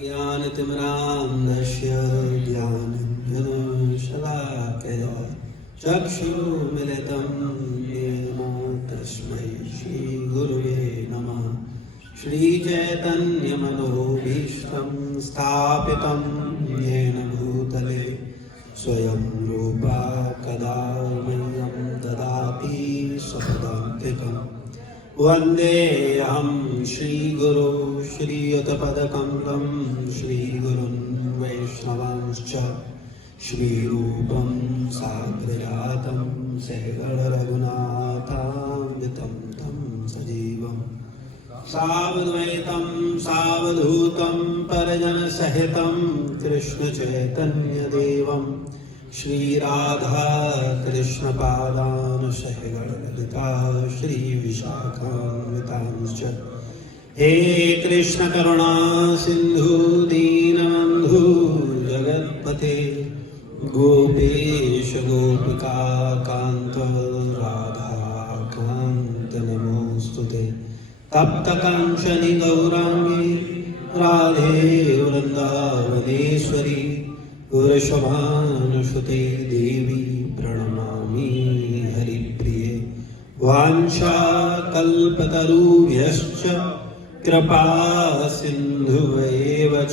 ज्ञानतिमिरान्धस्य ज्ञानाञ्जनशलाकया चक्षुरुन्मीलितं येन तस्मै श्रीगुरुवे नमः। श्रीचैतन्यमनोभीष्टं स्थापितं येन भूतले स्वयं रूपा कदा मह्यं ददाति स्वपदान्तिकम्। वन्देऽहं श्रीगुरो श्रीयुतपदकमलं श्रीगुरुन् वैष्णवांश्च श्रीरूपं साग्रजातं सहगणरघुनाथान्वितं तं सजीवम् सावद्वैतं सावधूतं परिजनसहितं कृष्णचैतन्यदेवं श्रीराधा कृष्णपादान् सहगणललिता श्रीविशाखान्वितांश्च। हे कृष्ण करुणा सिन्धु दीनबन्धु जगत्पते गोपेश गोपिका कान्त राधाकान्त नमोऽस्तुते। तप्त कांचनि गौरांगी राधे वृंदावनेश्वरी वृषभानुसुते देवी प्रणमामि हरिप्रिये। वाञ्छाकल्पतरुभ्यश्च कृपा सिन्धुभ्येव च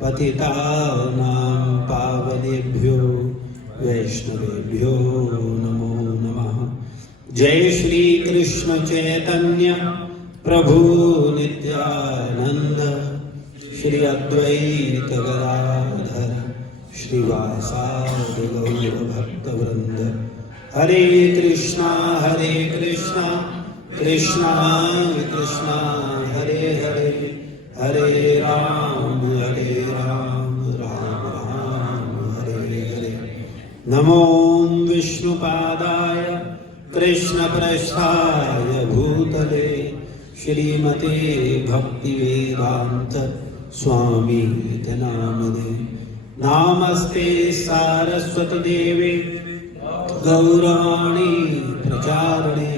पतितानां पावनेभ्यो वैष्णवेभ्यो नमो नमः। जय श्री कृष्ण चैतन्य प्रभु नित्यानंद श्री अद्वैत गदाधर श्रीवासादि गौर भक्तवृंद। हरे कृष्णा कृष्णा कृष्णा हरे हरे, हरे राम राम राम हरे हरे। नमो विष्णुपादाय कृष्ण प्रस्थाय भूतले श्रीमते भक्तिवेदांत स्वामी नामदे। नामस्ते सारस्वत देवे गौराणी प्रचारणे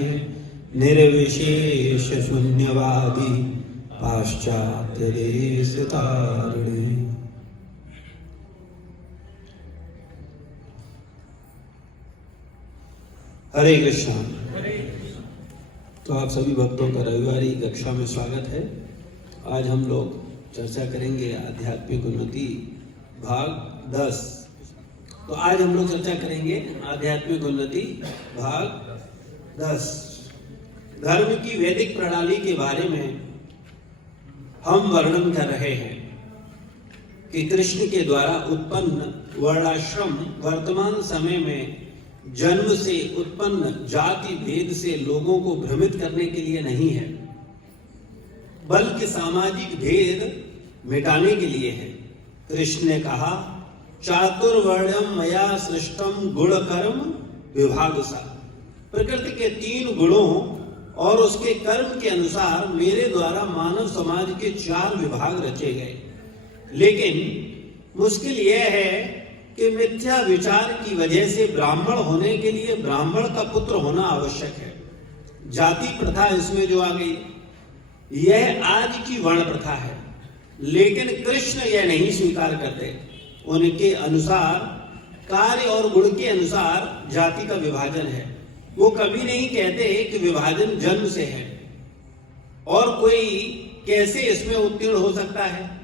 निर्विशेष शून्यवादी पाश्चात्य देश तारिणे। हरे कृष्णा। तो आप सभी भक्तों का रविवारी कक्षा में स्वागत है। आज हम लोग चर्चा करेंगे आध्यात्मिक उन्नति भाग 10। तो आज हम लोग चर्चा करेंगे आध्यात्मिक उन्नति भाग 10। धर्म की वैदिक प्रणाली के बारे में हम वर्णन कर रहे हैं कि कृष्ण के द्वारा उत्पन्न वर्णाश्रम वर्तमान समय में जन्म से उत्पन्न जाति भेद से लोगों को भ्रमित करने के लिए नहीं है, बल्कि सामाजिक भेद मिटाने के लिए है। कृष्ण ने कहा, चातुर्वर्ण्यम मया सृष्टम गुण कर्म विभागसा। प्रकृति के 3 गुणों और उसके कर्म के अनुसार मेरे द्वारा मानव समाज के 4 विभाग रचे गए। लेकिन मुश्किल यह है कि मिथ्या विचार की वजह से ब्राह्मण होने के लिए ब्राह्मण का पुत्र होना आवश्यक है। जाति प्रथा इसमें जो आ गई, यह आज की वर्ण प्रथा है। लेकिन कृष्ण यह नहीं स्वीकार करते। उनके अनुसार कार्य और गुण के अनुसार जाति का विभाजन है। वो कभी नहीं कहते कि विभाजन जन्म से है और कोई कैसे इसमें उत्तीर्ण हो सकता है।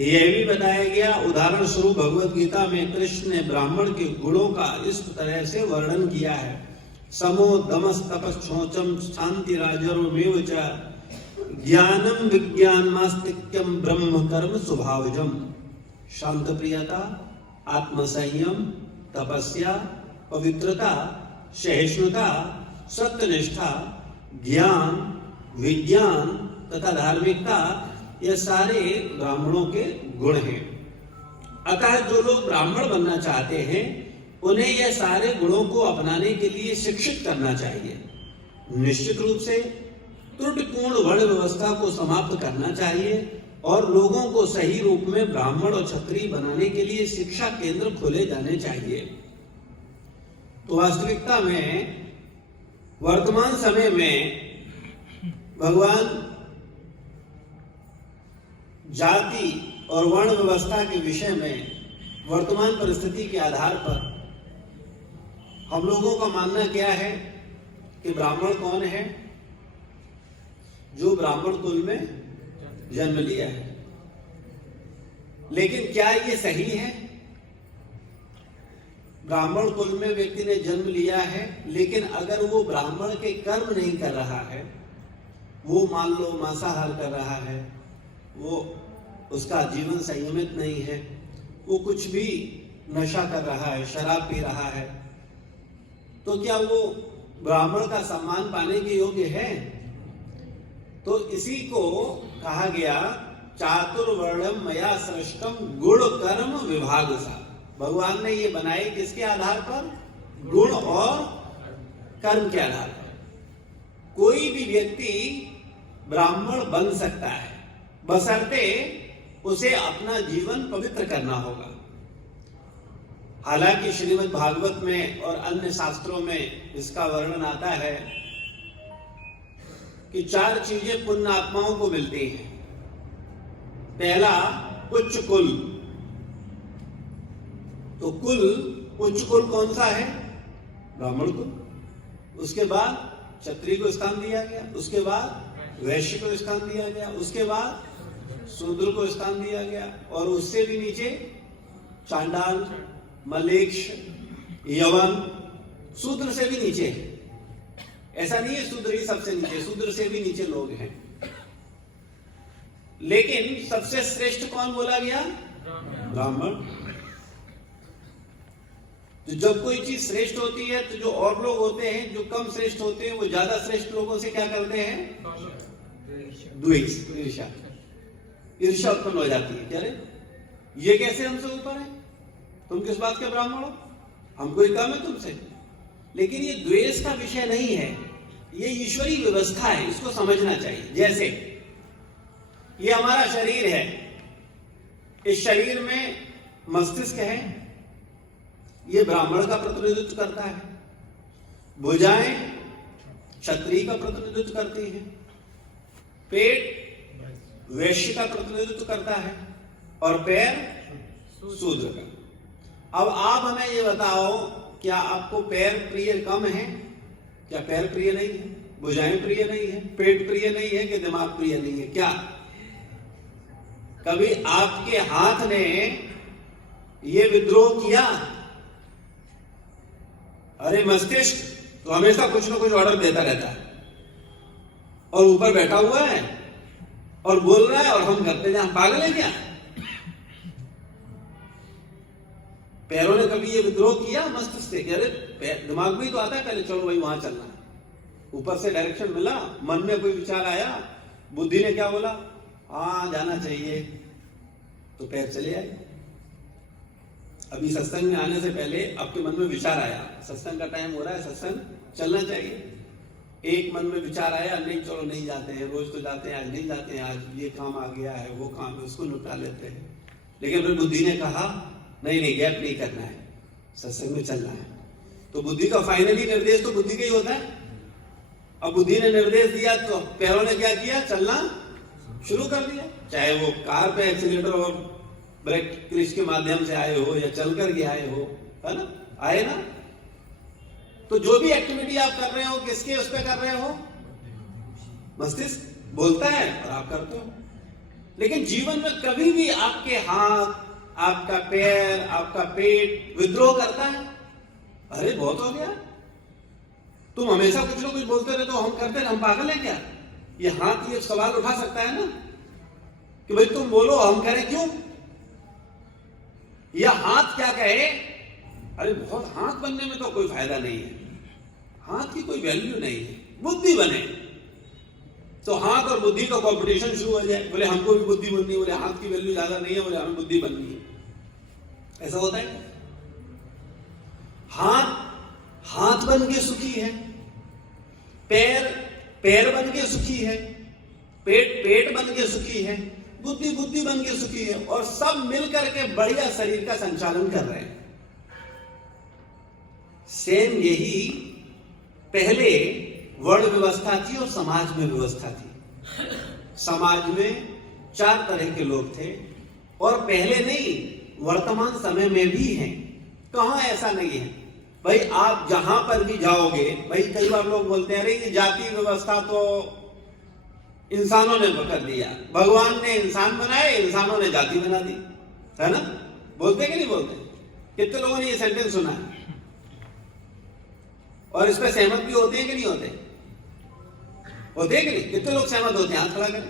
यह भी बताया गया, उदाहरण स्वरूप भगवत गीता में कृष्ण ने ब्राह्मण के गुणों का इस तरह से वर्णन किया है। समो दमस तपस शौचम शांति राजर्वमेव च ज्ञानम विज्ञानमास्तिक्यम ब्रह्म कर्म स्वभावजम। शांत प्रियता, आत्मसंयम, तपस्या, पवित्रता, सहिष्णुता, सत्यनिष्ठा, ज्ञान, विज्ञान तथा धार्मिकता, ये सारे ब्राह्मणों के गुण हैं। अतः जो लोग ब्राह्मण बनना चाहते हैं उन्हें ये सारे गुणों को अपनाने के लिए शिक्षित करना चाहिए। निश्चित रूप से त्रुटिपूर्ण वर्ण व्यवस्था को समाप्त करना चाहिए और लोगों को सही रूप में ब्राह्मण और क्षत्रिय बनाने के लिए शिक्षा केंद्र खोले जाने चाहिए। तो वास्तविकता में वर्तमान समय में भगवान जाति और वर्ण व्यवस्था के विषय में वर्तमान परिस्थिति के आधार पर हम लोगों का मानना क्या है कि ब्राह्मण कौन है? जो ब्राह्मण कुल में जन्म लिया है। लेकिन क्या ये सही है? ब्राह्मण कुल में व्यक्ति ने जन्म लिया है, लेकिन अगर वो ब्राह्मण के कर्म नहीं कर रहा है, वो मान लो मांसाहार कर रहा है, वो उसका जीवन संयमित नहीं है, वो कुछ भी नशा कर रहा है, शराब पी रहा है, तो क्या वो ब्राह्मण का सम्मान पाने के योग्य है? तो इसी को कहा गया चातुर्वर्णम मया सृष्टम गुण कर्म विभाग सा। भगवान ने ये बनाए किसके आधार पर? गुण और कर्म के आधार पर। कोई भी व्यक्ति ब्राह्मण बन सकता है, बशर्ते उसे अपना जीवन पवित्र करना होगा। हालांकि श्रीमद् भागवत में और अन्य शास्त्रों में इसका वर्णन आता है कि 4 चीजें पुण्य आत्माओं को मिलती हैं। पहला, उच्च कुल। तो कुल, उच्च कुल कौन सा है? ब्राह्मण कुल। उसके बाद क्षत्रिय को स्थान दिया गया, उसके बाद वैश्य को स्थान दिया गया, उसके बाद शूद्र को स्थान दिया गया, और उससे भी नीचे चांडाल, मलेच्छ, यवन, शूद्र से भी नीचे है। ऐसा नहीं है शूद्र ही सबसे नीचे, शूद्र से भी नीचे लोग हैं। लेकिन सबसे श्रेष्ठ कौन बोला गया? ब्राह्मण। तो जब कोई चीज श्रेष्ठ होती है तो जो और लोग होते हैं, जो कम श्रेष्ठ होते हैं, वो ज्यादा श्रेष्ठ लोगों से क्या करते हैं? द्वेष, ईर्ष्या, ईर्ष्या उत्पन्न हो जाती है। क्या रे, ये कैसे हमसे ऊपर है? तुम किस बात के ब्राह्मण हो? हम कोई कम है तुमसे? लेकिन ये द्वेष का विषय नहीं है, ये ईश्वरीय व्यवस्था है, इसको समझना चाहिए। जैसे ये हमारा शरीर है, इस शरीर में मस्तिष्क है, ये ब्राह्मण का प्रतिनिधित्व करता है। भुजाएं क्षत्रिय का प्रतिनिधित्व करती हैं, पेट वैश्य का प्रतिनिधित्व करता है, और पैर शूद्र का। अब आप हमें ये बताओ, क्या आपको पैर प्रिय कम है? क्या पैर प्रिय नहीं है? भुजाएं प्रिय नहीं है? पेट प्रिय नहीं है? कि दिमाग प्रिय नहीं है? क्या कभी आपके हाथ ने ये विद्रोह किया? अरे मस्तिष्क तो हमेशा कुछ ना कुछ ऑर्डर देता रहता है, और ऊपर बैठा हुआ है और बोल रहा है, और हम करते हैं। हम पागल हैं क्या? पैरों ने कभी ये विद्रोह किया मस्तिष्क से? अरे दिमाग में ही तो आता है पहले, चलो भाई वहां चलना है। ऊपर से डायरेक्शन मिला, मन में कोई विचार आया, बुद्धि ने क्या बोला? हाँ जाना चाहिए, तो पैर चले आए। अभी सत्संग में आने से पहले आपके मन में विचार आया, सत्संग का टाइम हो रहा है, सत्संग चलना चाहिए। एक मन में विचार आया, नहीं चलो नहीं जाते हैं, रोज तो जाते हैं, आज नहीं जाते हैं, आज ये काम आ गया है, वो काम है, उसको निपटा लेते हैं। लेकिन फिर बुद्धि ने कहा नहीं नहीं, गैप नहीं करना है, सत्संग में चलना है। तो बुद्धि का फाइनली निर्देश तो बुद्धि का ही होता है। अब बुद्धि ने निर्देश दिया तो पैरों ने क्या किया? चलना शुरू कर दिया। चाहे वो कार पे एक्सीलेटर और ब्रेक क्लिच के माध्यम से आए हो, या चल करके आए हो, है ना? आए ना? तो जो भी एक्टिविटी आप कर रहे हो, किसके उस पे कर रहे हो? मस्तिष्क बोलता है और आप करते हो। लेकिन जीवन में कभी भी आपके हाथ, आपका पैर, आपका पेट विद्रोह करता है? अरे बहुत हो गया, तुम हमेशा कुछ ना कुछ बोलते रहते हो, हम करते हैं, हम पागल हैं क्या? ये हाथ ये सवाल उठा सकता है ना कि भाई तुम बोलो, हम करें क्यों? या हाथ क्या कहे? अरे बहुत हाथ बनने में तो कोई फायदा नहीं है, हाथ की कोई वैल्यू नहीं है, बुद्धि बने। तो हाथ और बुद्धि का कंपटीशन शुरू हो जाए, बोले हमको भी बुद्धि बननी है, बोले हाथ की वैल्यू ज्यादा नहीं है, बोले हमें बुद्धि बननी है। ऐसा होता है? हाथ हाथ बन के सुखी है, पैर पैर बन के सुखी है, पेट पेट बन के सुखी है, बुद्धि बुद्धि बन के सुखी है, और सब मिलकर के बढ़िया शरीर का संचालन कर रहे हैं। सेम यही पहले वर्ण व्यवस्था थी और समाज में व्यवस्था थी। समाज में 4 तरह के लोग थे, और पहले नहीं वर्तमान समय में भी हैं। कहां ऐसा नहीं है भाई, आप जहां पर भी जाओगे भाई, कई बार लोग बोलते हैं अरे ये जाति व्यवस्था तो इंसानों ने कर दिया, भगवान ने इंसान बनाए, इंसानों ने जाति बना दी, है ना? बोलते कि नहीं बोलते? कितने लोगों ने ये सेंटेंस सुना है और इस पर सहमत भी होते हैं कि नहीं होते? होते हैं कि नहीं? कितने लोग सहमत होते हैं? हाथ खड़ा करें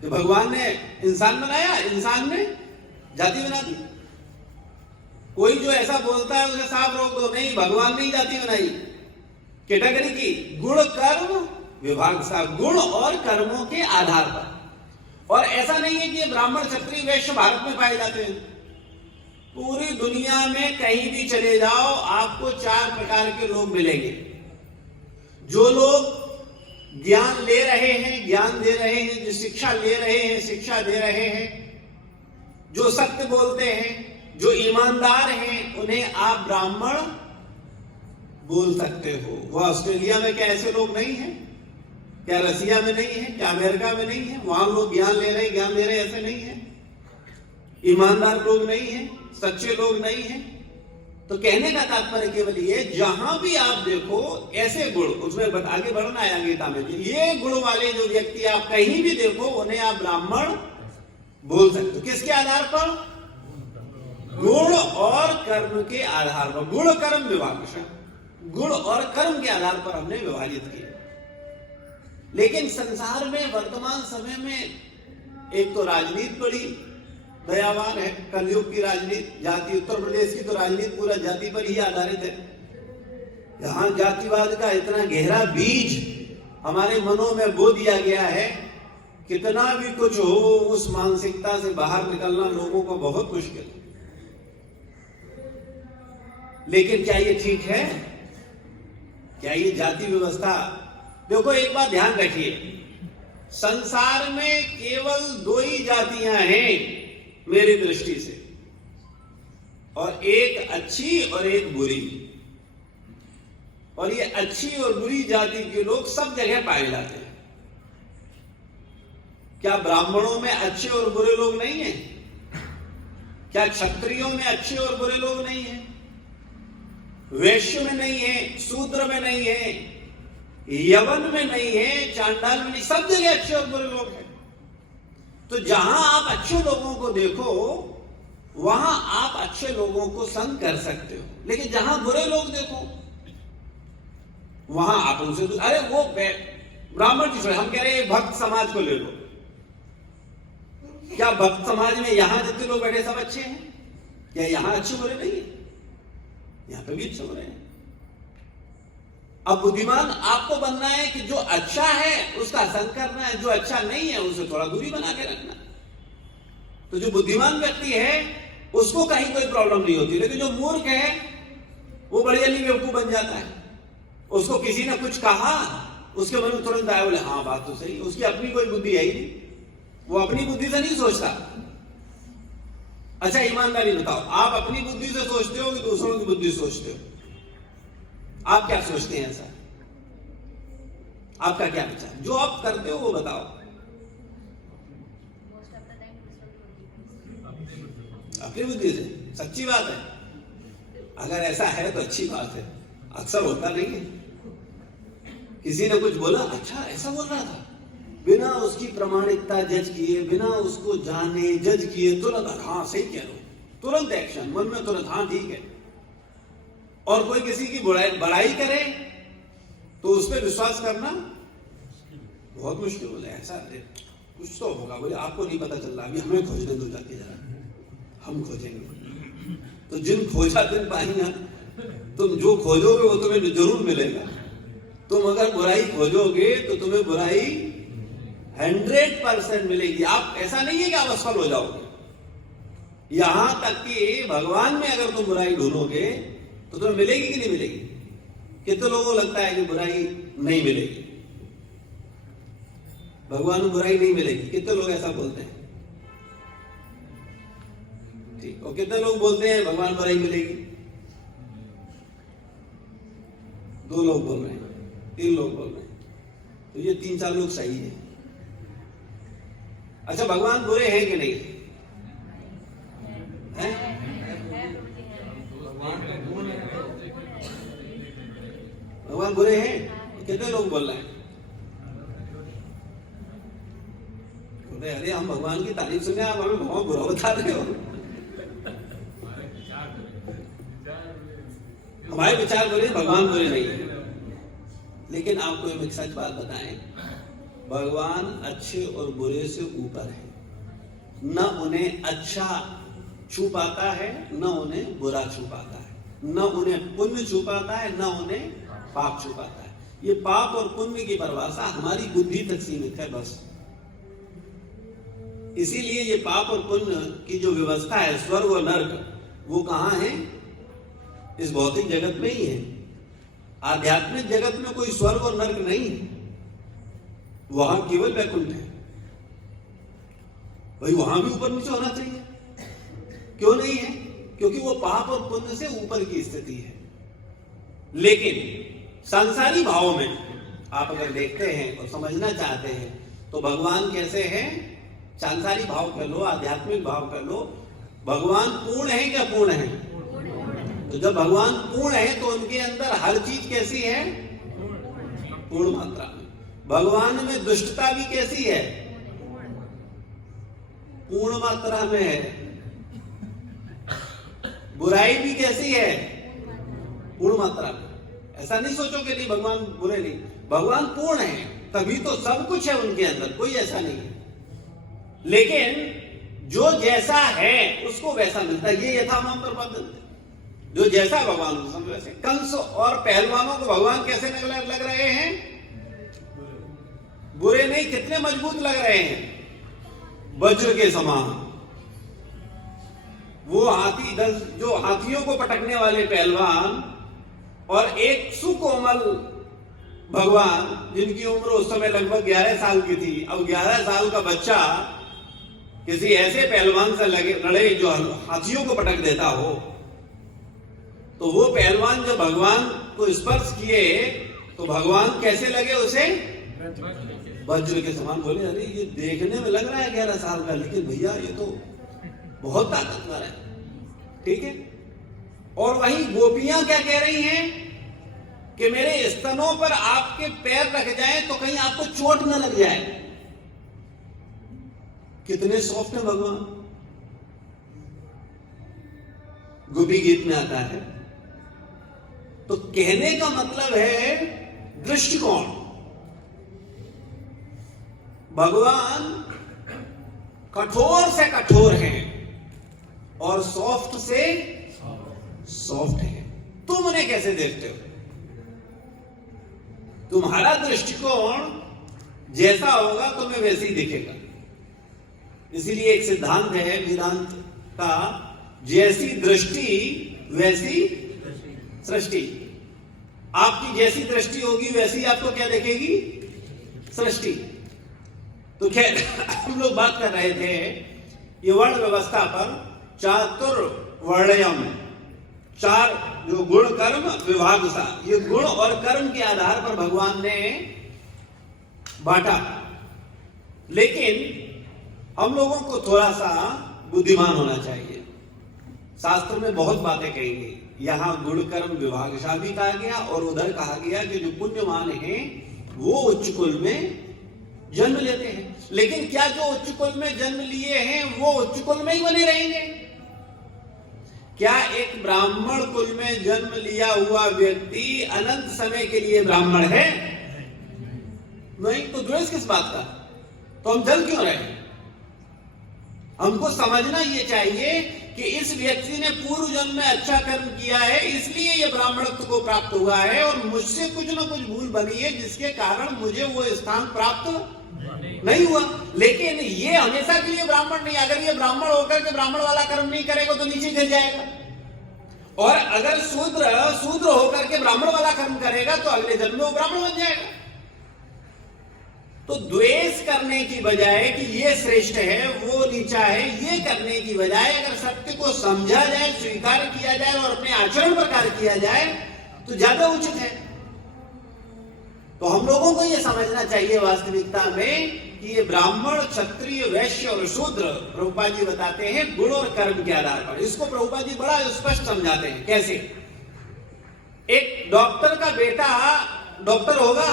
कि भगवान ने इंसान बनाया, इंसान ने जाति बना दी। कोई जो ऐसा बोलता है उसे साफ रोक दो, नहीं भगवान ने ही जाति बनाई। कैटेगरी की गुण कर्म विभाग सा, गुण और कर्मों के आधार पर। और ऐसा नहीं है कि ये ब्राह्मण क्षत्रिय वैश्य भारत में पाए जाते हैं, पूरी दुनिया में कहीं भी चले जाओ आपको 4 प्रकार के लोग मिलेंगे। जो लोग ज्ञान ले रहे हैं, ज्ञान दे रहे हैं, जो शिक्षा ले रहे हैं, शिक्षा दे रहे हैं, जो सत्य बोलते हैं, जो ईमानदार हैं, उन्हें आप ब्राह्मण बोल सकते हो। वह ऑस्ट्रेलिया में क्या ऐसे लोग नहीं हैं? क्या रसिया में नहीं है? क्या अमेरिका में नहीं है? वहां लोग ज्ञान ले रहे हैं, ज्ञान दे रहे हैं, ऐसे नहीं है? ईमानदार लोग नहीं है, सच्चे लोग नहीं है? तो कहने का तात्पर्य केवल ये, जहां भी आप देखो ऐसे गुण, उसमें आगे बढ़ना है गीता में, ये गुण वाले जो व्यक्ति आप कहीं भी देखो उन्हें आप ब्राह्मण बोल सकते हो। किसके आधार पर? गुण और कर्म के आधार पर। गुण कर्म विभाग, गुण और कर्म के आधार पर हमने विभाजित किया। लेकिन संसार में वर्तमान समय में एक तो राजनीति बड़ी दयावान है, कलयुग की राजनीति, जाति, उत्तर प्रदेश की तो राजनीति पूरा जाति पर ही आधारित है। यहां जातिवाद का इतना गहरा बीज हमारे मनों में बो दिया गया है, कितना भी कुछ हो उस मानसिकता से बाहर निकलना लोगों को बहुत मुश्किल है। लेकिन क्या ये ठीक है? क्या ये जाति व्यवस्था? देखो एक बात ध्यान रखिए, संसार में केवल 2 ही जातियां हैं मेरी दृष्टि से, और एक अच्छी और एक बुरी। और ये अच्छी और बुरी जाति के लोग सब जगह पाए जाते हैं। क्या ब्राह्मणों में अच्छे और बुरे लोग नहीं हैं? क्या क्षत्रियों में अच्छे और बुरे लोग नहीं हैं? वैश्य में नहीं है, शूद्र में नहीं है, यवन में नहीं है, चांडाल में नहीं, सब जगह अच्छे और बुरे लोग हैं। तो जहां आप अच्छे लोगों को देखो वहां आप अच्छे लोगों को संग कर सकते हो, लेकिन जहां बुरे लोग देखो वहां आप उनसे अरे वो ब्राह्मण की, हम कह रहे हैं भक्त समाज को ले लो। क्या भक्त समाज में यहां जितने लोग बैठे सब अच्छे हैं? क्या यहां अच्छे बुरे नहीं है? यहां पे भी अच्छे बुरे हैं। अब बुद्धिमान आपको बनना है कि जो अच्छा है उसका संग करना है, जो अच्छा नहीं है उसे थोड़ा दूरी बना के रखना है। तो जो बुद्धिमान व्यक्ति है उसको कहीं कोई प्रॉब्लम नहीं होती, लेकिन जो मूर्ख है वो बड़ी जल्दी बेवकूफ बन जाता है। उसको किसी ने कुछ कहा, उसके मन में तुरंत आया, बोले हाँ बात तो सही, उसकी अपनी कोई बुद्धि है ही नहीं, वो अपनी बुद्धि से नहीं सोचता। अच्छा ईमानदारी बताओ, आप अपनी बुद्धि से सोचते हो कि दूसरों की बुद्धि सोचते हो? आप क्या सोचते हैं? ऐसा आपका क्या विचार? जो आप करते हो वो बताओ। अपनी बुद्धि से, सच्ची बात है। अगर ऐसा है तो अच्छी बात है, अक्सर होता नहीं है। किसी ने कुछ बोला, अच्छा ऐसा बोल रहा था, बिना उसकी प्रामाणिकता जज किए, बिना उसको जाने जज किए तुरंत हाँ सही कह रहे हो, तुरंत एक्शन, मन में तुरंत हाँ ठीक है। और कोई किसी की बड़ाई करे तो उस पर विश्वास करना बहुत मुश्किल हो जाए। ऐसा कुछ तो होगा, बोले आपको नहीं पता चल रहा, अभी हमें खोजने दो, जाके जरा हम खोजेंगे। तो जिन खोजा दिन पाएंगे, तुम जो खोजोगे वो तुम्हें जरूर मिलेगा। तुम अगर बुराई खोजोगे तो तुम्हें बुराई 100% मिलेगी। आप ऐसा नहीं है कि आप असफल हो जाओगे। यहां तक कि भगवान में अगर तुम बुराई ढूंढोगे तो तुम्हें मिलेगी कि नहीं मिलेगी? कितने लोगों को लगता है कि बुराई नहीं मिलेगी, भगवान में बुराई नहीं मिलेगी? कितने लोग ऐसा बोलते हैं? ठीक। और कितने लोग बोलते हैं भगवान बुराई मिलेगी? 2 लोग बोल रहे हैं, 3 लोग बोल रहे हैं। तो ये 3-4 लोग सही है। अच्छा, भगवान बुरे हैं कि नहीं हैं? भगवान बुरे हैं? कितने लोग बोल रहे हैं? अरे हम भगवान की तारीफ सुने, आप हमें भगवान बुरा बता रहे हो। हमारे विचार बुरे, भगवान बुरे नहीं है। लेकिन आपको एक सच बात बताएं, भगवान अच्छे और बुरे से ऊपर है। न उन्हें अच्छा छू पाता है, न उन्हें बुरा छू पाता है, न उन्हें पुण्य छू पाता है, न उन्हें पाप छू पाता है। ये पाप और पुण्य की परिभाषा हमारी बुद्धि तक सीमित है बस। इसीलिए ये पाप और पुण्य की जो व्यवस्था है, स्वर्ग और नरक, वो कहां है? इस भौतिक जगत में ही है। आध्यात्मिक जगत में कोई स्वर्ग और नरक नहीं है, वहां केवल वैकुंठ है। भाई वहां भी ऊपर नीचे होना चाहिए, क्यों नहीं है? क्योंकि वो पाप और पुण्य से ऊपर की स्थिति है। लेकिन सांसारिक भाव में आप अगर देखते हैं और समझना चाहते हैं तो भगवान कैसे हैं? सांसारिक भाव कर लो, आध्यात्मिक भाव कर लो, भगवान पूर्ण है क्या पूर्ण है? तो जब भगवान पूर्ण है तो उनके अंदर हर चीज कैसी है? पूर्ण मात्रा में। भगवान में दुष्टता भी कैसी है? पूर्ण मात्रा में है। बुराई भी कैसी है? पूर्ण मात्रा में। ऐसा नहीं सोचो कि नहीं भगवान बुरे नहीं, भगवान पूर्ण है, तभी तो सब कुछ है उनके अंदर, कोई ऐसा नहीं है। लेकिन जो जैसा है उसको वैसा मिलता है, ये यथामाम प्रबंधन। जो जैसा भगवान उसमें वैसे। कंस और पहलवानों को भगवान कैसे लग रहे हैं? बुरे नहीं, कितने मजबूत लग रहे हैं, वज्र के समान। वो हाथी, जो हाथियों को पटकने वाले पहलवान और एक सुकोमल भगवान जिनकी उम्र उस समय लगभग 11 साल की थी। अब 11 साल का बच्चा किसी ऐसे पहलवान से लड़े जो हाथियों को पटक देता हो, तो वो पहलवान जब भगवान को स्पर्श किए तो भगवान कैसे लगे उसे? वज्र के समान। बोले अरे ये देखने में लग रहा है 11 साल का, लेकिन भैया ये तो बहुत ताकतवर है। ठीक है। और वहीं गोपियां क्या कह रही हैं कि मेरे स्तनों पर आपके पैर रख जाएं तो कहीं आपको चोट न लग जाए। कितने सॉफ्ट है भगवान। गोपी गीत में आता है। तो कहने का मतलब है दृष्टिकोण। भगवान कठोर से कठोर हैं और सॉफ्ट से सॉफ्ट है। तुम उन्हें कैसे देखते हो? तुम्हारा दृष्टिकोण जैसा होगा तुम्हें वैसे ही दिखेगा। इसीलिए एक सिद्धांत है वेदांत का, जैसी दृष्टि वैसी सृष्टि। आपकी जैसी दृष्टि होगी वैसी आपको क्या देखेगी? सृष्टि। तो खैर हम लोग बात कर रहे थे ये वर्ण व्यवस्था पर। चातुर्वर्ण्यम, चार जो गुण कर्म विभाग सा, ये गुण और कर्म के आधार पर भगवान ने बांटा। लेकिन हम लोगों को थोड़ा सा बुद्धिमान होना चाहिए। शास्त्र में बहुत बातें कही गई। यहां गुण कर्म विभागशा भी कहा गया और उधर कहा गया कि जो पुण्यवान हैं वो उच्च कुल में जन्म लेते हैं। लेकिन क्या जो उच्च कुल में जन्म लिए हैं वो उच्च कुल में ही बने रहेंगे? क्या एक ब्राह्मण कुल में जन्म लिया हुआ व्यक्ति अनंत समय के लिए ब्राह्मण है? नहीं। तो द्वेष किस बात का? तो हम जल क्यों रहे? हमको समझना यह चाहिए कि इस व्यक्ति ने पूर्व जन्म में अच्छा कर्म किया है, इसलिए यह ब्राह्मणत्व को प्राप्त हुआ है, और मुझसे कुछ न कुछ भूल बनी है जिसके कारण मुझे वो स्थान प्राप्त नहीं हुआ। लेकिन ये हमेशा के लिए ब्राह्मण नहीं। अगर ये ब्राह्मण होकर के ब्राह्मण वाला कर्म नहीं करेगा तो नीचे गिर जाएगा, और अगर शूद्र होकर के ब्राह्मण वाला कर्म करेगा तो अगले जन्म में वो ब्राह्मण बन जाएगा। तो द्वेष करने की बजाय कि ये श्रेष्ठ है वो नीचा है, ये करने की बजाय अगर सत्य को समझा जाए, स्वीकार किया जाए और अपने आचरण पर कार्य किया जाए तो ज्यादा उचित है। तो हम लोगों को यह समझना चाहिए वास्तविकता में कि ये ब्राह्मण, क्षत्रिय, वैश्य और शूद्र प्रभुपाद जी बताते हैं गुण और कर्म के आधार पर। इसको प्रभुपाद जी बड़ा स्पष्ट समझाते हैं। कैसे? एक डॉक्टर का बेटा डॉक्टर होगा?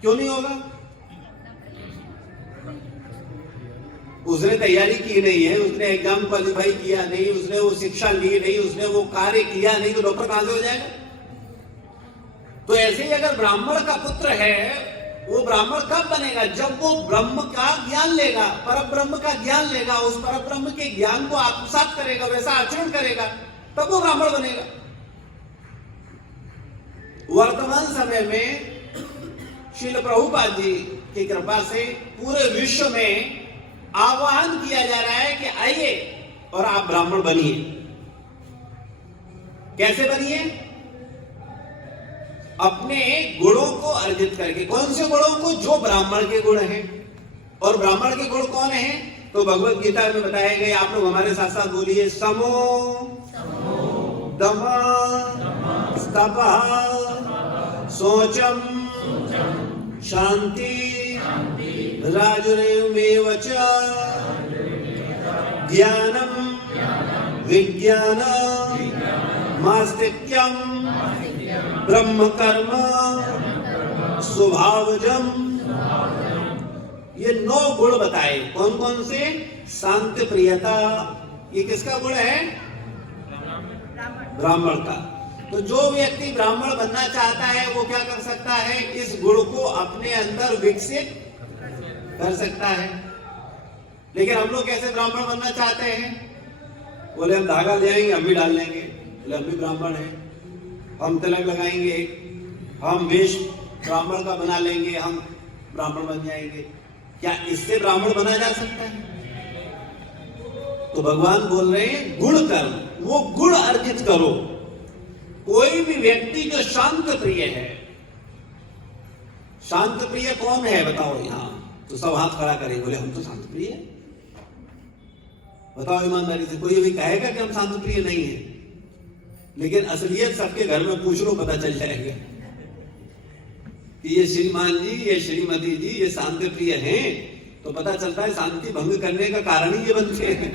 क्यों नहीं होगा? उसने तैयारी की नहीं है, उसने एग्जाम क्वालिफाई किया नहीं, उसने वो शिक्षा ली नहीं, उसने वो कार्य किया नहीं, तो डॉक्टर कहां से हो जाएगा? तो ऐसे ही अगर ब्राह्मण का पुत्र है, वो ब्राह्मण कब बनेगा? जब वो ब्रह्म का ज्ञान लेगा, पर ब्रह्म का ज्ञान लेगा, उस पर ब्रह्म के ज्ञान को आत्मसात करेगा, वैसा आचरण करेगा, तब वो ब्राह्मण बनेगा। वर्तमान समय में श्रील प्रभुपाद जी की कृपा से पूरे विश्व में आह्वान किया जा रहा है कि आइए और आप ब्राह्मण बनिए। कैसे बनिए? अपने गुणों को अर्जित करके। कौन से गुणों को? जो ब्राह्मण के गुण हैं। और ब्राह्मण के गुण कौन हैं? तो भगवत गीता में बताए गए। आप लोग हमारे साथ साथ बोलिए। समो दम तपः शौचम शांति राजरेवेव च ज्ञानम विज्ञान मास्तिक्यम ब्रह्म कर्म स्वभावजम। ये 9 गुण बताए। कौन कौन से? शांति प्रियता, ये किसका गुण है? ब्राह्मण का। तो जो व्यक्ति ब्राह्मण बनना चाहता है वो क्या कर सकता है? इस गुण को अपने अंदर विकसित कर सकता है। लेकिन हम लोग कैसे ब्राह्मण बनना चाहते हैं? बोले हम धागा ले आएंगे, हम भी डाल लेंगे, बोले हम भी ब्राह्मण हैं, हम तिलक लगाएंगे, हम वेश ब्राह्मण का बना लेंगे, हम ब्राह्मण बन जाएंगे। क्या इससे ब्राह्मण बना जा सकता है? तो भगवान बोल रहे हैं गुण कर्म, वो गुण अर्जित करो। कोई भी व्यक्ति जो शांत प्रिय है, शांत प्रिय कौन है बताओ यहां? तो सब हाथ खड़ा करें, बोले हम तो शांत प्रिय है। बताओ ईमानदारी से, कोई भी कहेगा कि हम शांत प्रिय नहीं है? लेकिन असलियत सबके घर में पूछ लो, पता चल जाएगा कि ये श्रीमान जी, ये श्रीमती जी, ये शांति प्रिय हैं। तो पता चलता है शांति भंग करने का कारण ही ये बनते हैं।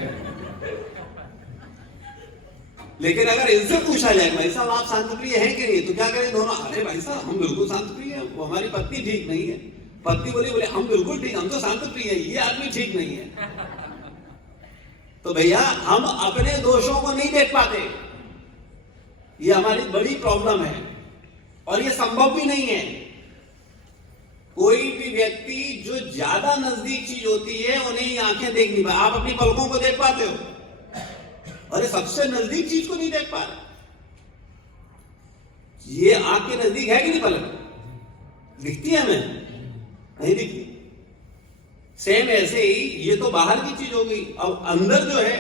लेकिन अगर इनसे पूछा जाए भाई साहब आप शांति प्रिय हैं कि नहीं, तो क्या करें दोनों? अरे भाई साहब हम बिल्कुल शांति प्रिय हैं, वो हमारी पत्नी ठीक नहीं है। पत्नी बोले हम बिल्कुल ठीक, हम तो शांति प्रिय है, ये आदमी ठीक नहीं है। तो भैया हम अपने दोषों को नहीं देख पाते, ये हमारी बड़ी प्रॉब्लम है और ये संभव भी नहीं है। कोई भी व्यक्ति जो ज्यादा नजदीक चीज होती है उन्हें ही आंखें देख नहीं पाती। आप अपनी पलकों को देख पाते हो? अरे सबसे नजदीक चीज को नहीं देख पा रहे। ये आंख के नजदीक है कि नहीं पलक? दिखती है हमें? नहीं दिखती। सेम ऐसे ही ये तो बाहर की चीज हो गई। अब अंदर जो है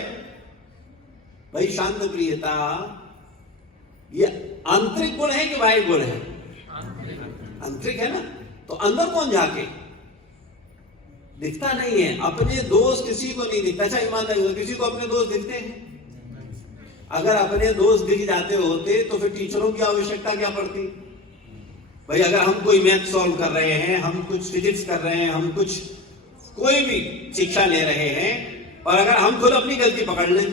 भाई शांत प्रियता, ये आंतरिक गुण है कि बाह्य गुण है? आंतरिक है ना। तो अंदर कौन जाके? दिखता नहीं है। अपने दोस्त किसी को नहीं दिखता। अच्छा ईमानदारी, किसी को अपने दोस्त दिखते हैं? अगर अपने दोस्त दिख जाते होते तो फिर टीचरों की आवश्यकता क्या पड़ती? भाई अगर हम कोई मैथ सॉल्व कर रहे हैं, हम कुछ फिजिक्स कर रहे हैं, हम कुछ कोई भी शिक्षा ले रहे हैं, और अगर हम खुद अपनी गलती पकड़ लें,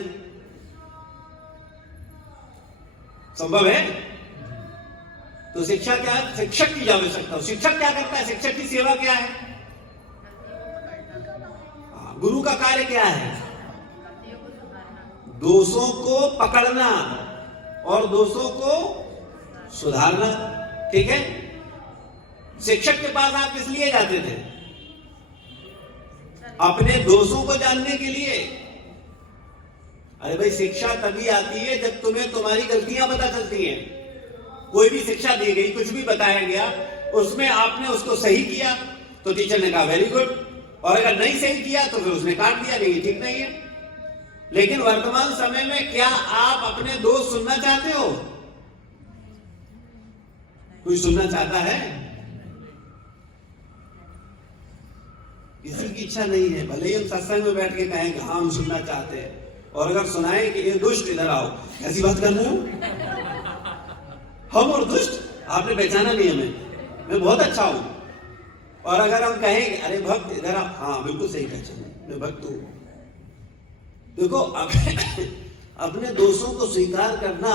संभव है? तो शिक्षा क्या? शिक्षक की आवश्यकता। शिक्षक क्या करता है? शिक्षक की सेवा क्या है? गुरु का कार्य क्या है? दोषों को पकड़ना और दोषों को सुधारना। ठीक है? शिक्षक के पास आप किस लिए जाते थे? अपने दोषों को जानने के लिए। अरे भाई शिक्षा तभी आती है जब तुम्हें तुम्हारी गलतियां पता चलती हैं। कोई भी शिक्षा दी गई, कुछ भी बताया गया, उसमें आपने उसको सही किया तो टीचर ने कहा वेरी गुड, और अगर नहीं सही किया तो फिर उसने काट दिया, नहीं ठीक नहीं है। लेकिन वर्तमान समय में क्या आप अपने दोस्त सुनना चाहते हो? कोई सुनना चाहता है? किसी की इच्छा नहीं है। भले ही हम सत्संग में बैठ के कहें कि हाँ हम सुनना चाहते हैं, और अगर सुनाएं कि ये दुष्ट इधर आओ, ऐसी बात कर रहे हो? हम और दुष्ट आपने पहचाना नहीं हमें। मैं बहुत अच्छा हूं, और अगर हम कहें अरे भक्त इधर आप, हाँ बिल्कुल सही पहचान, मैं भक्त हूं। देखो अपने दोषों को स्वीकार करना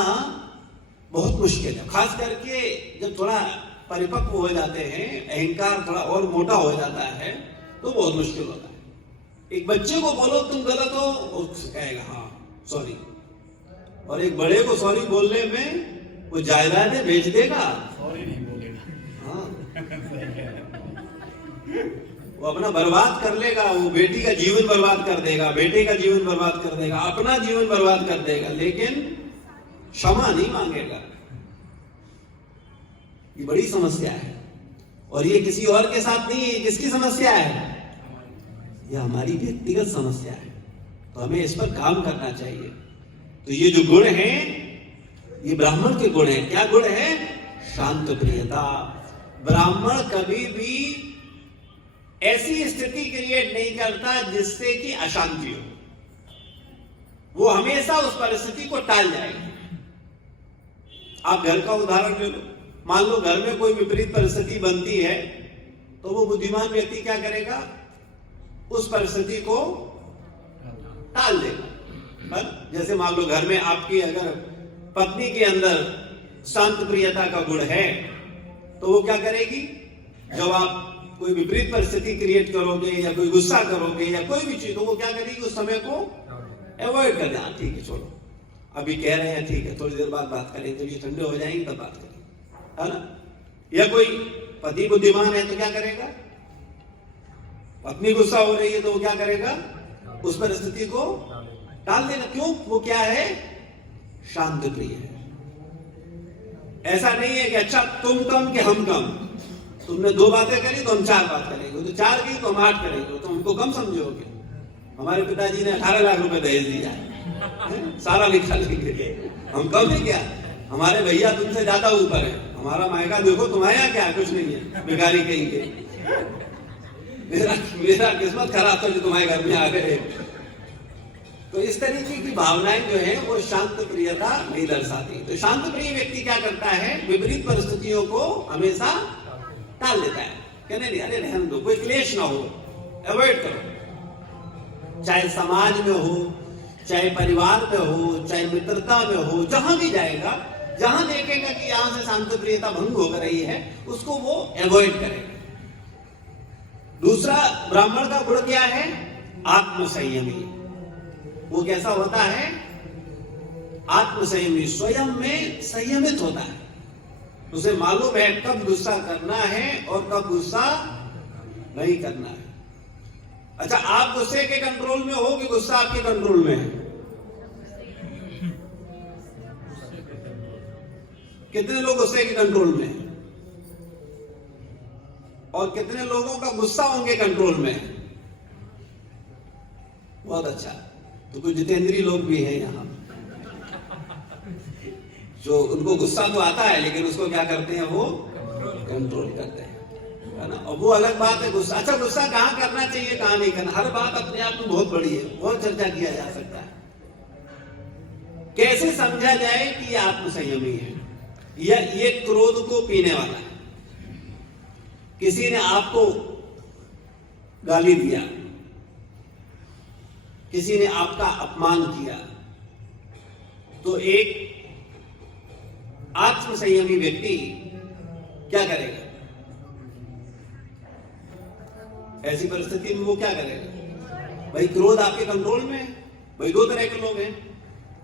बहुत मुश्किल है, खास करके जब थोड़ा परिपक्व हो जाते हैं, अहंकार थोड़ा और मोटा हो जाता है तो बहुत मुश्किल होता है। एक बच्चे को बोलो तुम गलत हो, वो कहेगा हाँ सॉरी, और एक बड़े को सॉरी बोलने में वो जायदादें बेच देगा, सॉरी नहीं बोलेगा। हाँ वो अपना बर्बाद कर लेगा, वो बेटी का जीवन बर्बाद कर देगा, बेटे का जीवन बर्बाद कर देगा, अपना जीवन बर्बाद कर देगा, लेकिन क्षमा नहीं मांगेगा। ये बड़ी समस्या है, और ये किसी और के साथ नहीं है, किसकी समस्या है? यह हमारी व्यक्तिगत समस्या है। तो हमें इस पर काम करना चाहिए। तो ये जो गुण है ये ब्राह्मण के गुण है। क्या गुण है? शांत प्रियता। ब्राह्मण कभी भी ऐसी स्थिति क्रिएट नहीं करता जिससे कि अशांति हो, वो हमेशा उस परिस्थिति को टाल जाएगा। आप घर का उदाहरण ले लो, मान लो घर में कोई विपरीत परिस्थिति बनती है तो वो बुद्धिमान व्यक्ति क्या करेगा? उस परिस्थिति को टाल देगा। जैसे मान लो घर में आपकी अगर पत्नी के अंदर शांत प्रियता का गुण है तो वो क्या करेगी? जब आप कोई विपरीत परिस्थिति क्रिएट करोगे या कोई गुस्सा करोगे या कोई भी चीज, तो वो क्या करेगी? उस समय को अवॉइड कर देना, ठीक है छोड़ो, अभी कह रहे हैं ठीक है, थोड़ी देर बाद बात करेंगे, जब ये ठंडे हो जाएंगे तब बात करेंगे, है ना? या कोई पति बुद्धिमान है तो क्या करेगा? पत्नी गुस्सा हो रही है तो वो क्या करेगा? उस परिस्थिति को टाल देगा। क्यों? वो क्या है? शांत प्रिय है। ऐसा नहीं है कि अच्छा तुम कम कि हम कम, तुमने 2 बातें करी तो हम 4 बात करेंगे, तो 4 की तो हम 8 करेंगे, तो हमको कम समझोगे? हमारे पिताजी ने 18 लाख रुपए दहेज दिया है, सारा लिखा लेंगे, हम कम है क्या? हमारे भैया तुमसे ज्यादा ऊपर है, हमारा मायका देखो, तुम्हारे यहाँ क्या कुछ नहीं है, भिखारी कहीं के। मेरा किस्मत खराब था जो तुम्हारे घर में आ गए। तो इस तरीके की भावनाएं जो है वो शांत प्रियता नहीं दर्शाती। तो शांत प्रिय व्यक्ति क्या करता है? विपरीत परिस्थितियों को हमेशा टाल देता है, कहने नहीं, अरे रहने दो, कोई क्लेश ना हो, अवॉइड करो। चाहे समाज में हो, चाहे परिवार में हो, चाहे मित्रता में हो, जहां भी जाएगा, जहां देखेगा कि यहां से शांत प्रियता भंग हो रही है, उसको वो अवॉइड करेगा। दूसरा ब्राह्मण का गुण क्या है? आत्मसंयमी। वो कैसा होता है? आत्मसंयमी, स्वयं में संयमित होता है। उसे मालूम है कब गुस्सा करना है और कब गुस्सा नहीं करना है। अच्छा, आप गुस्से के कंट्रोल में हो कि गुस्सा आपके कंट्रोल में है? कितने लोग गुस्से के कंट्रोल में हैं? और कितने लोगों का गुस्सा उनके कंट्रोल में है? बहुत अच्छा। तो कुछ जितेंद्री लोग भी हैं यहाँ जो उनको गुस्सा तो आता है लेकिन उसको क्या करते हैं? वो कंट्रोल करते हैं, है ना? और वो अलग बात है गुस्सा। अच्छा, गुस्सा कहाँ करना चाहिए, कहाँ नहीं करना, हर बात अपने आप में बहुत बड़ी है, बहुत चर्चा किया जा सकता है। कैसे समझा जाए कि ये आत्मसंयमी है या ये क्रोध को पीने वाला है? किसी ने आपको गाली दिया, किसी ने आपका अपमान किया, तो एक आत्मसंयमी व्यक्ति क्या करेगा? ऐसी परिस्थिति में वो क्या करेगा? भाई क्रोध आपके कंट्रोल में है। भाई 2 तरह के लोग हैं,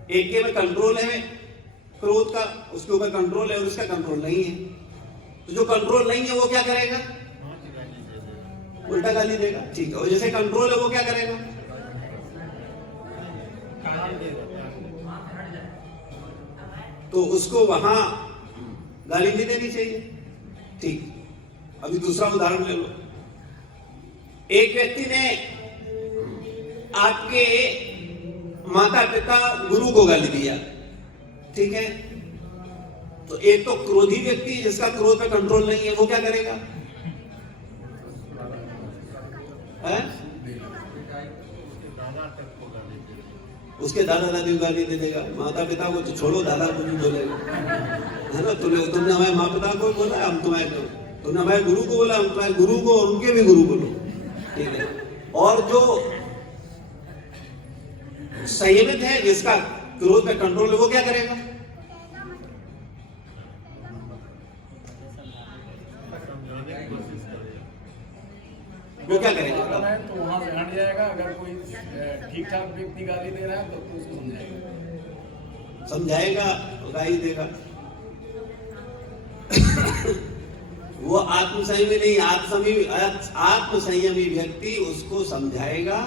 एक के में कंट्रोल है क्रोध का, उसके ऊपर कंट्रोल है, और उसका कंट्रोल नहीं है। तो जो कंट्रोल नहीं है वो क्या करेगा? उल्टा गाली देगा, ठीक है। और जैसे कंट्रोल है वो क्या करेगा? तो उसको वहां गाली नहीं देनी चाहिए, ठीक। अभी दूसरा उदाहरण ले लो। एक व्यक्ति ने आपके माता पिता गुरु को गाली दिया, ठीक है। तो एक तो क्रोधी व्यक्ति जिसका क्रोध पे कंट्रोल नहीं है वो क्या करेगा? है? उसके दादा दादी को गाली दे देगा, माता पिता को तो छोड़ो, दादा को भी बोलेगा, है ना? तुमने हमारे माँ पिता को बोला, हम तुम्हें तुमने हमारे गुरु को बोला, हम तुम्हारे गुरु को और उनके भी गुरु बोलो, ठीक है। और जो संयमित है, जिसका क्रोध पे कंट्रोल है, वो क्या करेगा? वो क्या करेगा? तो वहां से हट जाएगा। अगर कोई ठीक ठाक व्यक्ति गाली दे रहा है तो उसको समझाएगा, गाली देगा। वो आत्मसंयमी नहीं, आत्मसंयमी व्यक्ति उसको समझाएगा।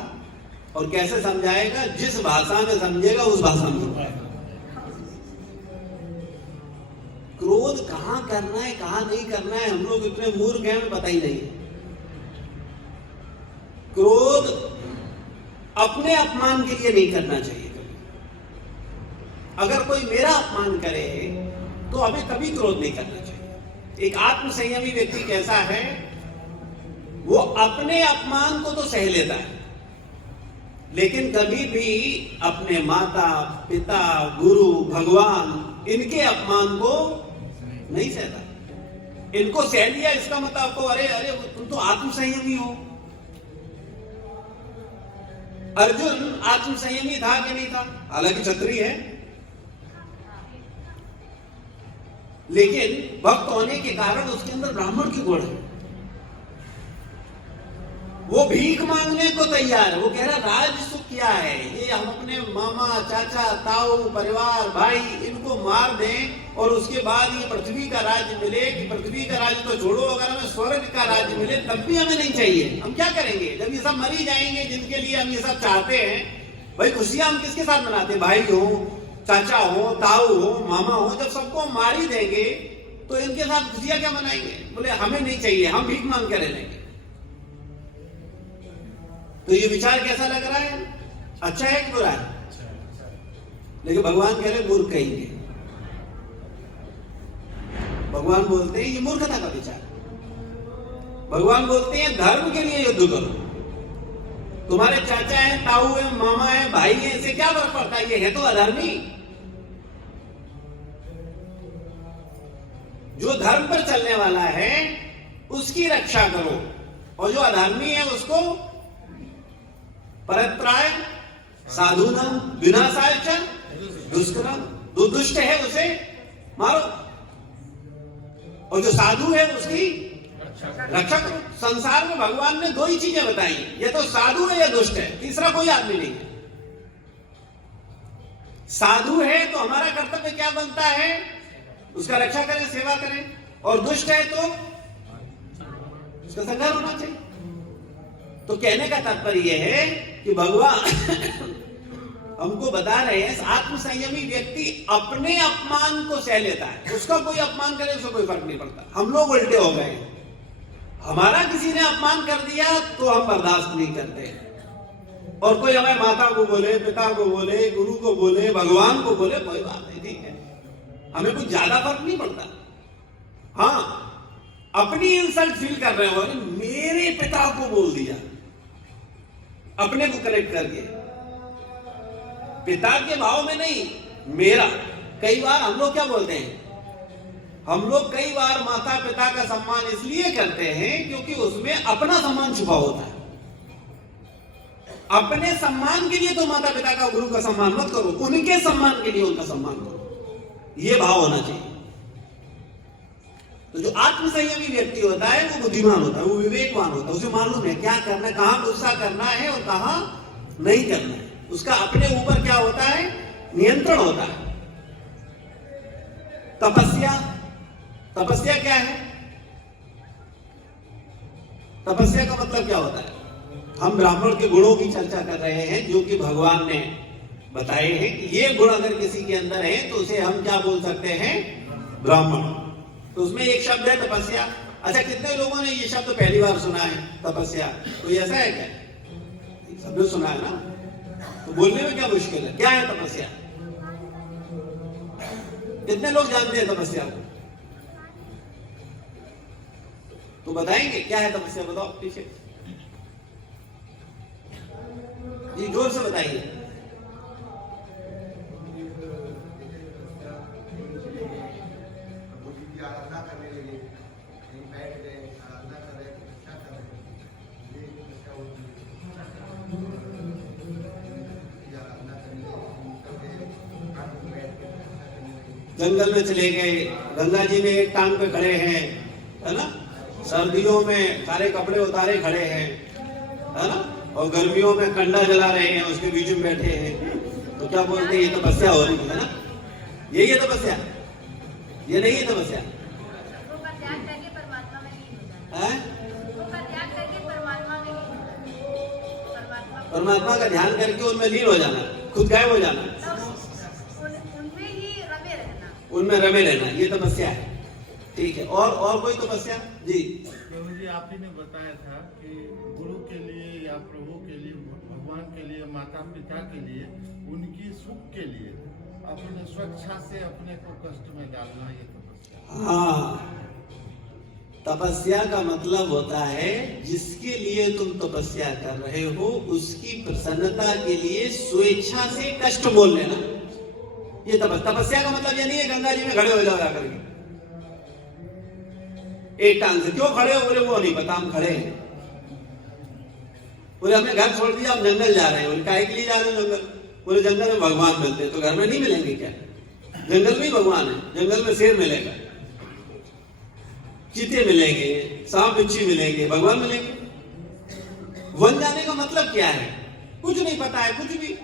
और कैसे समझाएगा? जिस भाषा में समझेगा उस भाषा में समझाएगा। क्रोध कहां करना है, कहां नहीं करना है, हम लोग इतने मूर्ख हैं, हमें पता ही नहीं है। क्रोध अपने अपमान के लिए नहीं करना चाहिए। अगर कोई मेरा अपमान करे तो हमें कभी क्रोध नहीं करना चाहिए। एक आत्मसंयमी व्यक्ति कैसा है? वो अपने अपमान को तो सह लेता है, लेकिन कभी भी अपने माता पिता, गुरु, भगवान, इनके अपमान को नहीं सहता। इनको सह लिया, इसका मतलब आपको अरे अरे तुम तो आत्मसंयमी हो। अर्जुन आत्मसंयमी था कि नहीं था? हालांकि क्षत्रिय है, लेकिन भक्त होने के कारण उसके अंदर ब्राह्मण की गुण है। वो भीख मांगने को तैयार है। वो कह रहा राज सुख क्या है, ये हम अपने मामा, चाचा, ताऊ, परिवार, भाई, इनको मार दें और उसके बाद ये पृथ्वी का राज्य मिले। कि पृथ्वी का राज्य तो छोड़ो, अगर हमें स्वर्ग का राज्य मिले तब भी हमें नहीं चाहिए। हम क्या करेंगे जब ये सब मरी जाएंगे, जिनके लिए हम ये सब चाहते हैं? भाई खुशियां हम किसके साथ मनाते हैं? भाई हो, चाचा हो, ताऊ हो, मामा हो, जब सबको मार ही देंगे तो इनके साथ खुशियां क्या मनाएंगे? बोले हमें नहीं चाहिए, हम भीख मांग कर रहेंगे। तो ये विचार कैसा लग रहा है? अच्छा है कि बुरा है? लेकिन भगवान कह रहे मूर्ख कहेंगे। भगवान बोलते हैं ये मूर्खता का विचार। भगवान बोलते हैं धर्म के लिए युद्ध करो। तुम्हारे चाचा है, ताऊ है, मामा है, भाई है, इससे क्या फर्क पड़ता है? ये है तो अधर्मी। जो धर्म पर चलने वाला है उसकी रक्षा करो, और जो अधर्मी है उसको परत्राय साधुनाम विनाशाय च दुष्कर्म। जो दुष्ट है उसे मारो, और जो साधु है उसकी रक्षा करो। संसार में भगवान ने दो ही चीजें बताई, ये तो साधु है या दुष्ट है, तीसरा कोई आदमी नहीं है। साधु है तो हमारा कर्तव्य क्या बनता है? उसका रक्षा करें, सेवा करें। और दुष्ट है तो उसका संहार होना चाहिए। तो कहने का तात्पर्य यह है कि भगवान हमको बता रहे हैं आत्मसंयमी व्यक्ति अपने अपमान को सह लेता है। उसका कोई अपमान करे उसको कोई फर्क नहीं पड़ता। हम लोग उल्टे हो गए, हमारा किसी ने अपमान कर दिया तो हम बर्दाश्त नहीं करते, और कोई हमारे माता को बोले, पिता को बोले, गुरु को बोले, भगवान को बोले, कोई बात नहीं, ठीक है, हमें कुछ ज्यादा फर्क नहीं पड़ता। हाँ, अपनी इंसल्ट फील कर रहे हो, मेरे पिता को बोल दिया, अपने को कनेक्ट करके, पिता के भाव में नहीं, मेरा। कई बार हम लोग क्या बोलते हैं? हम लोग कई बार माता पिता का सम्मान इसलिए करते हैं क्योंकि उसमें अपना सम्मान छुपा होता है। अपने सम्मान के लिए तो माता पिता का, गुरु का सम्मान मत करो, उनके सम्मान के लिए उनका सम्मान करो। यह भाव होना चाहिए। तो जो आत्मसंयमी व्यक्ति होता है वो बुद्धिमान होता है, वो विवेकवान होता है। उसे मालूम है क्या करना है, कहां गुस्सा करना है और कहां नहीं करना है। उसका अपने ऊपर क्या होता है? नियंत्रण होता है। तपस्या, तपस्या क्या है? तपस्या का मतलब क्या होता है? हम ब्राह्मण के गुणों की चर्चा कर रहे हैं जो कि भगवान ने बताए हैं कि ये गुण अगर किसी के अंदर है तो उसे हम क्या बोल सकते हैं? ब्राह्मण। तो उसमें एक शब्द है तपस्या। अच्छा, कितने लोगों ने ये शब्द पहली बार सुना है? तपस्या। कोई ऐसा है क्या? सबने सुना है ना? तो बोलने में क्या मुश्किल है? क्या है तपस्या? कितने लोग जानते हैं तपस्या को? तो बताएंगे क्या है तपस्या? बताओ पीछे जी, जोर से बताइए। आराधना करने लगे, कहीं बैठ गए, जंगल में चले गए, गंगा जी में एक टांग पे खड़े हैं, है ना, सर्दियों में सारे कपड़े उतारे खड़े हैं, है ना, और गर्मियों में कंडा जला रहे हैं, उसके बीच में बैठे हैं, तो क्या बोलते हैं, ये तपस्या हो रही है ना, यही है तपस्या, ये नहीं है तपस्या है? परमात्मा का ध्यान करके उनमें लीन हो जाना, खुद गायब हो जाना, उनमें रमे रहना, ये तपस्या है। ठीक है, और कोई तपस्या? जी प्रभु जी, आप ही ने बताया था कि गुरु के लिए या प्रभु के लिए, भगवान के लिए, माता पिता के लिए, उनकी सुख के लिए अपने स्वेच्छा से अपने को कष्ट में डालना, ये तपस्या। हाँ, तपस्या का मतलब होता है जिसके लिए तुम तपस्या कर रहे हो उसकी प्रसन्नता के लिए स्वेच्छा से कष्ट मोल लेना, ये तपस्या का मतलब ये नहीं है गंगा जी में खड़े हो जाओ जाकर के एक टांग से। क्यों खड़े हो? बोले वो नहीं पता, हम खड़े हैं। बोले हमने घर छोड़ दिया, हम जंगल जा रहे हैं। बोले काहे के लिए जा रहे हो जंगल? बोले जंगल में भगवान मिलते हैं। तो घर में नहीं मिलेंगे क्या? जंगल में ही भगवान है, जंगल में शेर मिलेगा, चीते मिलेंगे, सांप बिच्छी मिलेंगे, भगवान मिलेंगे। वन जाने का मतलब क्या है? कुछ नहीं पता है, कुछ भी।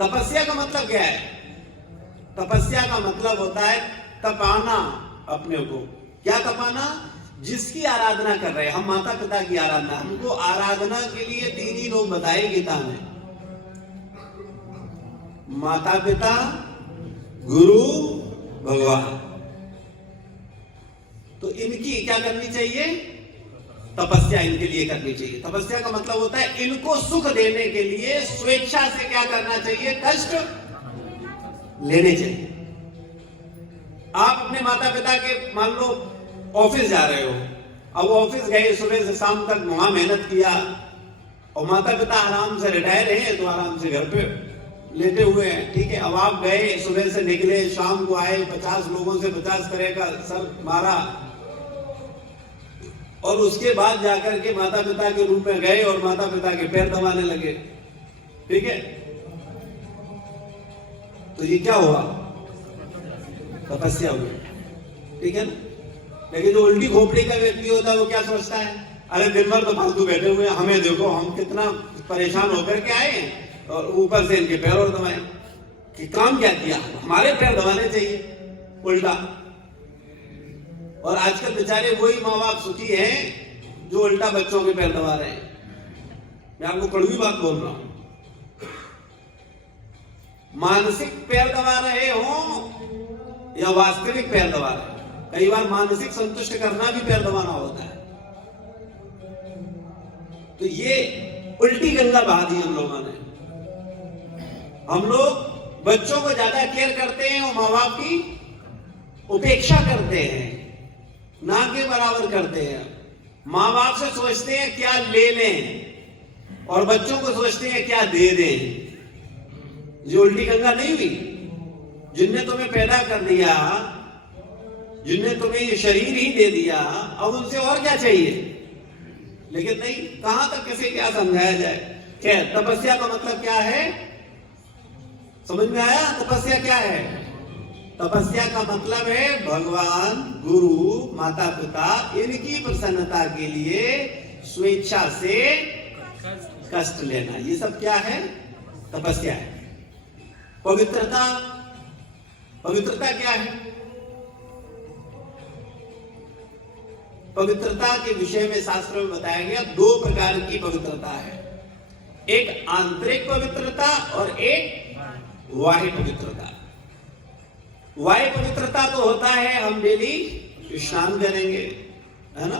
तपस्या का मतलब क्या है? तपस्या का मतलब होता है तपाना अपने को। क्या तपाना? जिसकी आराधना कर रहे हैं हम, माता पिता की आराधना। हमको आराधना के लिए तीन ही लोग बताए गीता में, माता पिता, गुरु, भगवान। तो इनकी क्या करनी चाहिए? तपस्या इनके लिए करनी चाहिए। तपस्या का मतलब होता है इनको सुख देने के लिए स्वेच्छा से क्या करना चाहिए? कष्ट लेने चाहिए। आप अपने माता पिता के, मान लो ऑफिस जा रहे हो, अब ऑफिस गए, सुबह से शाम तक वहां मेहनत किया, और माता पिता आराम से रिटायर हैं तो आराम से घर पे लेटे हुए हैं, ठीक है। अब आप गए, सुबह से निकले, शाम को आए, 50 लोगों से 50 तरह का सर मारा, और उसके बाद जाकर के माता पिता के रूम में गए और माता पिता के पैर दबाने लगे, ठीक है। तो ये क्या हुआ? तपस्या हुई, ठीक है ना। लेकिन जो उल्टी खोपड़ी का व्यक्ति होता है वो क्या सोचता है? अरे दिन भर तो फालतू बैठे हुए हैं, हमें देखो, हम कितना परेशान होकर के आए हैं, और ऊपर से इनके पैर और दबाए। कि काम क्या किया? हमारे पैर दबाने चाहिए उल्टा। और आजकल बेचारे वही माँ बाप सुखी हैं जो उल्टा बच्चों के पैर दबा रहे हैं। मैं आपको कड़वी बात बोल रहा हूं। मानसिक पैर दबा रहे हो या वास्तविक पैर दबा रहे हो? कई बार मानसिक संतुष्ट करना भी पैर दबाना होता है। तो ये उल्टी गंगा बहा दी हम लोगों ने। हम लोग बच्चों को ज्यादा केयर करते हैं और माँ बाप की उपेक्षा करते हैं, ना के बराबर करते हैं। माँ बाप से सोचते हैं क्या ले लें, और बच्चों को सोचते हैं क्या दे दें। ये उल्टी गंगा नहीं हुई? जिनने तुम्हें पैदा कर दिया, जिनने तुम्हें ये शरीर ही दे दिया, अब उनसे और क्या चाहिए? लेकिन नहीं, कहां तक कैसे क्या समझाया जाए। खैर, तपस्या का मतलब क्या है? समझ में आया? तपस्या क्या है? तपस्या का मतलब है भगवान, गुरु, माता पिता, इनकी प्रसन्नता के लिए स्वेच्छा से कष्ट लेना। ये सब क्या है? तपस्या है। पवित्रता, पवित्रता क्या है? पवित्रता के विषय में शास्त्र में बताया गया 2 प्रकार की पवित्रता है। एक आंतरिक पवित्रता और एक बाह्य पवित्रता। बाह्य पवित्रता तो होता है हम डेली स्नान करेंगे, है ना।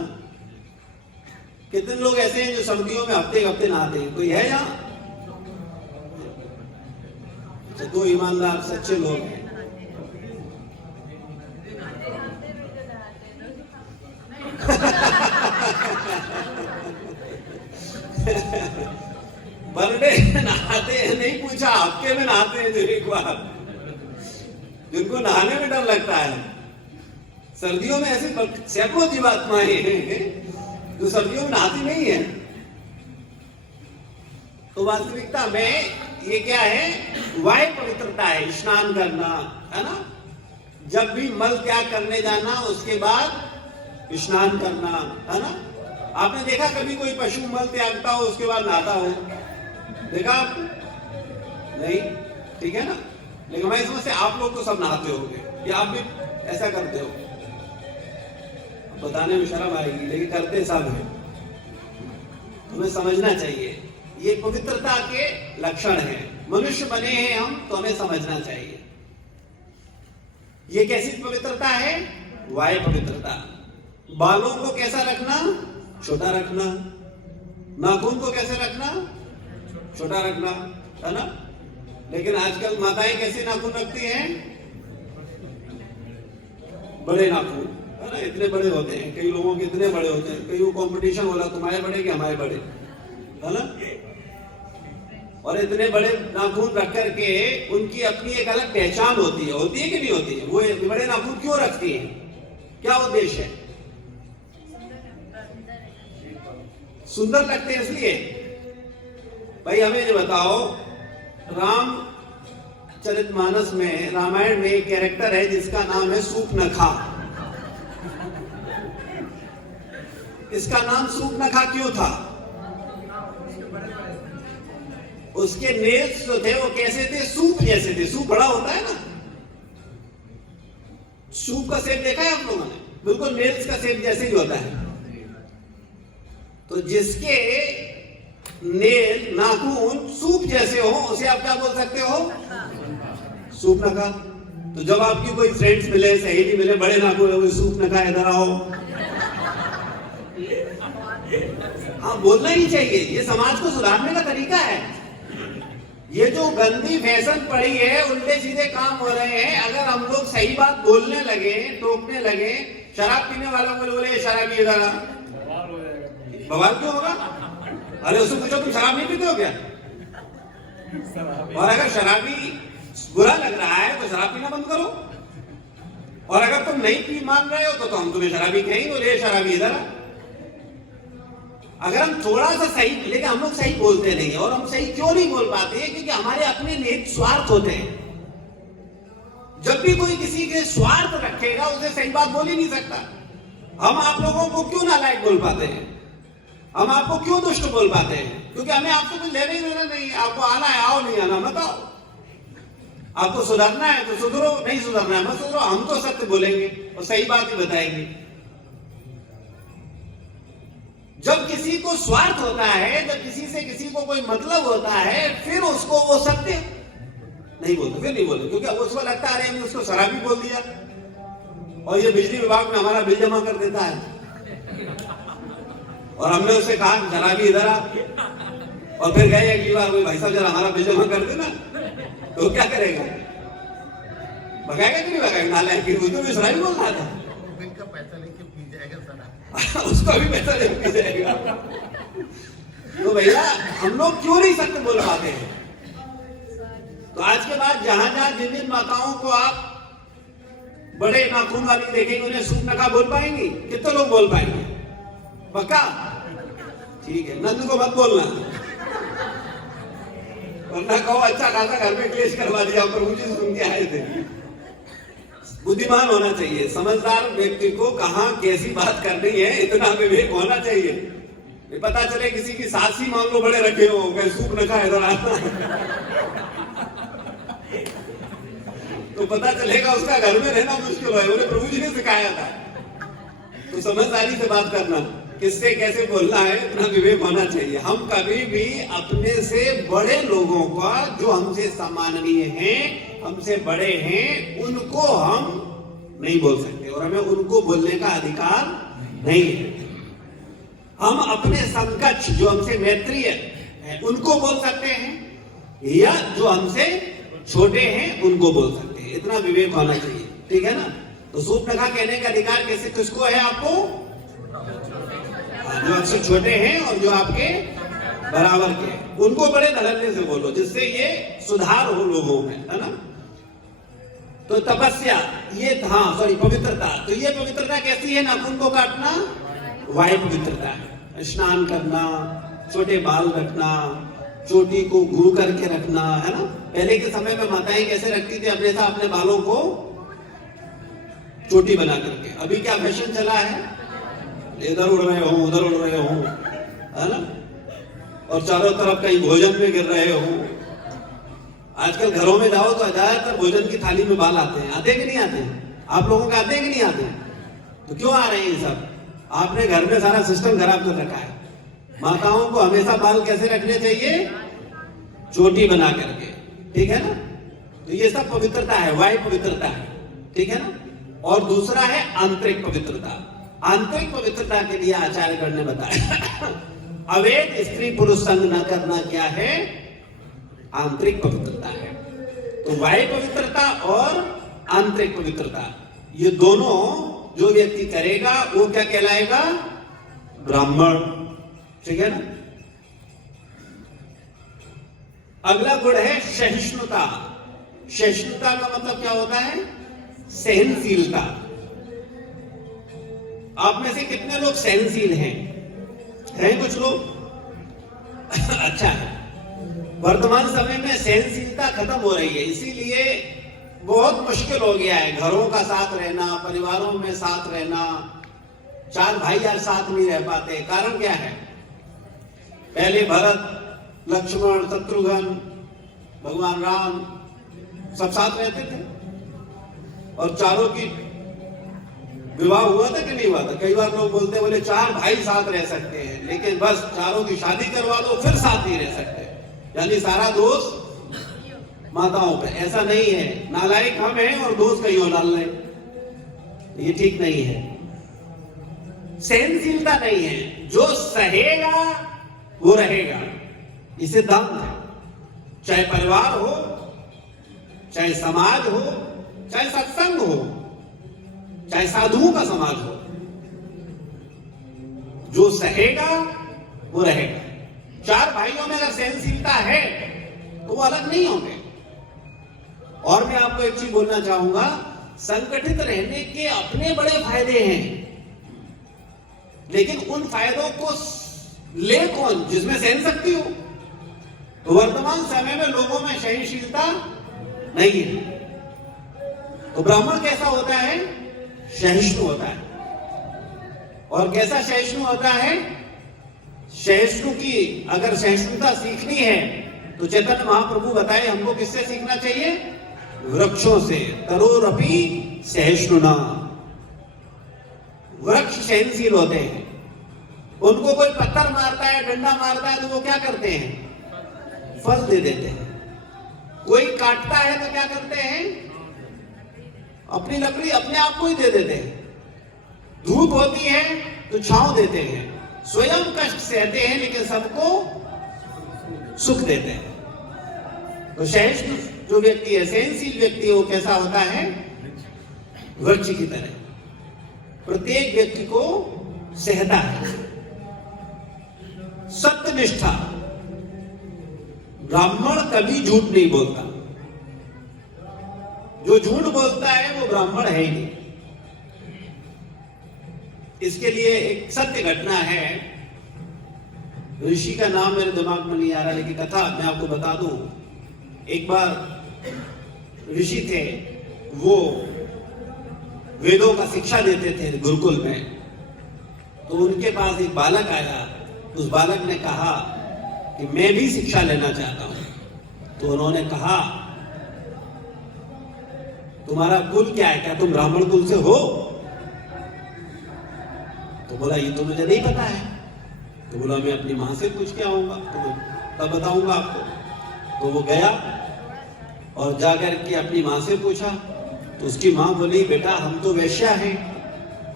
कितने लोग ऐसे हैं जो सर्दियों में हफ्ते हफ्ते नहाते हैं? कोई है यहाँ? तो 2 ईमानदार सच्चे लोग हैं। बरडे नहाते हैं, नहीं पूछा, हफ्ते में नहाते हैं जो एक बार, जिनको नहाने में डर लगता है। सर्दियों में ऐसी सैकड़ों जीवात्माएं हैं जो सर्दियों में नहाती नहीं है। तो वास्तविकता में ये क्या है? बाह्य पवित्रता है, स्नान करना, है ना, जब भी मल त्याग करने जाना उसके बाद स्नान करना, है ना। आपने देखा कभी कोई पशु मल त्यागता हो उसके बाद नहाता हो? देखा आप? नहीं, ठीक है ना। लेकिन मैं इसमें से आप लोग तो सब नहाते होंगे, या आप भी ऐसा करते हो? बताने में शर्म आएगी, लेकिन करते सब हैं। हमें समझना चाहिए ये पवित्रता के लक्षण हैं। मनुष्य बने हैं हम, तो हमें समझना चाहिए ये कैसी पवित्रता है। वाय पवित्रता। बालों को कैसा रखना? छोटा रखना। नाखून को कैसे रखना? छोटा रखना, है ना। लेकिन आजकल माताएं कैसे नाखून रखती हैं? बड़े नाखून, है ना। इतने बड़े होते हैं, कई लोगों के इतने बड़े होते हैं, कई वो कंपटीशन हो रहा तुम्हारे बड़े कि हमारे बड़े, है ना। और इतने बड़े नाखून रख करके उनकी अपनी एक अलग पहचान होती है कि नहीं होती है? वो बड़े नाखून क्यों रखती हैं? क्या उद्देश्य है? सुंदर लगते हैं इसलिए। भाई हमें ये बताओ, रामचरितमानस में, रामायण में एक कैरेक्टर है जिसका नाम है सूपनखा। इसका नाम सूपनखा क्यों था? उसके नेल्स जो थे वो कैसे थे? सूप जैसे थे। सूप बड़ा होता है ना। सूप का शेप देखा है आप लोगों ने? बिल्कुल नेल्स का शेप जैसे ही होता है। तो जिसके नेल, नाखून सूप जैसे हो उसे आप क्या बोल सकते हो? सूपनखा। तो जब आपकी कोई फ्रेंड्स मिले, सहेली मिले, बड़े नाखून है, सूपनखा इधर आओ, हाँ बोलना ही चाहिए। ये समाज को सुधारने का तरीका है। ये जो गंदी फैशन पड़ी है, उल्टे सीधे काम हो रहे हैं। अगर हम लोग सही बात बोलने लगे, टोकने लगे, शराब पीने वालों को बोले शराबी इधर आ, बवाल क्यों होगा? अरे उससे पूछो तुम शराब नहीं पीते हो क्या? और अगर शराबी बुरा लग रहा है तो शराब पीना बंद करो। और अगर तुम नहीं पी मान रहे हो तो हम तुम्हें शराबी कहेंगे, बोले शराबी इधर आ। अगर हम थोड़ा सा सही, लेकिन हम लोग सही बोलते नहीं है। और हम सही क्यों नहीं बोल पाते हैं? क्योंकि हमारे अपने निहित स्वार्थ होते हैं। जब भी कोई किसी के स्वार्थ रखेगा उसे सही बात बोल ही नहीं सकता। हम आप लोगों को क्यों नालायक बोल पाते हैं? हम आपको क्यों दुष्ट बोल पाते हैं? क्योंकि हमें आपसे कुछ लेना ही देना नहीं। आपको आना है आओ, नहीं आना मत आओ। आपको सुधरना है तो सुधरो, नहीं सुधरना है मत सुधरो। हम तो सत्य बोलेंगे और सही बात ही बताएंगे। जब किसी को स्वार्थ होता है, जब किसी से किसी को कोई मतलब होता है, फिर उसको वो सत्य नहीं बोलते, फिर नहीं बोलते। क्योंकि उसको लगता है हमने उसको शराबी बोल दिया और ये बिजली विभाग में हमारा बिल जमा कर देता है, और हमने उससे कहा शराबी इधर आ, और फिर गए अगली बार कोई भाई साहब जरा हमारा बिल जमा कर देना, तो क्या करेगा? भगाएगा कि नहीं भगाएगा? नालायक उसको भी शराबी बोल रहा था। पैसा लेके पी जाएगा सर। उसको भी पैसा दे पी जाएगा। तो भैया हम लोग क्यों नहीं सत्य बोल पाते हैं? तो आज के बाद जहां जहां जिन जिन माताओं को आप बड़े नाखून वाली देखेंगे उन्हें सूपनखा बोल पाएंगे? कितने लोग बोल पाएंगे? पक्का? ठीक है। नंद को मत बोलना, वरना कहो अच्छा खासा घर में क्लेश करवा दिया, प्रभु जी सुन के आए थे। बुद्धिमान होना चाहिए। समझदार व्यक्ति को कहां कैसी बात करनी है इतना विवेक होना चाहिए। ये पता चले किसी की सास ही मान लो बड़े रखे हो, गए सूपनखा इधर आता, तो पता चलेगा उसका घर में रहना मुश्किल है। बोले प्रभु जी ने सिखाया था। तो समझदारी से बात करना, किससे कैसे बोलना है, इतना विवेक होना चाहिए। हम कभी भी अपने से बड़े लोगों का, जो हमसे सम्माननीय हैं, हमसे बड़े हैं, उनको हम नहीं बोल सकते और हमें उनको बोलने का अधिकार नहीं है। हम अपने समकक्ष जो हमसे मैत्रीय है उनको बोल सकते हैं, या जो हमसे छोटे हैं उनको बोल सकते हैं। इतना विवेक होना चाहिए, ठीक है ना। तो सूपनखा कहने का अधिकार कैसे किसको है? आपको, जो आपसे छोटे हैं और जो आपके बराबर के, उनको बड़े धड़ल्ले से बोलो, जिससे ये सुधार हो लोगों में, है ना। तो तपस्या, ये हाँ सॉरी पवित्रता, तो ये पवित्रता कैसी है? नाखून को काटना वाय पवित्रता है। स्नान करना, छोटे बाल रखना, चोटी को घू करके रखना, है ना। पहले के समय में माताएं कैसे रखती थी अपने साथ अपने बालों को? चोटी बना करके। अभी क्या फैशन चला है, इधर उड़ रहे हो उधर उड़ रहे हो, है ना, और चारों तरफ कहीं भोजन में गिर रहे हो। आजकल घरों में जाओ तो ज्यादातर भोजन की थाली में बाल आते हैं। आते कि नहीं आते? आप लोगों के आते हैं कि नहीं आते? तो क्यों आ रहे हैं ये सब? आपने घर में सारा सिस्टम खराब कर रखा है। माताओं को हमेशा बाल कैसे रखने चाहिए? चोटी बना करके, ठीक है ना। तो ये सब पवित्रता है, वाह्य पवित्रता है, ठीक है ना। और दूसरा है आंतरिक पवित्रता। आंतरिक पवित्रता के लिए आचार्यगण ने बताया अवैध स्त्री पुरुष संग न करना क्या है? आंतरिक पवित्रता है। तो वाह्य पवित्रता और आंतरिक पवित्रता, ये दोनों जो व्यक्ति करेगा वो क्या कहलाएगा? ब्राह्मण, ठीक है ना। अगला गुण है सहिष्णुता। सहिष्णुता का मतलब क्या होता है? सहनशीलता। आप में से कितने लोग सहनशील हैं? कुछ लोग? अच्छा है। वर्तमान समय में सहनशीलता खत्म हो रही है, इसीलिए बहुत मुश्किल हो गया है घरों का साथ रहना, परिवारों में साथ रहना। चार भाई यार साथ नहीं रह पाते। कारण क्या है? पहले भरत, लक्ष्मण, शत्रुघ्न, भगवान राम सब साथ रहते थे और चारों की विवाह हुआ था कि नहीं हुआ था? कई बार लोग बोलते बोले चार भाई साथ रह सकते हैं, लेकिन बस चारों की शादी करवा दो फिर साथ नहीं रह सकते, यानी सारा दोष माताओं पे। ऐसा नहीं है, नालायक हम हैं और दोष कहीं और डाल रहे, ये ठीक नहीं है। सहनशीलता नहीं है। जो सहेगा वो रहेगा, ये सिद्धांत है। चाहे परिवार हो, चाहे समाज हो, चाहे सत्संग हो, चाहे साधुओं का समाज हो, जो सहेगा वो रहेगा। चार भाइयों में अगर सहनशीलता है तो वो अलग नहीं होंगे। और मैं आपको एक चीज बोलना चाहूंगा, संगठित रहने के अपने बड़े फायदे हैं, लेकिन उन फायदों को ले कौन? जिसमें सहन शक्ति हो। तो वर्तमान समय में लोगों में सहनशीलता नहीं है। तो ब्राह्मण कैसा होता है? सहिष्णु होता है। और कैसा सहिष्णु होता है? सहिष्णु की अगर सहिष्णुता सीखनी है तो चैतन्य महाप्रभु बताए हमको किससे सीखना चाहिए? वृक्षों से। तरोरपि सहिष्णुना। वृक्ष सहनशील होते हैं। उनको कोई पत्थर मारता है, डंडा मारता है तो वो क्या करते हैं? फल दे देते हैं। कोई काटता है तो क्या करते हैं? अपनी लकड़ी अपने आप को ही दे देते हैं। धूप होती है तो छांव देते हैं। स्वयं कष्ट सहते हैं लेकिन सबको सुख देते हैं। तो सहिष्णु जो व्यक्ति है, सहनशील व्यक्ति, वो कैसा होता है? वृक्ष की तरह प्रत्येक व्यक्ति को सहता है। सत्यनिष्ठा। ब्राह्मण कभी झूठ नहीं बोलता। जो झूठ बोलता है वो ब्राह्मण है ही नहीं। इसके लिए एक सत्य घटना है। ऋषि का नाम मेरे दिमाग में नहीं आ रहा, लेकिन कथा मैं आपको बता दूं। एक बार ऋषि थे, वो वेदों का शिक्षा देते थे गुरुकुल में। तो उनके पास एक बालक आया। उस बालक ने कहा कि मैं भी शिक्षा लेना चाहता हूं। तो उन्होंने कहा तुम्हारा कुल क्या है? क्या तुम ब्राह्मण कुल से हो? तो बोला ये तो मुझे नहीं पता है। तो बोला मैं अपनी मां से पूछ के आऊंगा तो तब बताऊंगा आपको। तो वो गया और जाकर के अपनी मां से पूछा। तो उसकी मां बोली बेटा हम तो वैश्या हैं,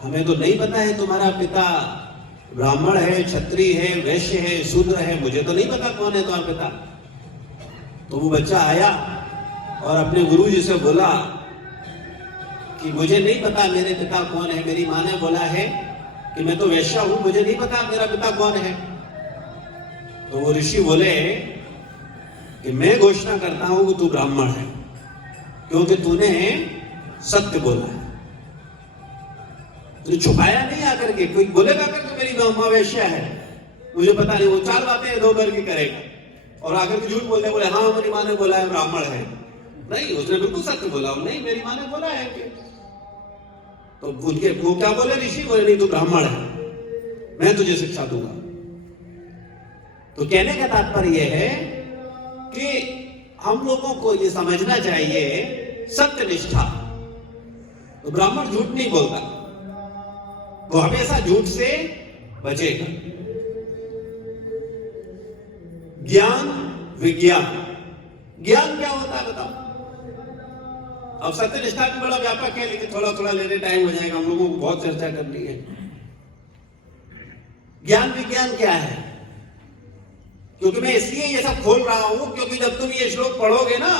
हमें तो नहीं पता है तुम्हारा पिता ब्राह्मण है, क्षत्रिय है, वैश्य है, शूद्र है, मुझे तो नहीं पता कौन है तुम्हारा पिता। तो वो बच्चा आया और अपने गुरुजी से बोला कि मुझे नहीं पता मेरे पिता कौन है। मेरी मां ने बोला है कि मैं तो वैश्या हूं, मुझे नहीं पता मेरा पिता कौन है। तो वो ऋषि बोले कि मैं घोषणा करता हूं कि तू ब्राह्मण है, क्योंकि तूने सत्य बोला है। तूने छुपाया नहीं आकर के। कोई बोलेगा कि मेरी मां वैश्या है, मुझे पता नहीं, वो चार बातें दो करके करेगा और आकर के झूठ बोलते बोले हाँ मेरी मां ने बोला है ब्राह्मण है। नहीं, उसने बिल्कुल सत्य बोला। नहीं, मेरी मां ने बोला है कि तो उनके वो क्या बोले ऋषि? बोले नहीं, तू ब्राह्मण है, मैं तुझे शिक्षा दूंगा। तो कहने का तात्पर्य यह है कि हम लोगों को ये समझना चाहिए सत्यनिष्ठा। तो ब्राह्मण झूठ नहीं बोलता, वो हमेशा झूठ से बचेगा। ज्ञान विज्ञान, ज्ञान क्या होता है बताओ? अब सत्यनिष्ठा भी बड़ा व्यापक है, लेकिन थोड़ा थोड़ा लेने टाइम हो जाएगा, हम लोगों को बहुत चर्चा करनी है। ज्ञान विज्ञान क्या है? क्योंकि मैं इसलिए ये सब खोल रहा हूं क्योंकि जब तुम ये श्लोक पढ़ोगे ना,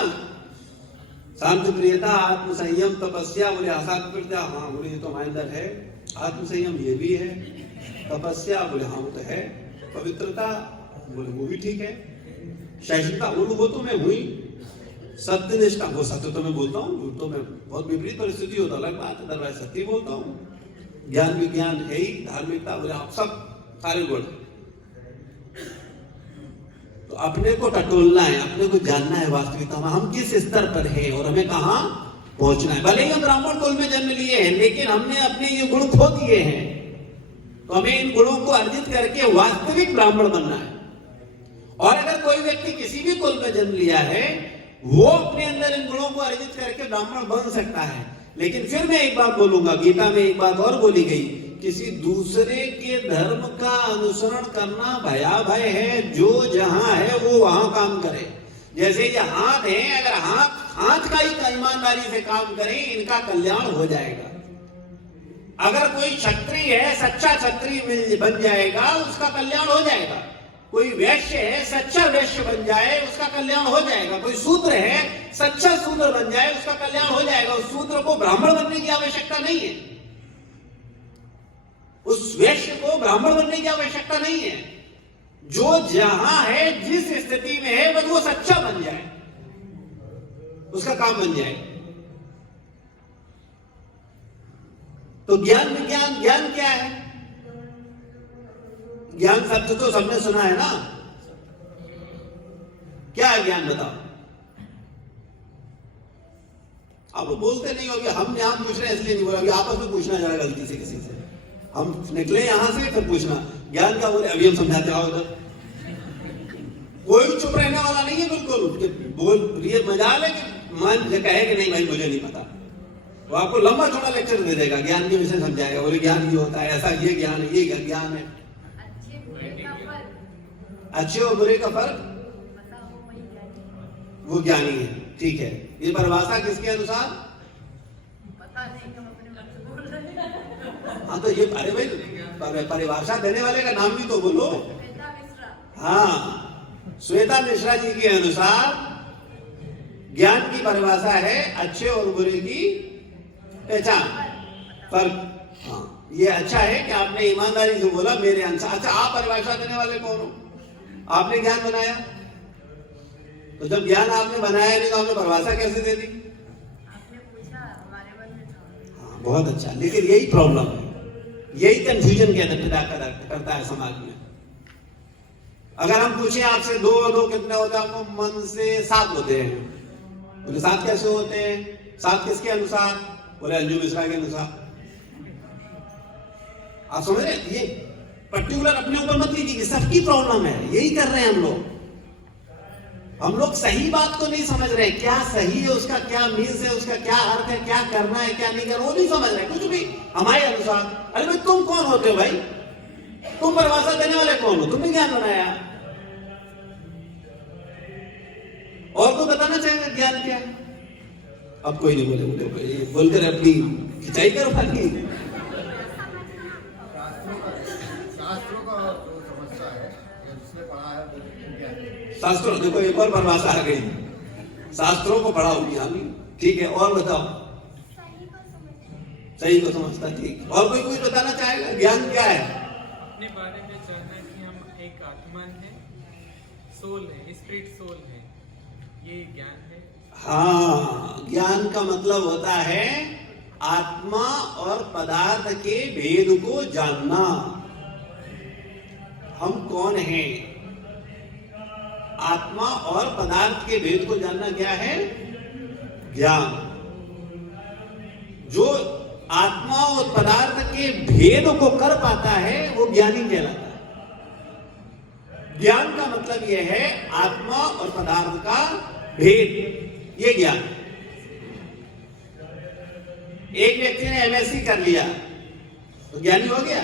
शांति प्रियता आत्म संयम तपस्या, बोले असात्विकता, हाँ बोले ये तो हमारे अंदर है, आत्म संयम ये भी है, तपस्या बोले हाँ वो तो है, पवित्रता बोले वो भी ठीक है, सहिष्णुता बोलो वो तो मैं हुई, सत्यनिष्ठा वो सत्य तो मैं बोलता हूँ, झूठ तो मैं बहुत विपरीत परिस्थिति होता अलग बात है, अदरवाइज सत्य बोलता हूँ। ज्ञान विज्ञान है ही, धार्मिकता बोले आप सब सारे गुण। तो अपने को टटोलना है, अपने को जानना है वास्तविकता में हम किस स्तर पर हैं और हमें कहां पहुंचना है। भले ही हम ब्राह्मण कुल में जन्म लिए हैं, लेकिन हमने अपने ये गुण खो दिए हैं, तो हमें इन गुणों को अर्जित करके वास्तविक ब्राह्मण बनना है। और अगर कोई व्यक्ति किसी भी कुल में जन्म लिया है, वो अपने अंदर इन गुणों को अर्जित करके ब्राह्मण बन सकता है। लेकिन फिर मैं एक बात बोलूंगा, गीता में एक बात और बोली गई, किसी दूसरे के धर्म का अनुसरण करना भयाभय है, जो जहां है वो वहां काम करे। जैसे ये हाथ है, अगर हाथ का ही ईमानदारी से काम करें, इनका कल्याण हो जाएगा। अगर कोई क्षत्रिय है, सच्चा क्षत्रिय बन जाएगा, उसका कल्याण हो जाएगा। कोई वैश्य है, सच्चा वैश्य बन जाए, उसका कल्याण हो जाएगा। कोई शूद्र है, सच्चा शूद्र बन जाए, उसका कल्याण हो जाएगा। उस शूद्र को ब्राह्मण बनने की आवश्यकता नहीं है, उस वैश्य को ब्राह्मण बनने की आवश्यकता नहीं है। जो जहां है, जिस स्थिति में है, बस वो सच्चा बन जाए, उसका काम बन जाए। तो ज्ञान विज्ञान, ज्ञान क्या है? ज्ञान शब्द तो सबने सुना है ना, क्या है ज्ञान बताओ? आप बोलते नहीं हो, अभी हम यहां पूछ रहे हैं इसलिए नहीं बोला, अभी आपस में पूछना जरा गलती से किसी से, हम निकले यहां से फिर पूछना ज्ञान क्या बोले, अभी हम समझाते आओ उधर। कोई चुप रहने वाला नहीं है बिल्कुल, बोल ये मजाल है कि मन कहे कि नहीं भाई मुझे नहीं पता, वो आपको लंबा चौड़ा लेक्चर दे देगा, ज्ञान के विषय समझाएगा, बोले ज्ञान ये होता है, ऐसा ये ज्ञान है, ये ज्ञान है। अच्छे और बुरे का फर्क, वो ज्ञानी है, ठीक है। ये परिभाषा किसके अनुसार? पता नहीं, हम अपने मन से बोल रहे हैं। हाँ तो ये, अरे भाई परिभाषा देने वाले का नाम भी तो बोलो। श्वेता मिश्रा। हाँ, श्वेता मिश्रा जी के अनुसार ज्ञान की परिभाषा है अच्छे और बुरे की पहचान, फर्क। हाँ, ये अच्छा है कि आपने ईमानदारी से बोला मेरे अनुसार। अच्छा, आप परिभाषा देने वाले कौन हो? आपने ज्ञान बनाया, तो जब ज्ञान आपने बनाया नहीं तो आपने परिभाषा कैसे दे दी? आपने पूछा, हमारे मन में था। हाँ, बहुत अच्छा। लेकिन यही प्रॉब्लम है, यही कंफ्यूजन के अंदर पैदा करता है समाज में। अगर हम पूछें आपसे 2 और 2 कितने होते हैं, आपको मन से 7 होते हैं। बोले 7 कैसे होते हैं? 7 किसके अनुसार? बोले अंजू मिश्रा के अनुसार। आप समझ रहे? ये पर्टिकुलर अपने ऊपर मत लीजिए, सबकी प्रॉब्लम है, यही कर रहे हैं हम लोग। हम लोग सही बात को नहीं समझ रहे, क्या सही है, उसका क्या मीन्स है, उसका क्या अर्थ है, क्या करना है क्या नहीं करना, वो नहीं समझ रहे कुछ भी हमारे अनुसार। अरे भाई तुम कौन होते हो भाई? तुम परिभाषा देने वाले कौन हो? तुमने ज्ञान बनाया, और कोई बताना चाहेगा ज्ञान क्या है? अब कोई नहीं बोले बोलकर अपनी खिंचाई करो खाली। शास्त्रों का जो समझता है, जिसने पढ़ा है वो क्या है? शास्त्रों, देखो एक और परिभाषा आ गई, शास्त्रों को पढ़ा होगी हामी, ठीक है। और बताओ, सही को समझता, ठीक। और कोई कुछ बताना चाहेगा ज्ञान क्या है? अपने बारे में जानना कि हम एक आत्मा है, सोल है, स्पिरिट सोल है, ये ज्ञान है। हाँ, ज्ञान का मतलब होता है आत्मा और पदार्थ के भेद को जानना। हम कौन हैं? आत्मा और पदार्थ के भेद को जानना क्या है? ज्ञान। जो आत्मा और पदार्थ के भेद को कर पाता है वो ज्ञानी कहलाता है। ज्ञान का मतलब यह है आत्मा और पदार्थ का भेद, ये ज्ञान। एक व्यक्ति ने एमएससी कर लिया तो ज्ञानी हो गया?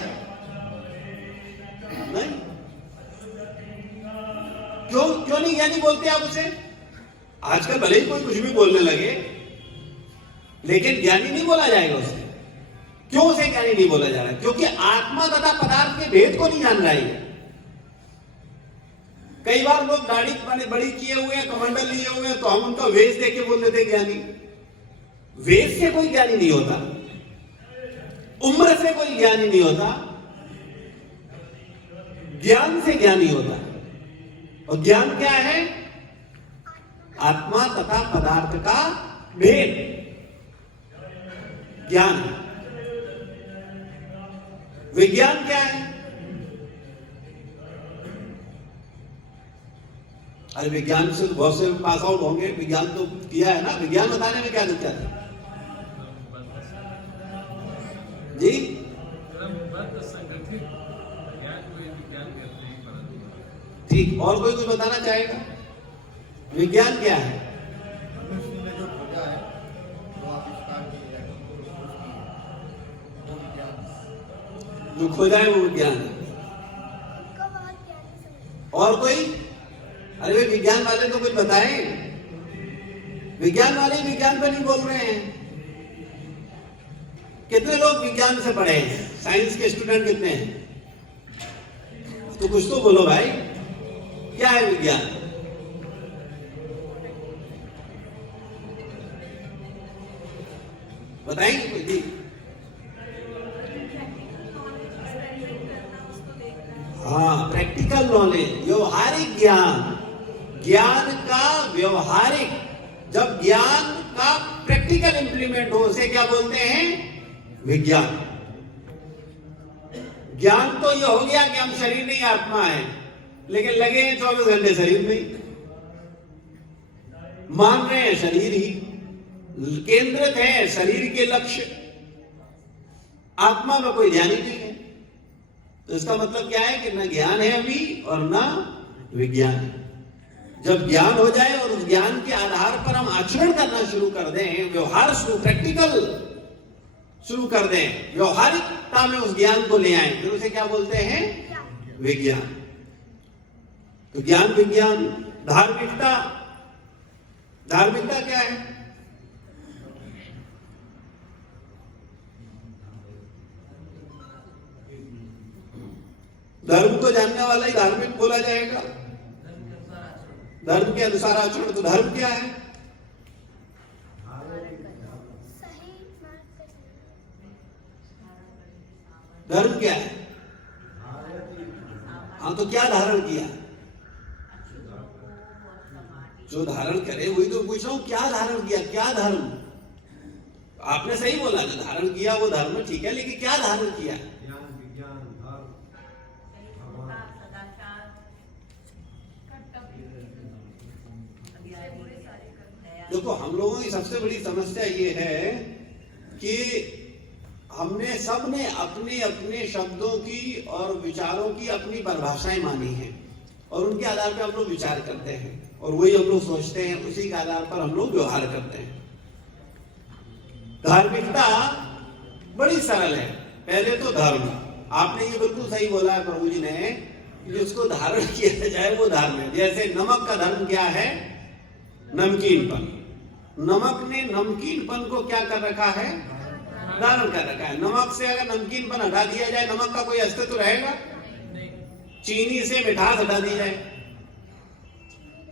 नहीं। क्यों नहीं ज्ञानी बोलते आप उसे? आजकल भले ही कोई कुछ भी बोलने लगे, लेकिन ज्ञानी नहीं बोला जाएगा उसे। क्यों उसे ज्ञानी नहीं बोला जा रहा है? क्योंकि आत्मा तथा पदार्थ के भेद को नहीं जान रहा है। कई बार लोग दाढ़ी बड़ी किए हुए हैं, कमंडल लिए हुए हैं, तो हम उनका वेश देख के बोल देते ज्ञानी। वेश से कोई ज्ञानी नहीं होता, उम्र से कोई ज्ञानी नहीं होता, ज्ञान से ज्ञानी होता। और ज्ञान क्या है? आत्मा तथा पदार्थ का भेद ज्ञान। विज्ञान क्या है? अरे विज्ञान से बहुत से पास आउट होंगे, विज्ञान तो किया है ना। विज्ञान बताने में क्या दिक्कत है जी? ठीक, और कोई कुछ बताना चाहेगा? विज्ञान क्या है? मनुष्य ने जो खोजा है, जो आविष्कार किया है, वो विज्ञान। जो खोजा है वो विज्ञान है। और कोई? अरे वे विज्ञान वाले तो कुछ बताएं। विज्ञान वाले विज्ञान पे नहीं बोल रहे हैं। कितने लोग विज्ञान से पढ़े हैं? साइंस के स्टूडेंट कितने हैं? तो कुछ तो बोलो भाई, क्या है विज्ञान? बताएंगे कोई? जी हाँ, प्रैक्टिकल नॉलेज, व्यवहारिक ज्ञान। ज्ञान का व्यवहारिक, जब ज्ञान का प्रैक्टिकल इंप्लीमेंट हो उसे क्या बोलते हैं? विज्ञान। ज्ञान तो यह हो गया कि हम शरीर नहीं आत्मा है, लेकिन लगे हैं 24 घंटे शरीर में, मान रहे हैं शरीर ही, केंद्रित है शरीर के लक्ष्य, आत्मा में कोई ध्यान ही नहीं है। तो इसका मतलब क्या है कि न ज्ञान है अभी और न विज्ञान है। जब ज्ञान हो जाए और उस ज्ञान के आधार पर हम आचरण करना शुरू कर दें, व्यवहार शुरू, प्रैक्टिकल शुरू कर दें, व्यवहारिकता में उस ज्ञान को ले आए, फिर उसे क्या बोलते हैं? विज्ञान। तो ज्ञान, विज्ञान, धार्मिकता। धार्मिकता क्या है? धर्म को जानने वाला ही धार्मिक बोला जाएगा। धर्म के अनुसार आचरण। तो धर्म क्या है? धर्म क्या है? हाँ, तो क्या धारण किया? जो धारण करे वही तो पूछ रहा हूं, क्या धारण किया? क्या धर्म? आपने सही बोला, जो धारण किया वो धर्म ठीक है, लेकिन क्या धारण किया? देखो, हम लोगों की सबसे बड़ी समस्या ये है कि हमने सबने अपने अपने शब्दों की और विचारों की अपनी परिभाषाएं मानी हैं, और उनके आधार पर हम लोग विचार करते हैं, और वही हम लोग सोचते हैं, उसी के आधार पर हम लोग व्यवहार करते हैं। धार्मिकता बड़ी सरल है। पहले तो धर्म, आपने ये बिल्कुल सही बोला है प्रभु जी ने, जिसको धारण किया जाए वो धर्म है। जैसे नमक का धर्म क्या है? नमकीनपन। नमक ने नमकीनपन को क्या कर रखा है? धारण कर रखा है। नमक से अगर नमकीनपन हटा दिया जाए, नमक का कोई अस्तित्व रहेगा? चीनी से मिठास हटा दी जाए,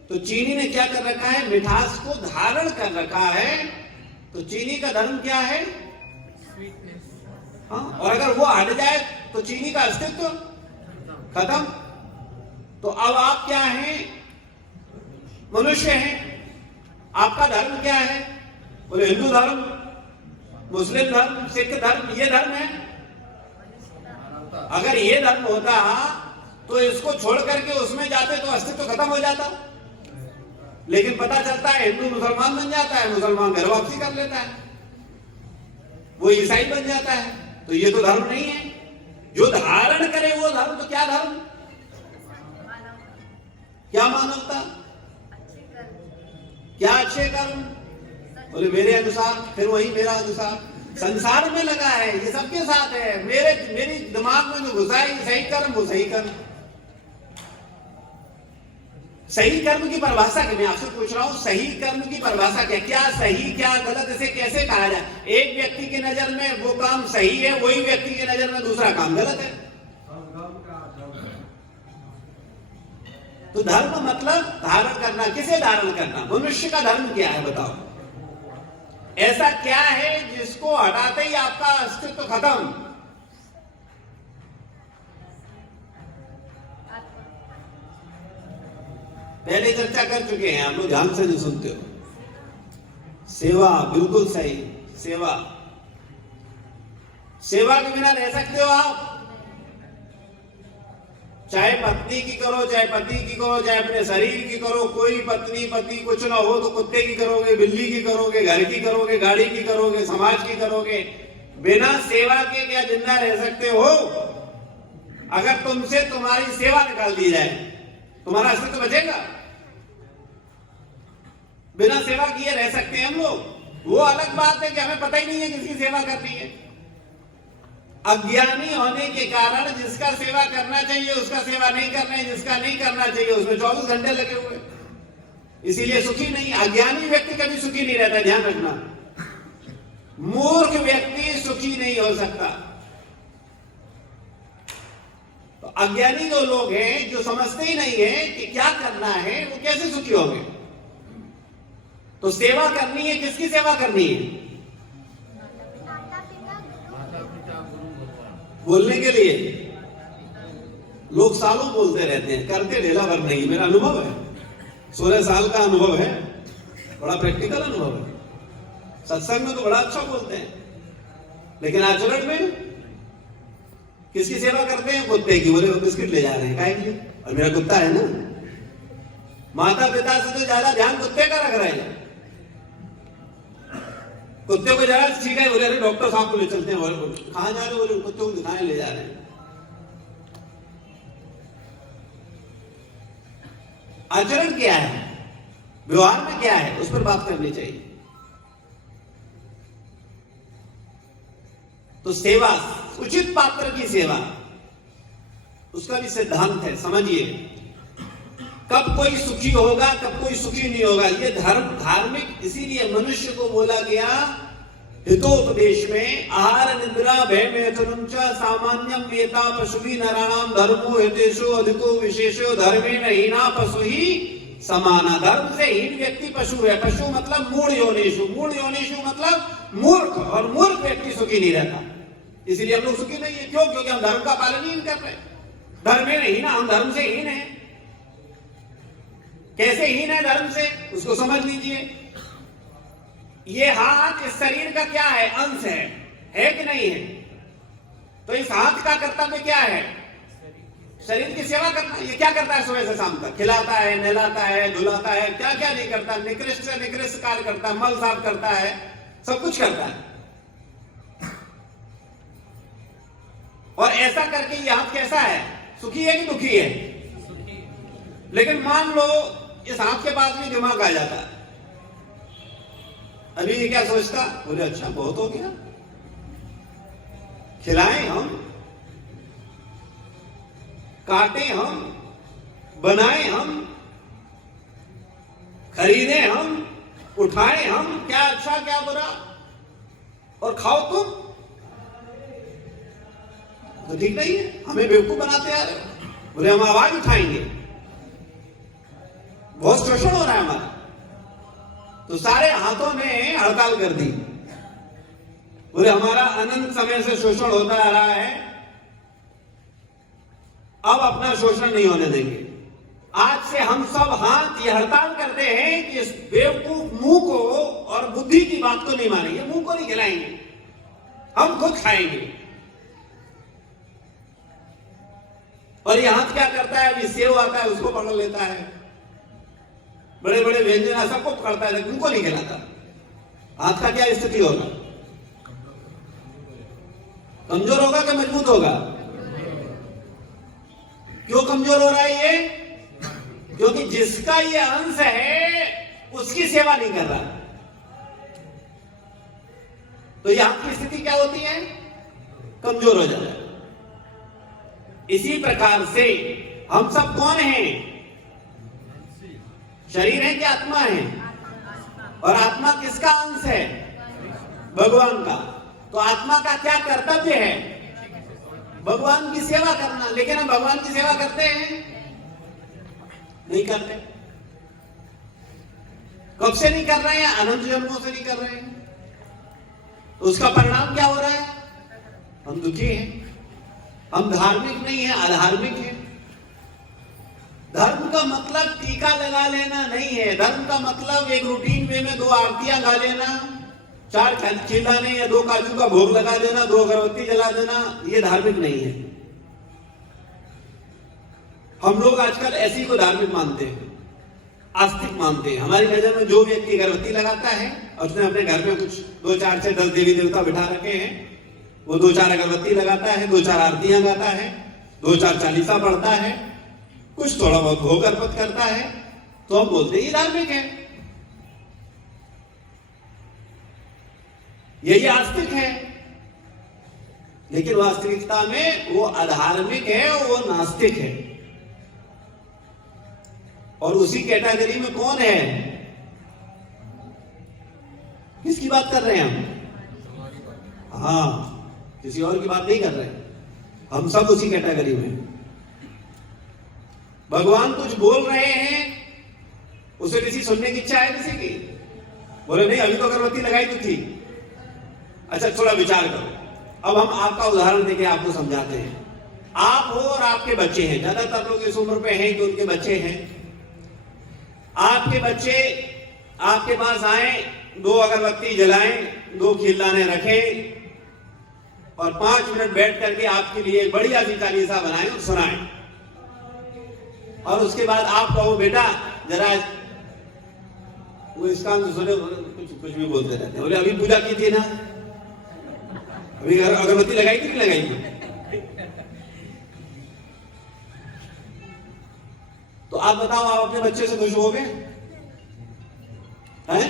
तो चीनी ने क्या कर रखा है? मिठास को धारण कर रखा है। तो चीनी का धर्म क्या है? हाँ, और अगर वो हट जाए तो चीनी का अस्तित्व खत्म। तो अब आप क्या हैं? मनुष्य हैं। आपका धर्म क्या है? बोले हिंदू धर्म, मुस्लिम धर्म, सिख धर्म, ये धर्म है। अगर ये धर्म होता तो इसको छोड़ करके उसमें जाते तो अस्तित्व खत्म हो जाता। लेकिन पता चलता है हिंदू मुसलमान बन जाता है, मुसलमान घर वापसी कर लेता है। वो ईसाई बन जाता है। तो ये तो धर्म नहीं है। जो धारण करे वो धर्म। तो क्या धर्म? क्या मानवता? क्या अच्छे कर्म? बोले मेरे अनुसार, फिर वही मेरा अनुसार। संसार में लगा है, ये सबके साथ है। मेरी दिमाग में जो घुसा है, सही कर्म वो सही कर्म। सही कर्म की परिभाषा क्या? मैं आपसे पूछ रहा हूं, सही कर्म की परिभाषा क्या? क्या सही क्या गलत, इसे कैसे कहा जाए? एक व्यक्ति की नजर में वो काम सही है, वही व्यक्ति की नजर में दूसरा काम गलत है। तो धर्म मतलब धारण करना। किसे धारण करना? मनुष्य का धर्म क्या है बताओ? ऐसा क्या है जिसको हटाते ही आपका अस्तित्व खत्म? पहले चर्चा कर चुके हैं, आप लोग ध्यान से नहीं सुनते हो। सेवा, बिल्कुल सही। सेवा, सेवा के बिना रह सकते हो आप? चाहे पत्नी की करो, चाहे पति की करो, चाहे अपने शरीर की करो। कोई पत्नी पति कुछ ना हो तो कुत्ते की करोगे, बिल्ली की करोगे, घर की करोगे, गाड़ी की करोगे, समाज की करोगे। बिना सेवा के क्या जिंदा रह सकते हो? अगर तुमसे तुम्हारी सेवा निकाल दी जाए, तुम्हारा अस्तित्व बचेगा? बिना सेवा किए रह सकते हैं हम लोग। वो अलग बात है कि हमें पता ही नहीं है किसकी सेवा करनी है। अज्ञानी होने के कारण जिसका सेवा करना चाहिए उसका सेवा नहीं करना है, जिसका नहीं करना चाहिए उसमें 24 घंटे लगे हुए, इसीलिए सुखी नहीं। अज्ञानी व्यक्ति कभी सुखी नहीं रहता, ध्यान रखना। मूर्ख व्यक्ति सुखी नहीं हो सकता। तो अज्ञानी जो लोग हैं, जो समझते ही नहीं है कि क्या करना है, वो कैसे सुखी होंगे? तो सेवा करनी है, किसकी सेवा करनी है? बोलने के लिए लोग सालों बोलते रहते हैं, करते ढेला भर नहीं। मेरा अनुभव है, 16 साल का अनुभव है, बड़ा प्रैक्टिकल अनुभव है। सत्संग में तो बड़ा अच्छा बोलते हैं, लेकिन आचरण में किसकी सेवा करते हैं? कुत्ते की। बोले वो बिस्किट ले जा रहे हैं, काहे के लिए? और मेरा कुत्ता है ना। माता पिता से तो ज्यादा ध्यान कुत्ते का रख रहे हैं। कुत्ते को जरा ठीक है, बोले अरे डॉक्टर साहब को ले चलते हैं। कहां जा रहे हो? बोले कुत्ते को दिखाने ले जा रहे हैं। आचरण क्या है, व्यवहार में क्या है, उस पर बात करनी चाहिए। तो सेवा, उचित पात्र की सेवा, उसका भी सिद्धांत है, समझिए। कब कोई सुखी होगा, कब कोई सुखी नहीं होगा, ये धार्मिक। इसीलिए मनुष्य को बोला गया हितोपदेश में, आहार निद्रा भय मैथुनम च सामान्यम वेता पशुभि नराणाम धर्मो हितेषु अधिको विशेषो धर्मेण हीना पशु ही समाना। धर्म से हीन व्यक्ति पशु है। पशु मतलब मूढ़ योनिषु, मूढ़ योनिषु मतलब मूर्ख, और मूर्ख व्यक्ति सुखी नहीं रहता। इसीलिए हम लोग सुखी नहीं है। क्यों? क्योंकि हम धर्म का पालन ही नहीं कर रहे। धर्मेण हीना, हम धर्म से हीन है। कैसे हीन है धर्म से, उसको समझ लीजिए। ये हाथ इस शरीर का क्या है? अंश है कि नहीं है? तो इस हाथ का कर्तव्य क्या है? शरीर की सेवा करना। ये क्या करता है सुबह से शाम तक? खिलाता है, नहलाता है, धुलाता है, क्या क्या नहीं करता। निकृष्ट से निकृष्ट कार्य करता है, मल साफ करता है, सब कुछ करता है। और ऐसा करके ये हाथ कैसा है? सुखी है कि दुखी है? लेकिन मान लो इस हाथ के पास भी दिमाग आ जाता है। अभी ये क्या सोचता? बोले अच्छा बहुत हो गया, खिलाएं हम, काटें हम, बनाएं हम, खरीदें हम, उठाएं हम, क्या अच्छा क्या बुरा, और खाओ तुम। तो ठीक नहीं है, हमें बेवकूफ बनाते आ रहे हो। बोले हम आवाज उठाएंगे, बहुत शोषण हो रहा है हमारा। तो सारे हाथों ने हड़ताल कर दी। बोले हमारा अनंत समय से शोषण होता आ रहा है, अब अपना शोषण नहीं होने देंगे। आज से हम सब हाथ ये हड़ताल करते हैं कि इस बेवकूफ मुंह को और बुद्धि की बात को नहीं मानेंगे, मुंह को नहीं खिलाएंगे, हम खुद खाएंगे। और ये हाथ क्या करता है? अभी सेव आता है उसको पकड़ लेता है, बड़े बड़े व्यंजन सबको पकड़ता है, लेकिन उनको नहीं खिलाता। हाथ का क्या स्थिति होगा? कमजोर होगा कि मजबूत होगा? क्यों कमजोर हो रहा है ये? क्योंकि जिसका ये अंश है उसकी सेवा नहीं कर रहा। तो ये आपकी स्थिति क्या होती है? कमजोर हो जाता है। इसी प्रकार से हम सब कौन हैं? शरीर है कि आत्मा है? और आत्मा किसका अंश है? भगवान का। तो आत्मा का क्या कर्तव्य है? भगवान की सेवा करना। लेकिन हम भगवान की सेवा करते हैं? नहीं करते। कब से नहीं कर रहे हैं? अनंत जन्मों से नहीं कर रहे हैं। तो उसका परिणाम क्या हो रहा है? हम दुखी हैं। हम धार्मिक नहीं है, अधार्मिक है। धर्म का मतलब टीका लगा लेना नहीं है। धर्म का मतलब एक रूटीन वे में 2 आरतियां गा लेना, 4 खिलाने या 2 काजू का भोग लगा देना, 2 अगरबत्ती जला देना, ये धार्मिक नहीं है। हम लोग आजकल ऐसी को धार्मिक मानते हैं, आस्तिक मानते हैं। हमारी नजर में जो व्यक्ति अगरबत्ती लगाता है, उसने अपने घर में कुछ 2, 4 से 10 देवी देवता बिठा रखे हैं, वो 2, 4 अगरबत्ती लगाता है, 2, 4 आरतियां गाता है, 2, 4 चालीसा पढ़ता है, कुछ थोड़ा बहुत भोग अर्पित करता है, तो हम बोलते हैं ये धार्मिक है, यही आस्तिक है। लेकिन वास्तविकता में वो अधार्मिक है, वो नास्तिक है। और उसी कैटेगरी में कौन है? किसकी बात कर रहे हैं हम? हाँ, किसी और की बात नहीं कर रहे। हम सब उसी कैटेगरी में। भगवान कुछ बोल रहे हैं, उसे किसी सुनने की इच्छा है किसी की? बोले नहीं, अभी तो अगरबत्ती लगाई तो थी। अच्छा, थोड़ा विचार करो। अब हम आपका उदाहरण देके आपको समझाते हैं। आप हो और आपके बच्चे हैं। ज्यादातर लोग इस उम्र पे हैं कि उनके बच्चे हैं। आपके बच्चे आपके पास आए, 2 अगरबत्ती जलाएं, 2 खिलाने रखें और 5 मिनट बैठ करके आपके लिए बढ़िया सी चालीसा बनाएं और सुनाएं। और उसके बाद आप कहो बेटा जरा, वो इस काम से सुने, कुछ भी बोलते रहते हैं। बोले अभी पूजा की थी ना, अभी अगरबत्ती लगाई थी, नहीं लगाई थी? तो आप बताओ, आप अपने बच्चे से खुश हो गए हैं?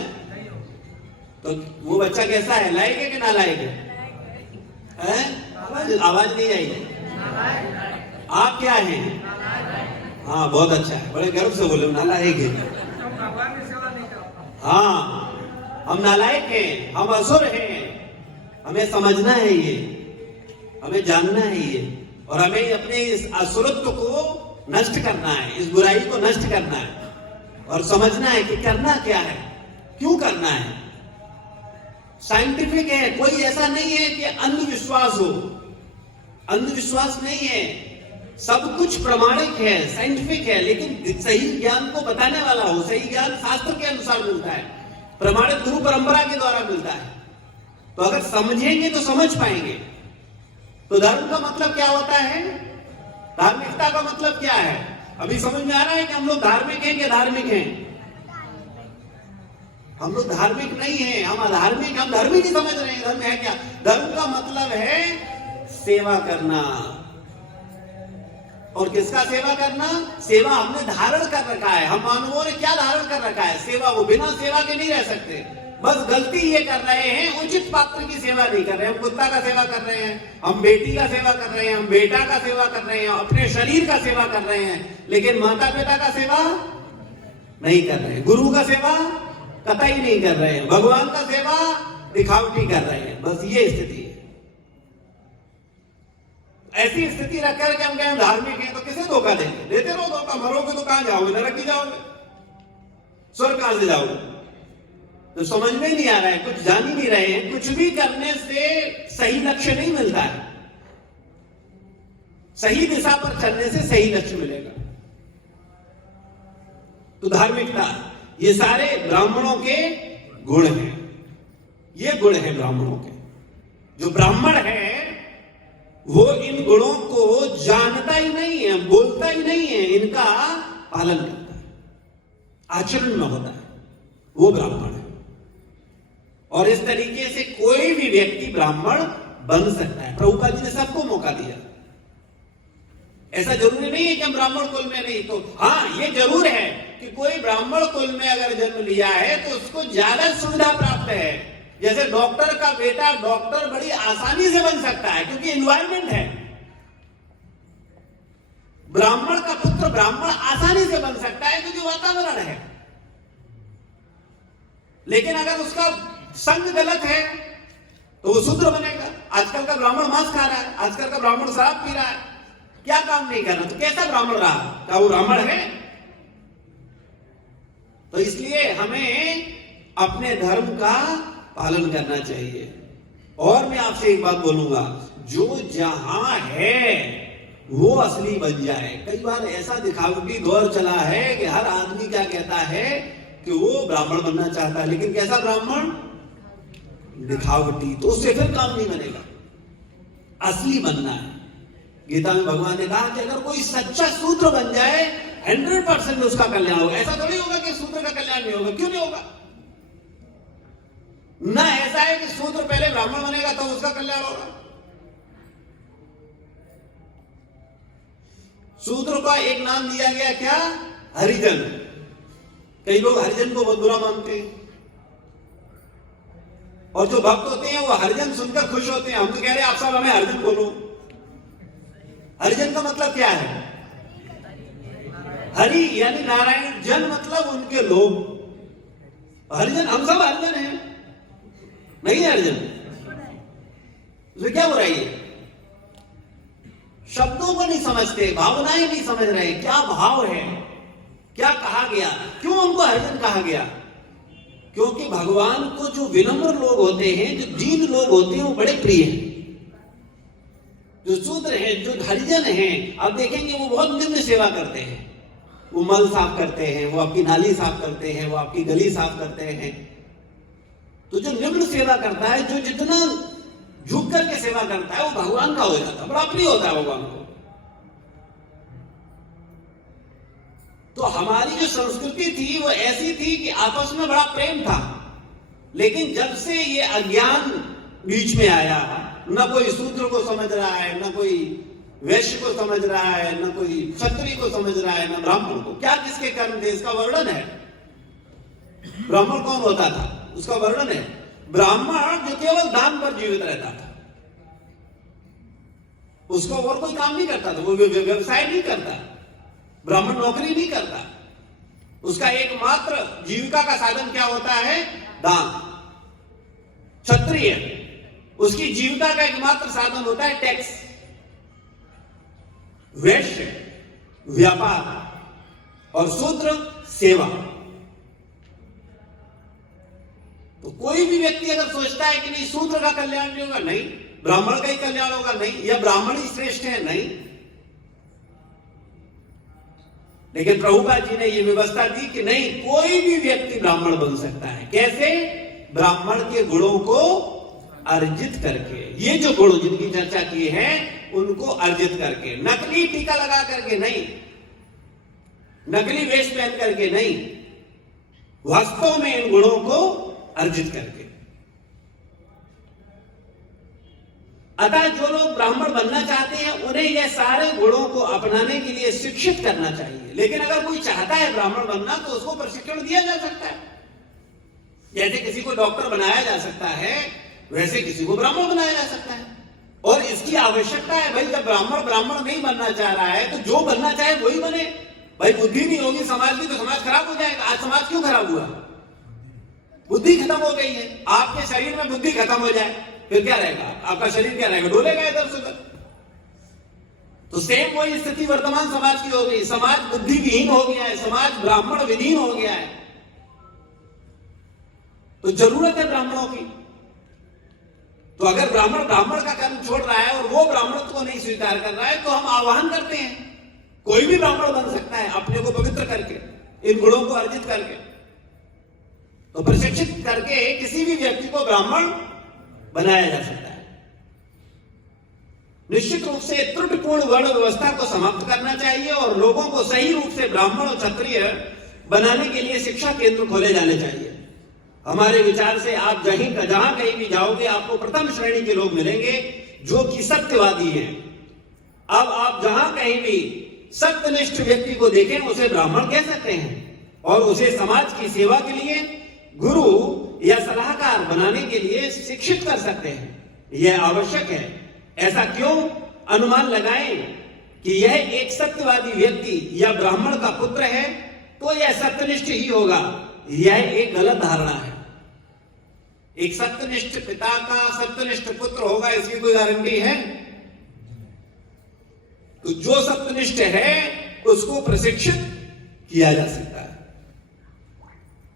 तो वो बच्चा कैसा है? लायक है कि ना लायक है? आवाज नहीं आई। आप क्या हैं? हाँ, बहुत अच्छा है, बड़े गर्व से बोले नालायक है। हाँ, हम नालायक हैं, हम असुर हैं। हमें समझना है ये, हमें जानना है ये, और हमें अपने इस असुरत्व को नष्ट करना है, इस बुराई को नष्ट करना है और समझना है कि करना क्या है, क्यों करना है। साइंटिफिक है, कोई ऐसा नहीं है कि अंधविश्वास हो। अंधविश्वास नहीं है, सब कुछ प्रमाणिक है, साइंटिफिक है। लेकिन सही ज्ञान को बताने वाला हो। सही ज्ञान शास्त्र के अनुसार मिलता है, प्रमाणित गुरु परंपरा के द्वारा मिलता है। तो अगर समझेंगे तो समझ पाएंगे। तो धर्म का मतलब क्या होता है? धार्मिकता का मतलब क्या है? अभी समझ में आ रहा है कि हम लोग धार्मिक हैं कि धार्मिक हैं? हम लोग धार्मिक नहीं हैं, हम अधार्मिक। हम धर्म ही नहीं समझ रहे हैं। धर्म है क्या? धर्म का मतलब है सेवा करना। और किसका सेवा करना? सेवा हमने धारण कर रखा है। हम मानवों ने क्या धारण कर रखा है? सेवा। वो बिना सेवा के नहीं रह सकते। बस गलती ये कर रहे हैं, उचित पात्र की सेवा नहीं कर रहे हैं। हम कुत्ता का सेवा कर रहे हैं, हम बेटी का सेवा कर रहे हैं, हम बेटा का सेवा कर रहे हैं, अपने शरीर का सेवा कर रहे हैं, लेकिन माता पिता का सेवा नहीं कर रहे हैं। गुरु का सेवा कतई नहीं कर रहे हैं। भगवान का सेवा दिखावटी कर रहे हैं। बस ये स्थिति है। ऐसी स्थिति रखकर के हम कहें धार्मिक हैं, तो किसे धोखा देंगे? देते रहो धोखा। मरोगे तो कहां जाओगे? नरक ही जाओगे। स्वर्ग कहां से जाओगे? तो समझ में नहीं आ रहा है, कुछ जान ही नहीं रहे हैं। कुछ भी करने से सही लक्ष्य नहीं मिलता है। सही दिशा पर चलने से सही लक्ष्य मिलेगा। तो धार्मिकता, ये सारे ब्राह्मणों के गुण हैं। ये गुण हैं ब्राह्मणों के। जो ब्राह्मण है वो इन गुणों को जानता ही नहीं है, बोलता ही नहीं है, इनका पालन करता है, आचरण में होता है, वो ब्राह्मण है। और इस तरीके से कोई भी व्यक्ति ब्राह्मण बन सकता है। प्रभुपाद जी ने सबको मौका दिया। ऐसा जरूरी नहीं है कि हम ब्राह्मण कुल में नहीं, तो हाँ ये जरूर है कि कोई ब्राह्मण कुल में अगर जन्म लिया है तो उसको ज्यादा सुविधा प्राप्त है। जैसे डॉक्टर का बेटा डॉक्टर बड़ी आसानी से बन सकता है क्योंकि एनवायरमेंट है। ब्राह्मण का पुत्र ब्राह्मण आसानी से बन सकता है क्योंकि वातावरण है। लेकिन अगर उसका संग गलत है तो वो शूद्र बनेगा। आजकल का ब्राह्मण मांस खा रहा है, आजकल का ब्राह्मण शराब पी रहा है, क्या काम नहीं करना, तो कैसा ब्राह्मण रहा? क्या वो ब्राह्मण है? तो इसलिए हमें अपने धर्म का पालन करना चाहिए। और मैं आपसे एक बात बोलूंगा, जो जहां है वो असली बन जाए। कई बार ऐसा दिखावटी दौर चला है कि हर आदमी क्या कहता है कि वो ब्राह्मण बनना चाहता है, लेकिन कैसा ब्राह्मण? दिखावटी। तो उससे फिर काम नहीं बनेगा, असली बनना है। गीता में भगवान ने कहा कि अगर कोई सच्चा शूद्र बन जाए 100% उसका कल्याण होगा। ऐसा थोड़ी होगा कि शूद्र का कल्याण नहीं होगा। क्यों नहीं होगा? ना ऐसा है कि शूद्र पहले ब्राह्मण बनेगा तो उसका कल्याण होगा। शूद्र का एक नाम दिया गया, क्या? हरिजन। कई लोग हरिजन को बहुत बुरा मानते हैं और जो भक्त होते हैं वो हरिजन सुनकर खुश होते हैं। हम तो कह रहे हैं आप सब हमें हरिजन बोलो। हरिजन का मतलब क्या है? हरि यानी नारायण, जन मतलब उनके लोग। हरिजन, हम सब हरिजन हैं, नहीं है हरिजन? तो क्या बुराई है? शब्दों को नहीं समझते, भावनाएं नहीं समझ रहे, क्या भाव है, क्या कहा गया, क्यों उनको हरिजन कहा गया? क्योंकि भगवान को जो विनम्र लोग होते हैं, जो दीन लोग होते हैं, वो बड़े प्रिय हैं। जो शूद्र हैं, जो हरिजन हैं, आप देखेंगे वो बहुत निम्न सेवा करते हैं। वो मल साफ करते हैं, वो आपकी नाली साफ करते हैं, वो आपकी गली साफ करते हैं। तो जो निम्न सेवा करता है, जो जितना झुक करके सेवा करता है, वो भगवान का हो जाता है, बड़ा प्रिय होता है भगवान को। तो हमारी जो संस्कृति थी वो ऐसी थी कि आपस में बड़ा प्रेम था। लेकिन जब से ये अज्ञान बीच में आया, न कोई शूद्र को समझ रहा है, न कोई वैश्य को समझ रहा है, न कोई क्षत्रिय को समझ रहा है, न ब्राह्मण को। क्या किसके कर्म थे इसका वर्णन है। ब्राह्मण कौन होता था उसका वर्णन है। ब्राह्मण जो केवल दान पर जीवित रहता था, उसको और कोई काम नहीं करता था, वो व्यवसाय नहीं करता, ब्राह्मण नौकरी नहीं करता। उसका एकमात्र जीविका का साधन क्या होता है? दान। क्षत्रिय उसकी जीविका का एकमात्र साधन होता है टैक्स। वैश्य व्यापार और शूद्र सेवा। तो कोई भी व्यक्ति अगर सोचता है कि नहीं शूद्र का कल्याण नहीं होगा, नहीं, ब्राह्मण का ही कल्याण होगा, नहीं, या ब्राह्मण ही श्रेष्ठ है, नहीं। लेकिन प्रभुपाद जी ने यह व्यवस्था दी कि नहीं, कोई भी व्यक्ति ब्राह्मण बन सकता है। कैसे? ब्राह्मण के गुणों को अर्जित करके। ये जो गुण जिनकी चर्चा की है उनको अर्जित करके, नकली टीका लगा करके नहीं, नकली वेश पहन करके नहीं, वास्तव में इन गुणों को अर्जित करके। अतः जो लोग ब्राह्मण बनना चाहते हैं उन्हें ये सारे गुणों को अपनाने के लिए शिक्षित करना चाहिए। लेकिन अगर कोई चाहता है ब्राह्मण बनना तो उसको प्रशिक्षण दिया जा सकता है। जैसे किसी को डॉक्टर बनाया जा सकता है, वैसे किसी को ब्राह्मण बनाया जा सकता है। और इसकी आवश्यकता है भाई, जब ब्राह्मण नहीं बनना चाह रहा है तो जो बनना चाहे वही बने। भाई बुद्धि नहीं होगी समाज की तो समाज खराब हो जाएगा। आज समाज क्यों खराब हुआ? बुद्धि खत्म हो गई है। आपके शरीर में बुद्धि खत्म हो जाए फिर क्या रहेगा? आपका शरीर क्या रहेगा? डोलेगा इधर से उधर। तो सेम वही स्थिति वर्तमान समाज की हो गई। समाज बुद्धि विहीन हो गया है, समाज ब्राह्मण विहीन हो गया है। तो जरूरत है ब्राह्मणों की। तो अगर ब्राह्मण का कर्म छोड़ रहा है और वो ब्राह्मणत्व को नहीं स्वीकार कर रहा है तो हम आह्वान करते हैं, कोई भी ब्राह्मण बन सकता है अपने को पवित्र करके, इन गुणों को अर्जित करके। तो प्रशिक्षित करके किसी भी व्यक्ति को ब्राह्मण बनाया जा सकता है। निश्चित रूप से त्रुटिपूर्ण वर्ण व्यवस्था को समाप्त करना चाहिए और लोगों को सही रूप से ब्राह्मण और क्षत्रिय बनाने के लिए शिक्षा केंद्र खोले जाने चाहिए। हमारे विचार से आप जहां कहीं भी जाओगे आपको प्रथम श्रेणी के लोग मिलेंगे जो कि सत्यवादी हैं। अब आप जहां कहीं भी सत्यनिष्ठ व्यक्ति को देखें उसे ब्राह्मण कह सकते हैं और उसे समाज की सेवा के लिए गुरु या सलाहकार बनाने के लिए शिक्षित कर सकते हैं। यह आवश्यक है। ऐसा क्यों अनुमान लगाएं कि यह एक सत्यवादी व्यक्ति या ब्राह्मण का पुत्र है तो यह सत्यनिष्ठ ही होगा? यह एक गलत धारणा है। एक सत्यनिष्ठ पिता का सत्यनिष्ठ पुत्र होगा इसकी कोई गारंटी है? तो जो सत्यनिष्ठ है उसको प्रशिक्षित किया जा सकता है।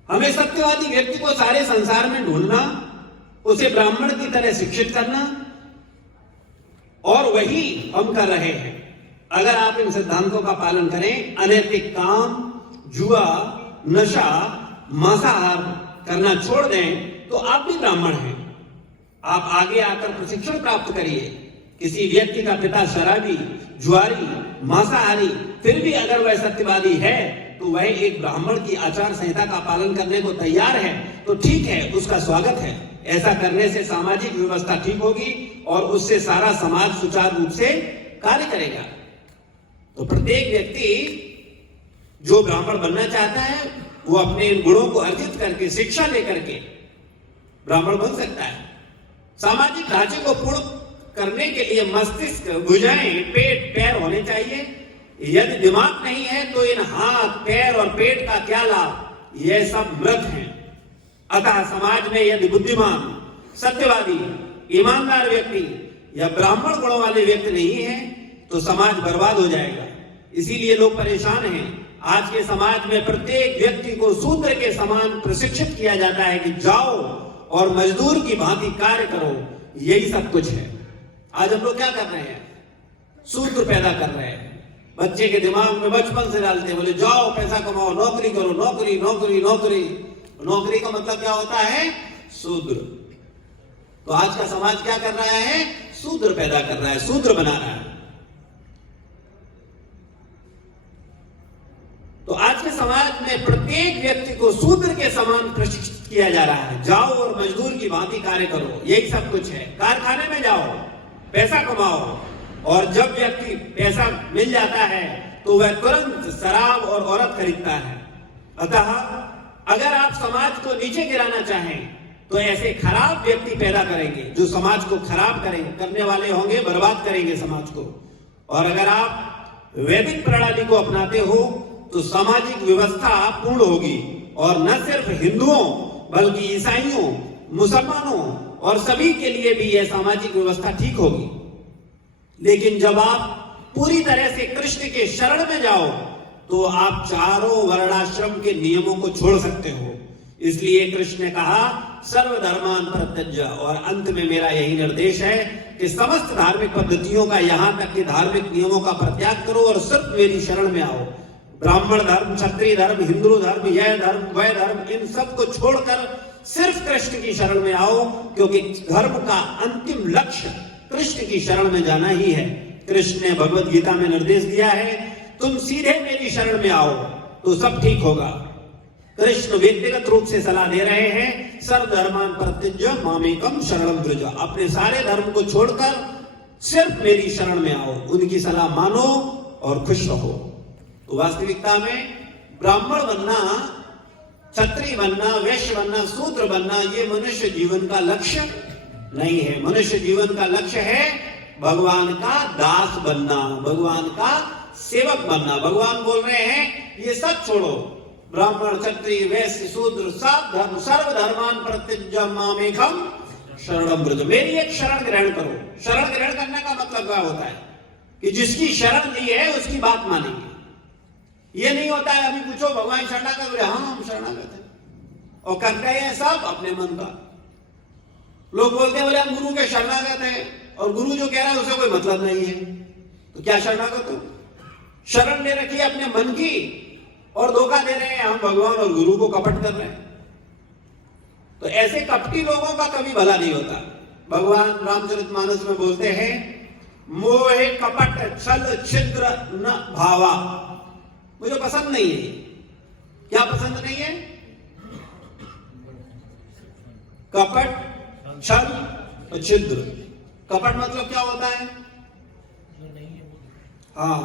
हमें सत्यवादी व्यक्ति को सारे संसार में ढूंढना, उसे ब्राह्मण की तरह शिक्षित करना, और वही हम कर रहे हैं। अगर आप इन सिद्धांतों का पालन करें, अनैतिक काम, जुआ, नशा, मांसाहार करना छोड़ दें तो आप भी ब्राह्मण हैं। आप आगे आकर प्रशिक्षण प्राप्त करिए। किसी व्यक्ति का पिता शराबी, जुआरी, मांसाहारी, फिर भी अगर वह सत्यवादी है तो वह एक ब्राह्मण की आचार संहिता का पालन करने को तैयार है तो ठीक है, उसका स्वागत है। ऐसा करने से सामाजिक व्यवस्था ठीक होगी और उससे सारा समाज सुचारू रूप से कार्य करेगा। तो प्रत्येक व्यक्ति जो ब्राह्मण बनना चाहता है वो अपने इन गुणों को अर्जित करके, शिक्षा लेकर के ब्राह्मण बन सकता है। सामाजिक ढांचे को पूर्ण करने के लिए मस्तिष्क, भुजाएं, पेट, पैर होने चाहिए। यदि दिमाग नहीं है तो इन हाथ, पैर और पेट का क्या लाभ? यह सब मृत हैं। अतः समाज में यदि बुद्धिमान, सत्यवादी, ईमानदार व्यक्ति या ब्राह्मण गुणों वाले व्यक्ति नहीं है तो समाज बर्बाद हो जाएगा। इसीलिए लोग परेशान हैं। आज के समाज में प्रत्येक व्यक्ति को शूद्र के समान प्रशिक्षित किया जाता है कि जाओ और मजदूर की भांति कार्य करो। यही सब कुछ है। आज हम लोग क्या कर रहे हैं? शूद्र पैदा कर रहे हैं। बच्चे के दिमाग में बचपन से डालते हैं, बोले जाओ पैसा कमाओ, नौकरी करो, नौकरी नौकरी नौकरी। नौकरी का मतलब क्या होता है? शूद्र। तो आज का समाज क्या कर रहा है? शूद्र पैदा कर रहा है, शूद्र बना रहा है। तो आज के समाज में प्रत्येक व्यक्ति को शूद्र के समान प्रशिक्षित किया जा रहा है। जाओ और मजदूर की भांति कार्य करो, यही सब कुछ है। कारखाने में जाओ, पैसा कमाओ, और जब व्यक्ति पैसा मिल जाता है तो वह तुरंत शराब और औरत खरीदता है। अतः अगर आप समाज को नीचे गिराना चाहें तो ऐसे खराब व्यक्ति पैदा करेंगे जो समाज को खराब करने वाले होंगे, बर्बाद करेंगे समाज को। और अगर आप वैदिक प्रणाली को अपनाते हो तो सामाजिक व्यवस्था पूर्ण होगी, और न सिर्फ हिंदुओं बल्कि ईसाइयों, मुसलमानों और सभी के लिए भी यह सामाजिक व्यवस्था ठीक होगी। लेकिन जब आप पूरी तरह से कृष्ण के शरण में जाओ तो आप चारों वर्णाश्रम के नियमों को छोड़ सकते हो। इसलिए कृष्ण ने कहा सर्वधर्मान परित्यज्य, और अंत में मेरा यही निर्देश है कि समस्त धार्मिक पद्धतियों का, यहां तक कि धार्मिक नियमों का परित्याग करो और सिर्फ मेरी शरण में आओ। ब्राह्मण धर्म, क्षत्रिय धर्म, हिंदू धर्म, यह धर्म, वह धर्म, इन सब को छोड़कर सिर्फ कृष्ण की शरण में आओ, क्योंकि धर्म का अंतिम लक्ष्य कृष्ण की शरण में जाना ही है। कृष्ण ने भगवत गीता में निर्देश दिया है, तुम सीधे मेरी शरण में आओ तो सब ठीक होगा। कृष्ण व्यक्तिगत रूप से सलाह दे रहे हैं, सर्वधर्मान परित्यज्य मामेकम शरणं व्रज। अपने सारे धर्म को छोड़कर सिर्फ मेरी शरण में आओ, उनकी सलाह मानो और खुश रहो। तो वास्तविकता में ब्राह्मण बनना, क्षत्रिय बनना, वैश्य बनना, शूद्र बनना ये मनुष्य जीवन का लक्ष्य नहीं है। मनुष्य जीवन का लक्ष्य है भगवान का दास बनना, भगवान का सेवक बनना। भगवान बोल रहे हैं ये सब छोड़ो, ब्राह्मण, क्षत्रिय, वैश्य, शूद्र, सब धर्म, सर्वधर्मान परित्यज्य मामेकम शरणं व्रज। मेरी एक शरण ग्रहण करो। शरण ग्रहण करने का मतलब क्या होता है? कि जिसकी शरण ली है उसकी बात मानेंगे। ये नहीं होता है अभी पूछो भगवान शरणागत, बोले हाँ हम शरणागत हैं, और करते हैं सब अपने मन का। लोग बोलते हैं बोले हम गुरु के शरणागत हैं, और गुरु जो कह रहा है उसे कोई मतलब नहीं है, तो क्या शरणागत हो? शरण ले रखी है अपने मन की और धोखा दे रहे हैं हम भगवान और गुरु को, कपट कर रहे हैं। तो ऐसे कपटी लोगों का कभी भला नहीं होता। भगवान रामचरितमानस में बोलते हैं, मोहे कपट छल छिद्र न भावा। मुझे पसंद नहीं है। क्या पसंद नहीं है? कपट, छल और छिद्र। कपट मतलब क्या होता है? हाँ,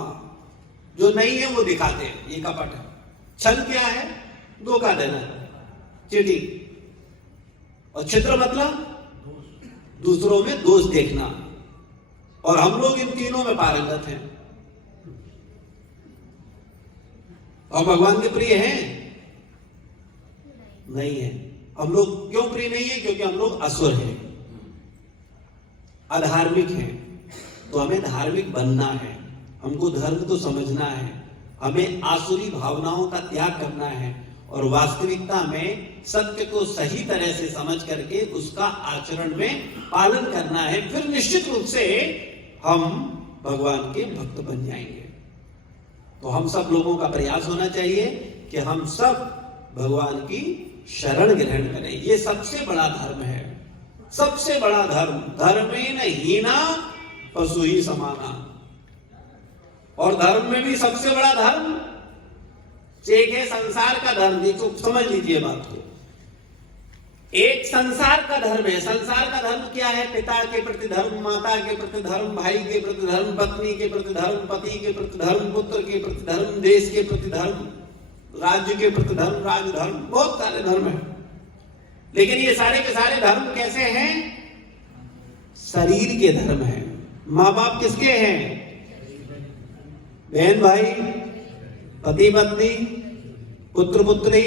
जो नहीं है वो दिखाते हैं, ये कपट है। छल क्या है? धोखा देना, चीटिंग। और छिद्र मतलब दूसरों में दोष देखना। और हम लोग इन तीनों में पारंगत हैं। और भगवान के प्रिय हैं? नहीं है। हम लोग क्यों प्रिय नहीं है? क्योंकि हम लोग असुर हैं, अधार्मिक हैं। तो हमें धार्मिक बनना है, हमको धर्म को समझना है, हमें आसुरी भावनाओं का त्याग करना है और वास्तविकता में सत्य को सही तरह से समझ करके उसका आचरण में पालन करना है। फिर निश्चित रूप से हम भगवान के भक्त बन जाएंगे। तो हम सब लोगों का प्रयास होना चाहिए कि हम सब भगवान की शरण ग्रहण करें। ये सबसे बड़ा धर्म है, सबसे बड़ा धर्म। धर्मेण हीना पशु ही समाना। और धर्म में भी सबसे बड़ा धर्म एक है संसार का धर्म। देखो, समझ लीजिए बात को। एक संसार का धर्म है। संसार का धर्म क्या है? पिता के प्रति धर्म, माता के प्रति धर्म, भाई के प्रति धर्म, पत्नी के प्रति धर्म, पति के प्रति धर्म, पुत्र के प्रति धर्म, देश के प्रति धर्म, राज्य के प्रति धर्म, राजधर्म, बहुत सारे धर्म हैं। लेकिन ये सारे के सारे धर्म कैसे हैं? शरीर के धर्म हैं। माँ बाप किसके हैं? बहन भाई, पति पत्नी, पुत्र पुत्री,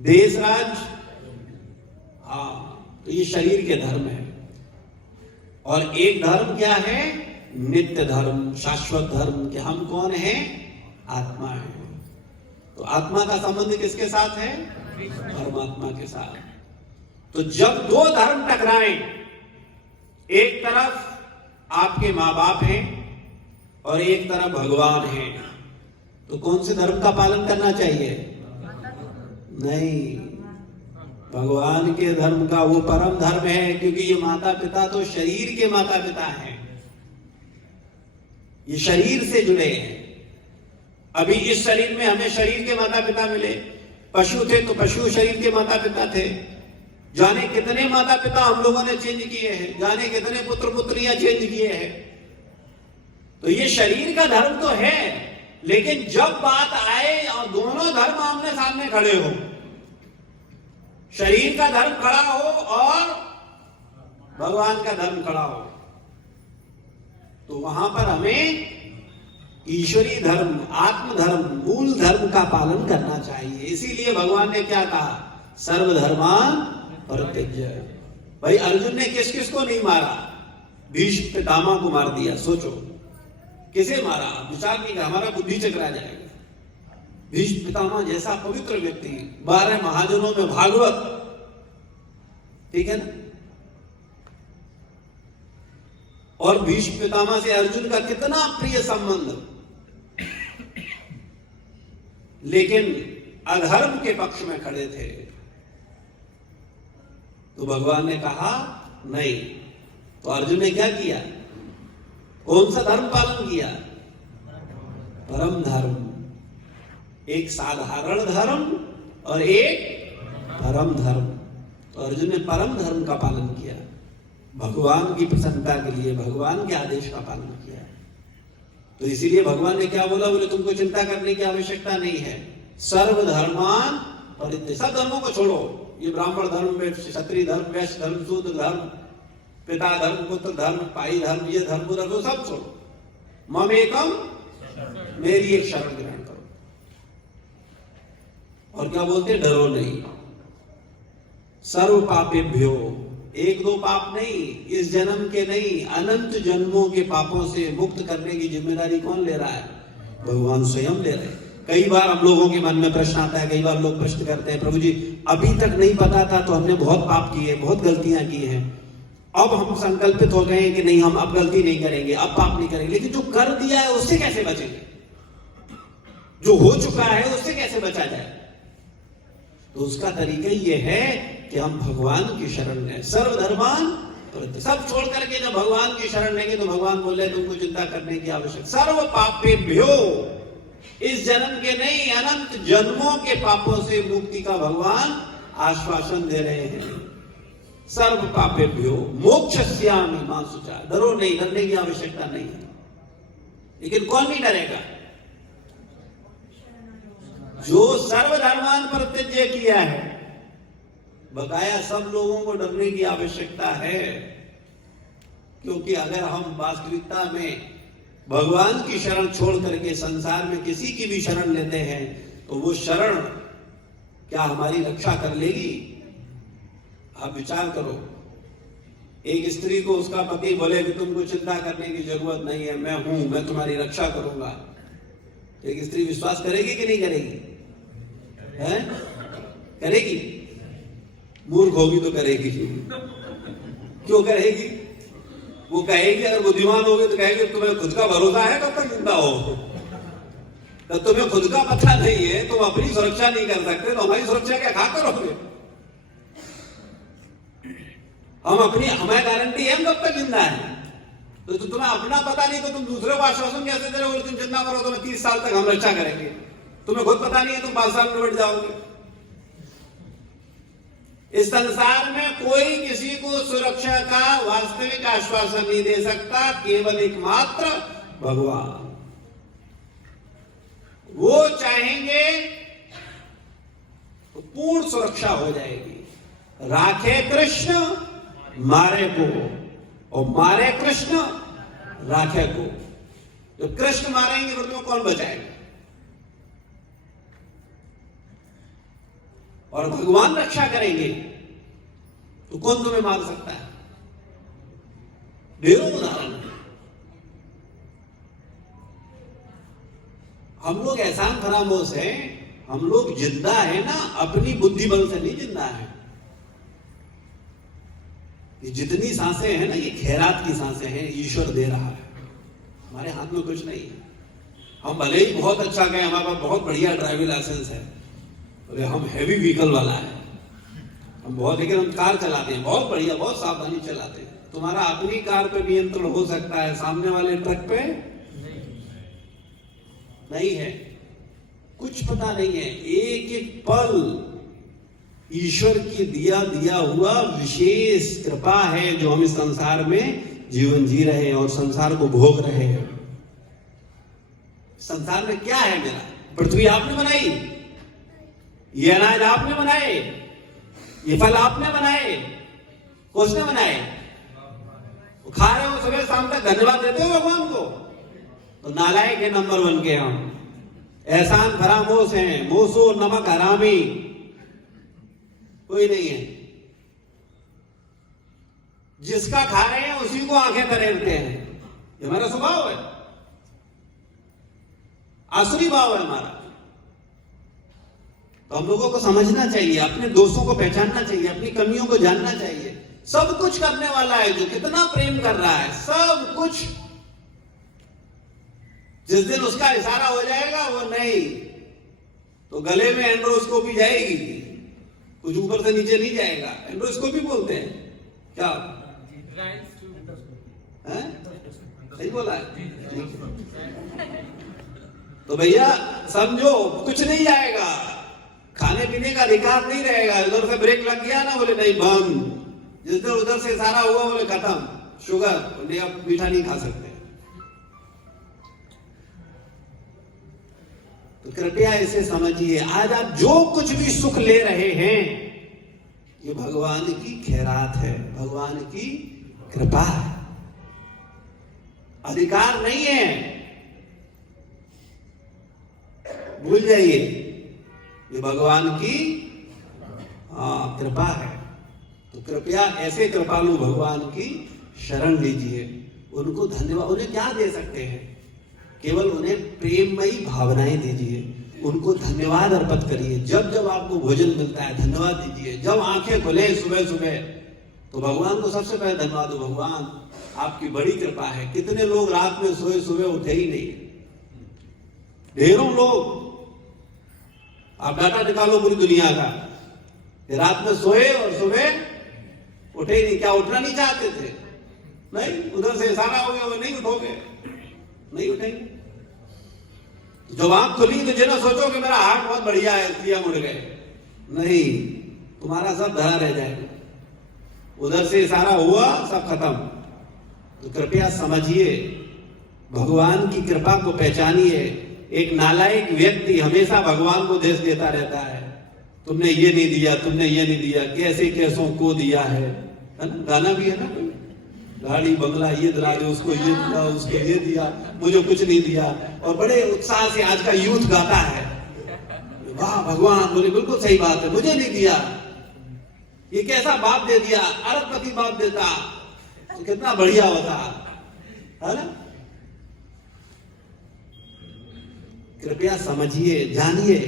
देश राज्य। हाँ, तो ये शरीर के धर्म है। और एक धर्म क्या है? नित्य धर्म, शाश्वत धर्म। कि हम कौन हैं? आत्मा है। तो आत्मा का संबंध किसके साथ है? परमात्मा के साथ। तो जब दो धर्म टकराएं, एक तरफ आपके माँ बाप हैं और एक तरफ भगवान है, तो कौन से धर्म का पालन करना चाहिए? नहीं, भगवान के धर्म का। वो परम धर्म है, क्योंकि ये माता पिता तो शरीर के माता पिता हैं, ये शरीर से जुड़े हैं। अभी इस शरीर में हमें शरीर के माता पिता मिले। पशु थे तो पशु शरीर के माता पिता थे। जाने कितने माता पिता हम लोगों ने चेंज किए हैं, जाने कितने पुत्र पुत्रियां चेंज किए हैं। तो ये शरीर का धर्म तो है, लेकिन जब बात आए और दोनों धर्म आमने सामने खड़े हो, शरीर का धर्म खड़ा हो और भगवान का धर्म खड़ा हो, तो वहां पर हमें ईश्वरीय धर्म, आत्म धर्म, मूल धर्म का पालन करना चाहिए। इसीलिए भगवान ने क्या कहा? सर्वधर्मान परित्यज्य। भाई, अर्जुन ने किस किस को नहीं मारा? भीष्म पितामह को मार दिया। सोचो किसे मारा? विचार नहीं किया, हमारा बुद्धि चकरा जाएगा। भीष्म पितामह जैसा पवित्र व्यक्ति, 12 महाजनों में भागवत, ठीक है ना? और भीष्म पितामह से अर्जुन का कितना प्रिय संबंध, लेकिन अधर्म के पक्ष में खड़े थे। तो भगवान ने कहा नहीं। तो अर्जुन ने क्या किया? कौन सा धर्म पालन किया? परम धर्म। एक साधारण धर्म और एक परम धर्म। तो अर्जुन ने परम धर्म का पालन किया, भगवान की प्रसन्नता के लिए, भगवान के आदेश का पालन किया। तो इसीलिए भगवान ने क्या बोला? बोले तुमको चिंता करने की आवश्यकता नहीं है। सर्वधर्मान परित्यज्य। सब धर्मों को छोड़ो। ये ब्राह्मण धर्म, क्षत्रिय धर्म, वैश्य धर्म, शूद्र धर्म, पिता धर्म, पुत्र धर्म, भाई धर्म, ये धर्म धर्म सब छोड़ो। मम एकम, मेरी एक शरण ग्रहण करो। और क्या बोलते? डरो नहीं। सर्व पापेभ्यो, एक दो पाप नहीं, इस जन्म के नहीं, अनंत जन्मों के पापों से मुक्त करने की जिम्मेदारी कौन ले रहा है? भगवान स्वयं ले रहे हैं। कई बार हम लोगों के मन में प्रश्न आता है, कई बार लोग प्रश्न करते हैं, प्रभु जी अभी तक नहीं पता था तो हमने बहुत पाप किए, बहुत गलतियां की हैं, अब हम संकल्पित हो गए हैं कि नहीं हम अब गलती नहीं करेंगे, अब पाप नहीं करेंगे। लेकिन जो कर दिया है उससे कैसे बचेंगे? जो हो चुका है उससे कैसे बचा जाए? तो उसका तरीका ये है कि हम भगवान की शरण लें। सर्वधर्मान परित्यज्य। सब छोड़ करके जब भगवान की शरण लेंगे तो भगवान बोले तुमको चिंता करने की आवश्यकता। सर्व पापेभ्यो, इस जन्म के नहीं अनंत जन्मों के पापों से मुक्ति का भगवान आश्वासन दे रहे हैं। सर्व पापेभ्यो मोक्षयिष्यामि मा शुचा। डरो नहीं, डरने की आवश्यकता नहीं है। लेकिन कौन नहीं डरेगा? जो सर्वधर्मान परित्यज्य किया है। बकाया सब लोगों को डरने की आवश्यकता है, क्योंकि अगर हम वास्तविकता में भगवान की शरण छोड़ करके संसार में किसी की भी शरण लेते हैं तो वो शरण क्या हमारी रक्षा कर लेगी? आप विचार करो। एक स्त्री को उसका पति बोले कि तुमको चिंता करने की जरूरत नहीं है, मैं हूं, मैं तुम्हारी रक्षा करूंगा। एक स्त्री विश्वास करेगी कि नहीं करेगी? है? करेगी? मूर्ख होगी तो करेगी। क्यों करेगी? वो कहेगी, अगर बुद्धिमान होगी तो कहेगी तुम्हें खुद का भरोसा है तब तक जिंदा हो। तो तुम्हें खुद का पता नहीं है, तुम अपनी सुरक्षा नहीं कर सकते, तो हमारी सुरक्षा क्या खा करोगे? हमें गारंटी है हम तब तक जिंदा है। तो तुम्हें अपना पता नहीं तो तुम दूसरे को आश्वासन कैसे दे रहे हो? तुम चिंता करो, तुम्हें 30 साल तक हम रक्षा करेंगे। तुम्हें खुद पता नहीं है, तुम 5 साल में बैठ जाओगे। इस संसार में कोई किसी को सुरक्षा का वास्तविक आश्वासन नहीं दे सकता, केवल एकमात्र भगवान। वो चाहेंगे तो पूर्ण सुरक्षा हो जाएगी। राखे कृष्ण मारे को, और मारे कृष्ण राखे को। तो कृष्ण मारेंगे फिर तुम्हें कौन बचाएगा? और भगवान रक्षा करेंगे तो कौन तुम्हें मार सकता है? ढेरों उदाहरण है। हम लोग एहसान फरामोश हैं, हम लोग जिंदा है ना अपनी बुद्धि बल से नहीं जिंदा है। ये जितनी सांसें हैं ना, ये खैरात की सांसें हैं, ईश्वर दे रहा है। हमारे हाथ में कुछ नहीं है। हम भले ही बहुत अच्छा कहें, हमारे पास बहुत बढ़िया ड्राइविंग लाइसेंस है, अरे हम हैवी व्हीकल वाला है, हम बहुत, लेकिन हम कार चलाते हैं बहुत बढ़िया, बहुत सावधानी चलाते हैं। तुम्हारा अपनी कार पे नियंत्रण हो सकता है, सामने वाले ट्रक पे नहीं है। कुछ पता नहीं है। एक एक पल ईश्वर की दिया हुआ विशेष कृपा है जो हम इस संसार में जीवन जी रहे हैं और संसार को भोग रहे हैं। संसार में क्या है मेरा? पृथ्वी आपने बनाई, ये अनाज आपने बनाए, ये फल आपने बनाए, किसने बनाए? खा रहे हो सुबह शाम तक, धन्यवाद देते हो भगवान को? तो नालायक है नंबर 1 के हम। एहसान फरामोश हैं, मोसो नमक हरामी कोई नहीं है। जिसका खा रहे हैं उसी को आंखें तरेरते हैं। ये हमारा स्वभाव है, आसुरी भाव है हमारा। तो हम लोगों को समझना चाहिए, अपने दोषों को पहचानना चाहिए, अपनी कमियों को जानना चाहिए। सब कुछ करने वाला है जो कितना प्रेम कर रहा है, सब कुछ। जिस दिन उसका इशारा हो जाएगा वो नहीं तो गले में एंड्रोस्कोपी जाएगी, कुछ ऊपर से नीचे नहीं जाएगा। एंड्रोस्कोपी बोलते हैं क्या? सही बोला है? तो भैया समझो, कुछ नहीं जाएगा, खाने पीने का अधिकार नहीं रहेगा। उधर से ब्रेक लग गया ना, बोले नहीं बंद। जिस दिन उधर से इशारा हुआ बोले खत्म, शुगर, बोले अब मीठा नहीं खा सकते। तो कृपया इसे समझिए, आज आप जो कुछ भी सुख ले रहे हैं ये भगवान की खैरात है, भगवान की कृपा है, अधिकार नहीं है। भूल जाइए, ये भगवान की कृपा है। तो कृपया ऐसे कृपालु भगवान की शरण लीजिए, उनको धन्यवाद। उन्हें क्या दे सकते हैं? केवल उन्हें प्रेममयी भावनाएं दीजिए, उनको धन्यवाद अर्पित करिए। जब जब आपको भोजन मिलता है धन्यवाद दीजिए। जब आंखें खुले सुबह सुबह तो भगवान को सबसे पहले धन्यवाद दो, भगवान आपकी बड़ी कृपा है। कितने लोग रात में सोए सुबह उठे ही नहीं, ढेरों लोग। आप डाटा निकालो पूरी दुनिया का, रात में सोए और सुबह उठे ही नहीं। क्या उठना नहीं चाहते थे? नहीं, उधर से इशारा हो गया, वो नहीं उठोगे, नहीं उठेंगे। जब आंख खुली तो जिन्हें सोचो कि मेरा हार्ट बहुत बढ़िया है इसलिए मुड़ गए, नहीं, तुम्हारा सब धरा रह जाएगा। उधर से इशारा हुआ, सब खत्म। तो कृपया समझिए, भगवान की कृपा को पहचानिए। एक नालायक व्यक्ति हमेशा भगवान को दोष देता रहता है, तुमने ये नहीं दिया, तुमने ये नहीं दिया, कैसे कैसों को दिया है ना? गाना भी है ना, गाड़ी बंगला ये दिला दे, उसको ये दिया, उसको ये दिया, मुझे कुछ नहीं दिया। और बड़े उत्साह से आज का यूथ गाता है, वाह भगवान, बोले बिल्कुल सही बात है, मुझे नहीं दिया, ये कैसा बाप दे दिया, अरबपति बाप देता तो कितना बढ़िया होता है ना। कृपया समझिए, जानिए,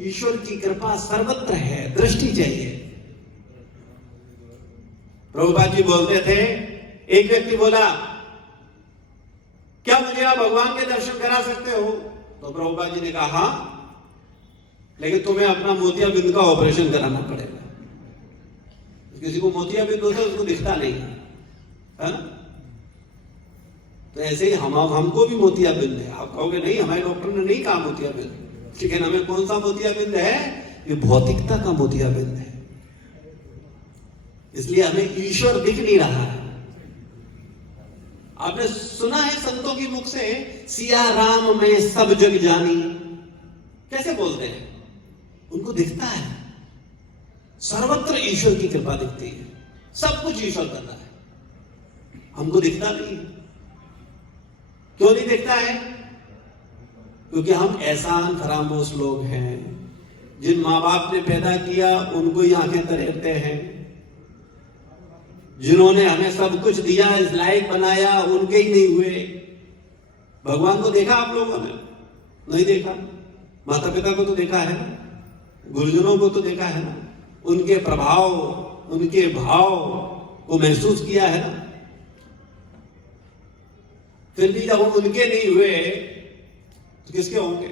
ईश्वर की कृपा सर्वत्र है, दृष्टि चाहिए। प्रभुपाद जी बोलते थे, एक व्यक्ति बोला, क्या मुझे आप भगवान के दर्शन करा सकते हो? तो प्रभुपाद जी ने कहा, हाँ, लेकिन तुम्हें अपना मोतियाबिंद का ऑपरेशन कराना पड़ेगा। किसी को मोतियाबिंद होता है, उसको दिखता नहीं है ना। तो ऐसे ही हमको भी मोतियाबिंद है। आप कहोगे नहीं, हमारे डॉक्टर ने नहीं कहा मोतियाबिंद, लेकिन हमें कौन सा मोतियाबिंद है? ये भौतिकता का मोतियाबिंद है। इसलिए हमें ईश्वर दिख नहीं रहा है। आपने सुना है संतों की मुख से, सिया राम में सब जग जानी, कैसे बोलते हैं? उनको दिखता है, सर्वत्र ईश्वर की कृपा दिखती है, सब कुछ ईश्वर कर रहा है, हमको दिखता नहीं। क्यों नहीं दिखता है? क्योंकि हम एहसान फरामोश लोग हैं। जिन माँ बाप ने पैदा किया उनको ही आंखें तरेरते हैं, जिन्होंने हमें सब कुछ दिया, इस लायक बनाया, उनके ही नहीं हुए। भगवान को देखा आप लोगों ने? नहीं देखा। माता पिता को तो देखा है ना, गुरुजनों को तो देखा है ना, उनके प्रभाव, उनके भाव को महसूस किया है ना। फिर भी जब उनके नहीं हुए तो किसके होंगे?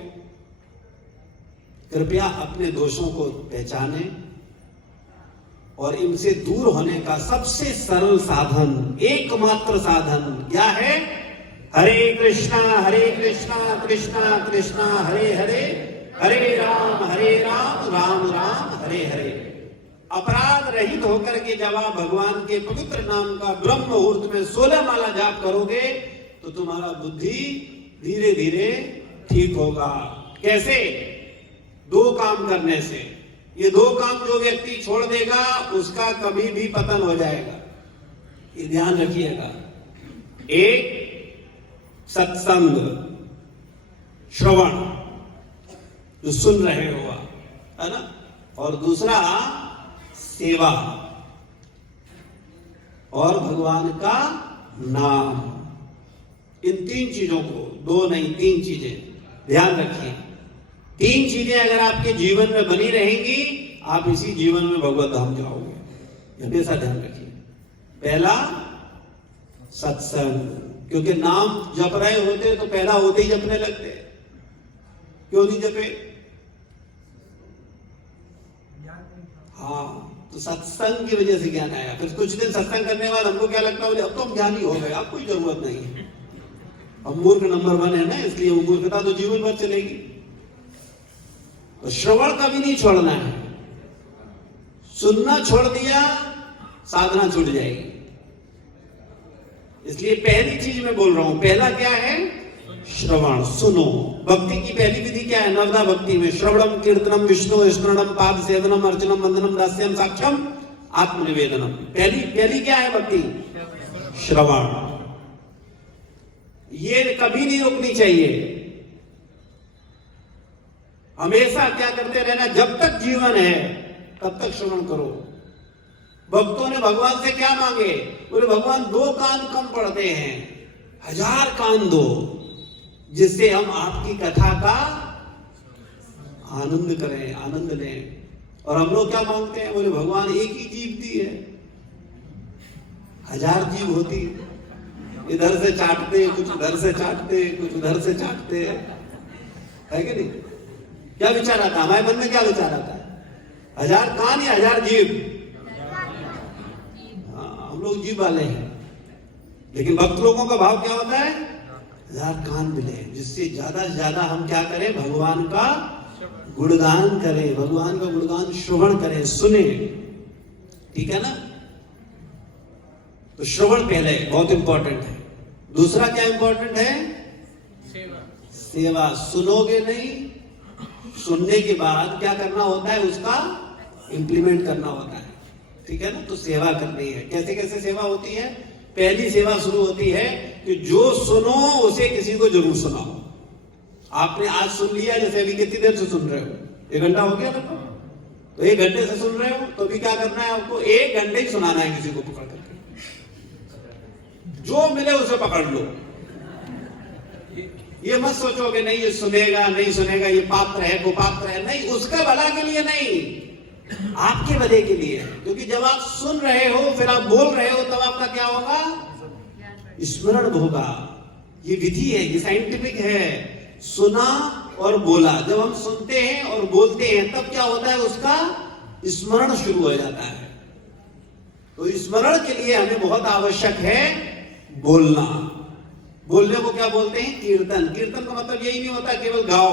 कृपया अपने दोषों को पहचाने और इनसे दूर होने का सबसे सरल साधन, एकमात्र साधन क्या है? हरे कृष्णा कृष्णा कृष्णा हरे हरे, हरे राम राम राम हरे हरे। अपराध रहित होकर के जब आप भगवान के पवित्र नाम का ब्रह्म मुहूर्त में 16 माला जाप करोगे तो तुम्हारा बुद्धि धीरे धीरे ठीक होगा। कैसे? 2 काम करने से। ये 2 काम जो व्यक्ति छोड़ देगा उसका कभी भी पतन हो जाएगा, ये ध्यान रखिएगा। एक, सत्संग, श्रवण, जो सुन रहे हो है ना, और दूसरा सेवा और भगवान का नाम। इन 3 चीजों को, 2 नहीं 3 चीजें ध्यान रखिए। 3 चीजें अगर आपके जीवन में बनी रहेंगी, आप इसी जीवन में भगवत धाम जाओगे, हमेशा ध्यान रखिए। पहला, सत्संग, क्योंकि नाम जप रहे होते तो पहला होते ही जपने लगते, क्यों नहीं जपे? हाँ, तो सत्संग की वजह से ज्ञान आया। फिर कुछ दिन सत्संग करने के बाद हमको क्या लगता है, अब तो हम ज्ञानी हो गए, अब कोई जरूरत नहीं है, हम मूर्ख नंबर 1 है ना, इसलिए वो मूर्खता तो जीवन भर चलेगी। तो श्रवण कभी नहीं छोड़ना है। सुनना छोड़ दिया, साधना छूट जाएगी। इसलिए पहली चीज मैं बोल रहा हूं, पहला क्या है? श्रवण, सुनो। भक्ति की पहली विधि क्या है? नवदा भक्ति में श्रवणम कीर्तनम विष्णु स्मरणम पाद सेवनम अर्चनम वंदनम दास्यम साक्ष्यम आत्मनिवेदनम। पहली क्या है भक्ति? श्रवण। ये कभी नहीं रुकनी चाहिए, हमेशा क्या करते रहना, जब तक जीवन है तब तक श्रवण करो। भक्तों ने भगवान से क्या मांगे? बोले भगवान 2 कान कम पड़ते हैं, 1000 कान दो, जिससे हम आपकी कथा का आनंद करें, आनंद लें। और हम लोग क्या मांगते हैं? बोले भगवान एक ही जीव दी है, 1000 जीव होती, इधर से चाटते, कुछ उधर से चाटते, कुछ उधर से चाटते, है कि नहीं? क्या विचार आता है हमारे मन में? क्या विचार आता है? 1000 कान या 1000 जीव? हाँ, हम लोग जीव वाले हैं, लेकिन भक्त लोगों का भाव क्या होता है? 1000 कान मिले, जिससे ज्यादा से ज्यादा हम क्या करें? भगवान का गुणगान करें, भगवान का गुणगान श्रवण करें, सुने। ठीक है ना? तो श्रवण पहले बहुत इंपॉर्टेंट है। दूसरा क्या इंपॉर्टेंट है? सेवा। सेवा। सुनोगे नहीं, सुनने के बाद क्या करना होता है? उसका इंप्लीमेंट करना होता है, ठीक है ना? तो सेवा करनी है। कैसे कैसे सेवा होती है? पहली सेवा शुरू होती है कि जो सुनो उसे किसी को जरूर सुनाओ। आपने आज सुन लिया, जैसे अभी कितनी देर से सुन रहे हो? 1 घंटा हो गया ना? तो 1 घंटे से सुन रहे हो, तो अभी क्या करना है आपको? 1 घंटे ही सुनाना है किसी को पकड़ करके। जो मिले उसे पकड़ लो। ये मत सोचो कि नहीं ये सुनेगा नहीं सुनेगा, ये पात्र है कुपात्र है, नहीं, उसके भला के लिए नहीं, आपके भले के लिए। क्योंकि जब आप सुन रहे हो फिर आप बोल रहे हो, तब आपका क्या होगा? स्मरण होगा। ये विधि है, ये साइंटिफिक है। सुना और बोला, जब हम सुनते हैं और बोलते हैं तब क्या होता है? उसका स्मरण शुरू हो जाता है। तो स्मरण के लिए हमें बहुत आवश्यक है बोलना। बोलने को क्या बोलते हैं? कीर्तन। कीर्तन का मतलब यही नहीं होता केवल गाओ।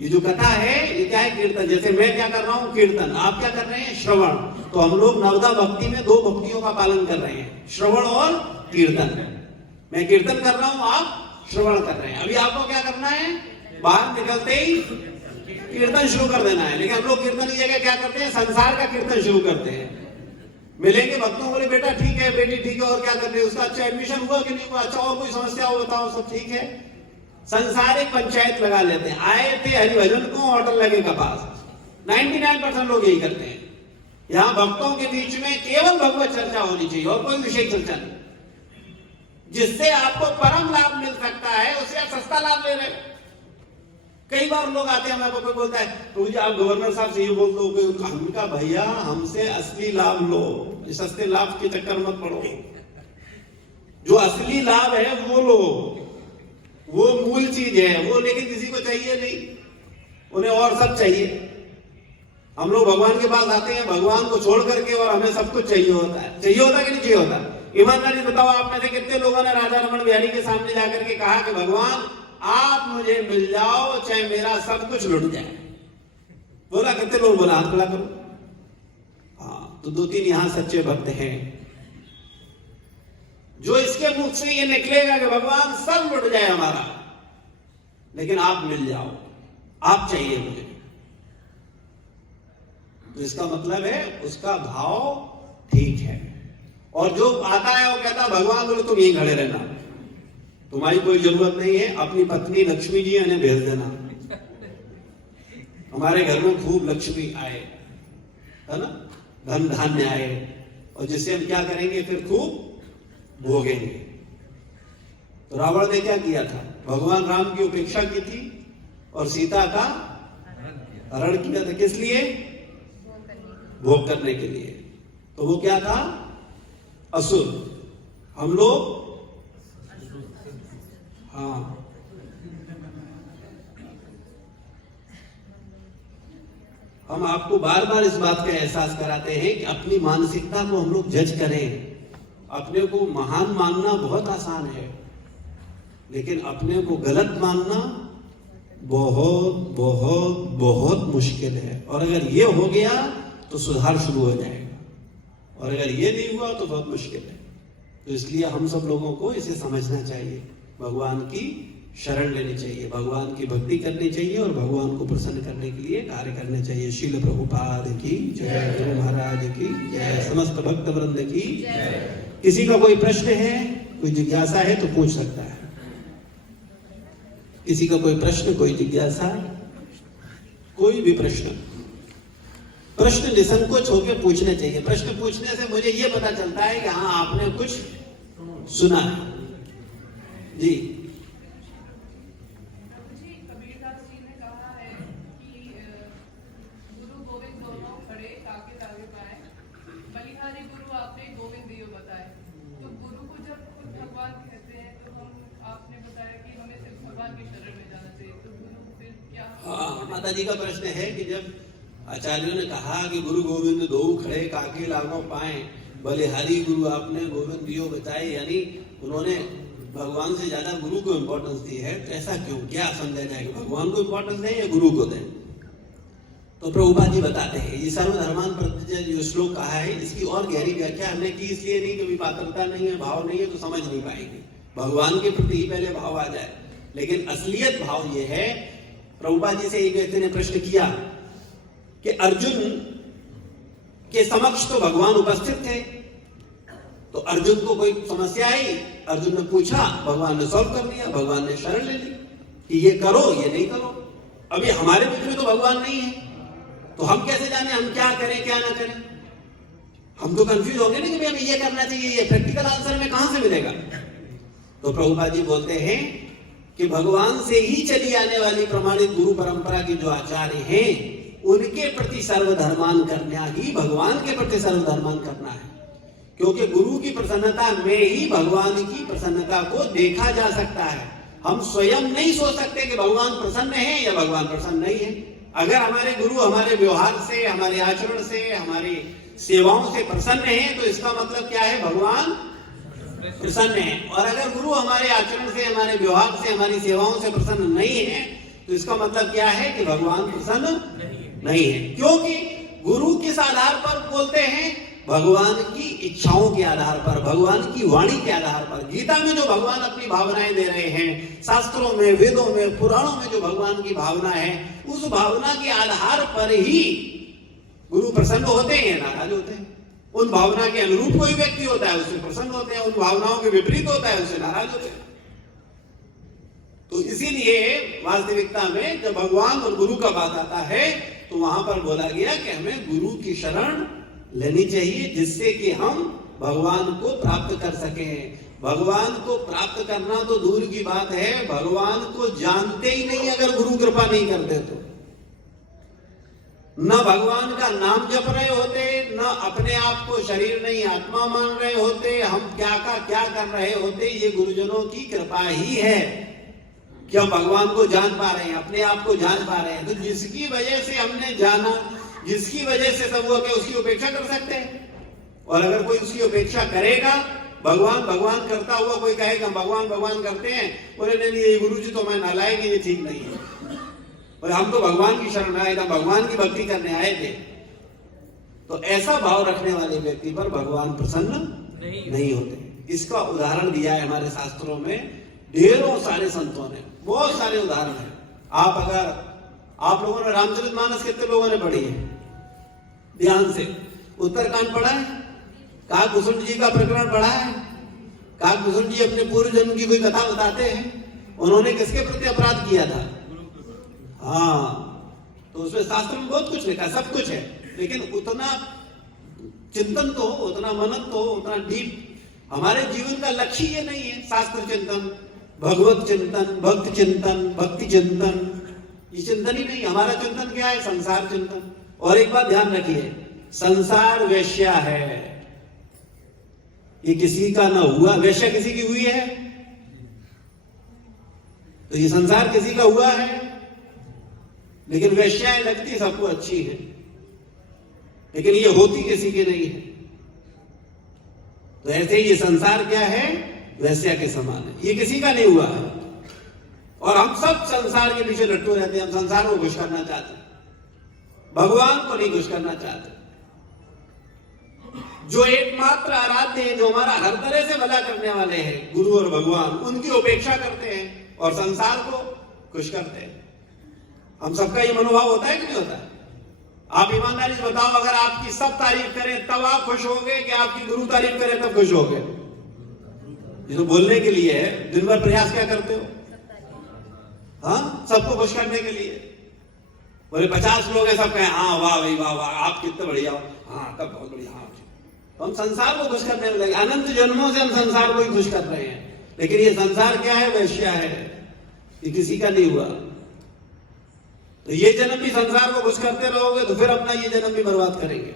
ये जो कथा है ये क्या है? कीर्तन। जैसे मैं क्या कर रहा हूं? कीर्तन। आप क्या कर रहे हैं? श्रवण। तो हम लोग नवदा भक्ति में 2 भक्तियों का पालन कर रहे हैं, श्रवण और कीर्तन। मैं कीर्तन कर रहा हूं, आप श्रवण कर रहे हैं। अभी आपको क्या करना है? बाहर निकलते ही कीर्तन शुरू कर देना है। लेकिन हम लोग कीर्तन की जगह क्या करते हैं? संसार का कीर्तन शुरू करते हैं। मिलेंगे भक्तों, बोले बेटा ठीक है, बेटी ठीक है, और क्या कर रहे हो? उसका अच्छा एडमिशन हुआ कि नहीं हुआ? अच्छा, और कोई समस्या हो बताओ, सब ठीक है। संसारिक पंचायत लगा लेते हैं। आए थे हरिभजन को, होटल लगे कपास। 99% लोग यही करते हैं। यहां भक्तों के बीच में केवल भगवत चर्चा होनी चाहिए और कोई विषय चर्चा नहीं। जिससे आपको परम लाभ मिल सकता है उससे आप सस्ता लाभ ले रहे हो। कई बार लोग आते हैं, हमें कोई बोलता है तो जी आप गवर्नर साहब से ये बोल दो, हमने कहा भैया हमसे असली लाभ लो, इस सस्ते लाभ के चक्कर मत पड़ो। जो असली लाभ है वो लो, वो मूल चीज है वो। लेकिन किसी को चाहिए नहीं, उन्हें और सब चाहिए। हम लोग भगवान के पास आते हैं भगवान को छोड़ करके, और हमें सब कुछ चाहिए होता है। चाहिए होता कि नहीं चाहिए होता? ईमानदारी बताओ, आप में से कितने लोगों ने राजा रमन बिहारी के सामने जाकर के कहा कि भगवान आप मुझे मिल जाओ चाहे मेरा सब कुछ लुट जाए? बोला? कितने लोग? बोला? हाथ खड़ा करो। हाँ, तो 2-3 यहां सच्चे भक्त हैं जो इसके मुख से ये निकलेगा कि भगवान सब लुट जाए हमारा, लेकिन आप मिल जाओ, आप चाहिए मुझे। तो इसका मतलब है उसका भाव ठीक है। और जो आता है वो कहता भगवान बोले तुम यहीं खड़े रहना, तुम्हारी कोई जरूरत नहीं है, अपनी पत्नी लक्ष्मी जी इन्हें भेज देना, हमारे घर में खूब लक्ष्मी आए, है ना, धन धान्य आए, और जिससे हम क्या करेंगे? फिर खूब भोगेंगे। तो रावण ने क्या किया था? भगवान राम की उपेक्षा की थी और सीता का हरण किया था। किस लिए? भोग करने के लिए। तो वो क्या था? असुर। हम लोग हाँ, हम आपको बार बार इस बात का एहसास कराते हैं कि अपनी मानसिकता को हम लोग जज करें। अपने को महान मानना बहुत आसान है, लेकिन अपने को गलत मानना बहुत बहुत बहुत मुश्किल है। और अगर ये हो गया तो सुधार शुरू हो जाएगा, और अगर ये नहीं हुआ तो बहुत मुश्किल है। तो इसलिए हम सब लोगों को इसे समझना चाहिए, भगवान की शरण लेनी चाहिए, भगवान की भक्ति करनी चाहिए और भगवान को प्रसन्न करने के लिए कार्य करने चाहिए। श्रील प्रभुपाद की जय, गुरु महाराज की जय, समस्त भक्त वृंद की जय। किसी का कोई प्रश्न है, कोई जिज्ञासा है तो पूछ सकता है। किसी का कोई प्रश्न, कोई जिज्ञासा, कोई भी प्रश्न निसंकोच होकर पूछना चाहिए। प्रश्न पूछने से मुझे ये पता चलता है कि हाँ आपने कुछ सुना है। जी, कबीरदास जी ने कहा है कि गुरु गोविंद दोनों खड़े काके लागे पाए, बलिहारी गुरु आपने गोविंद दियो बताए। तो गुरु को जब खुद भगवान कहते हैं तो हम, आपने बताया कि हमें सिर्फ भगवान की शरण में जाना चाहिए, तो गुरु फिर क्या? हाँ, माता जी का प्रश्न है कि जब आचार्यों ने कहा कि गुरु गोविंद दो खड़े काके लागो पाए, बलिहारी गुरु आपने गोविंद दियो बताए, यानी उन्होंने भगवान से ज्यादा गुरु को इंपॉर्टेंस दी है। तो ऐसा क्यों? क्या समझा जाए कि भगवान को इंपॉर्टेंस दें या गुरु को दें? तो प्रभुपाद जी बताते हैं ये सर्वधर्मान प्रत्यय जो श्लोक कहा है इसकी और गहरी व्याख्या हमने की इसलिए नहीं कि पात्रता नहीं है, भाव नहीं है तो समझ नहीं पाएंगे। भगवान के प्रति ही पहले भाव आ जाए, लेकिन असलियत भाव ये है। प्रभुपाद जी से एक व्यक्ति ने प्रश्न किया कि अर्जुन के समक्ष तो भगवान उपस्थित थे, तो अर्जुन को कोई समस्या आई, अर्जुन ने पूछा, भगवान ने सॉल्व कर दिया, भगवान ने शरण ले ली कि ये करो ये नहीं करो। अभी हमारे बीच में तो भगवान नहीं है, तो हम कैसे जाने हम क्या करें क्या ना करें? हम तो कंफ्यूज होंगे ना कि हमें ये करना चाहिए, ये प्रैक्टिकल आंसर में कहां से मिलेगा? तो प्रभुपाद जी बोलते हैं कि भगवान से ही चली आने वाली प्रमाणित गुरु परंपरा के जो आचार्य हैं उनके प्रति सर्वधर्मान करना ही भगवान के प्रति सर्वधर्मान करना है, क्योंकि गुरु की प्रसन्नता में ही भगवान की प्रसन्नता को देखा जा सकता है। हम स्वयं नहीं सोच सकते कि भगवान प्रसन्न है या भगवान प्रसन्न नहीं है। अगर हमारे गुरु हमारे व्यवहार से, हमारे आचरण से, हमारी सेवाओं से प्रसन्न है तो इसका मतलब क्या है? भगवान प्रसन्न है। और अगर गुरु हमारे आचरण से, हमारे व्यवहार से, हमारी सेवाओं से प्रसन्न नहीं है तो इसका मतलब क्या है कि भगवान प्रसन्न नहीं है। क्योंकि गुरु किस आधार पर बोलते हैं? भगवान की इच्छाओं के आधार पर, भगवान की वाणी के आधार पर। गीता में जो भगवान अपनी भावनाएं दे रहे हैं, शास्त्रों में, वेदों में, पुराणों में जो भगवान की भावना है, उस भावना के आधार पर ही गुरु प्रसन्न होते हैं, नाराज होते हैं। उन भावना के अनुरूप कोई व्यक्ति होता है उससे प्रसन्न होते हैं, उन भावनाओं के विपरीत होता है उससे नाराज होते हैं। तो इसीलिए वास्तविकता में जब भगवान और गुरु का बात आता है तो वहां पर बोला गया कि हमें गुरु की शरण लेनी चाहिए, जिससे कि हम भगवान को प्राप्त कर सकें। भगवान को प्राप्त करना तो दूर की बात है, भगवान को जानते ही नहीं अगर गुरु कृपा नहीं करते तो। न भगवान का नाम जप रहे होते, न अपने आप को शरीर नहीं आत्मा मान रहे होते, हम क्या का क्या कर रहे होते। ये गुरुजनों की कृपा ही है कि हम भगवान को जान पा रहे हैं, अपने आप को जान पा रहे हैं। तो जिसकी वजह से हमने जाना, जिसकी वजह से सब हुआ, क्या उसकी उपेक्षा कर सकते हैं? और अगर कोई उसकी उपेक्षा करेगा, भगवान भगवान करता हुआ कोई कहेगा हम भगवान भगवान करते हैं, बोले नहीं ये गुरु जी तो मैं नालायक, ये ठीक नहीं है, और हम तो भगवान की शरण आए थे, भगवान की भक्ति करने आए थे। तो ऐसा भाव रखने वाले व्यक्ति पर भगवान प्रसन्न नहीं होते। इसका उदाहरण दिया है हमारे शास्त्रों में, ढेरों सारे संतों ने, बहुत सारे उदाहरण है। आप लोगों ने रामचरितमानस कितने लोगों ने पढ़ी है? ध्यान से। उत्तरकांड पढ़ा है? काकभूषण जी का प्रकरण पढ़ा है? काकभूषण जी अपने पूर्व जन्म की कोई कथा बताते हैं, उन्होंने किसके प्रति अपराध किया था? हाँ, तो उसमें शास्त्र में बहुत कुछ लिखा, सब कुछ है, लेकिन उतना चिंतन तो, उतना मनन तो, उतना डीप हमारे जीवन का लक्ष्य ये नहीं है। शास्त्र चिंतन, भगवत चिंतन, भक्त चिंतन, भक्ति चिंतन, ये चिंतन ही नहीं। हमारा चिंतन क्या है? संसार चिंतन। और एक बात ध्यान रखिए, संसार वेश्या है, ये किसी का ना हुआ। वेश्या किसी की हुई है? तो ये संसार किसी का हुआ है, लेकिन वेश्याएं लगती सबको अच्छी है, लेकिन ये होती किसी की नहीं है। तो ऐसे ही ये संसार क्या है? वेश्या के समान है, ये किसी का नहीं हुआ है। और हम सब संसार के पीछे लट्टू रहते हैं, हम संसार को खुश करना चाहते हैं, भगवान को नहीं खुश करना चाहते। जो एकमात्र आराध्य है, जो हमारा हर तरह से भला करने वाले हैं, गुरु और भगवान, उनकी उपेक्षा करते हैं और संसार को खुश करते हैं। हम सबका ये मनोभाव होता है कि नहीं होता है? आप ईमानदारी से बताओ, अगर आपकी सब तारीफ करें तब आप खुश होगे कि आपकी गुरु तारीफ करें तब खुश होगे? ये तो बोलने के लिए है, दिन भर प्रयास क्या करते हो? हाँ, सबको खुश करने के लिए। बोले 50 लोग हैं, सब कहें हाँ वाह भाई वाह वाह, आप कितने बढ़िया हो, हाँ तब बहुत बढ़िया। हाँ, तो हम संसार को खुश करने में लगे, अनंत जन्मों से हम संसार को ही खुश कर रहे हैं, लेकिन ये संसार क्या है? वेश्या है, ये किसी का नहीं हुआ। तो ये जन्म भी संसार को खुश करते रहोगे तो फिर अपना ये जन्म भी बर्बाद करेंगे।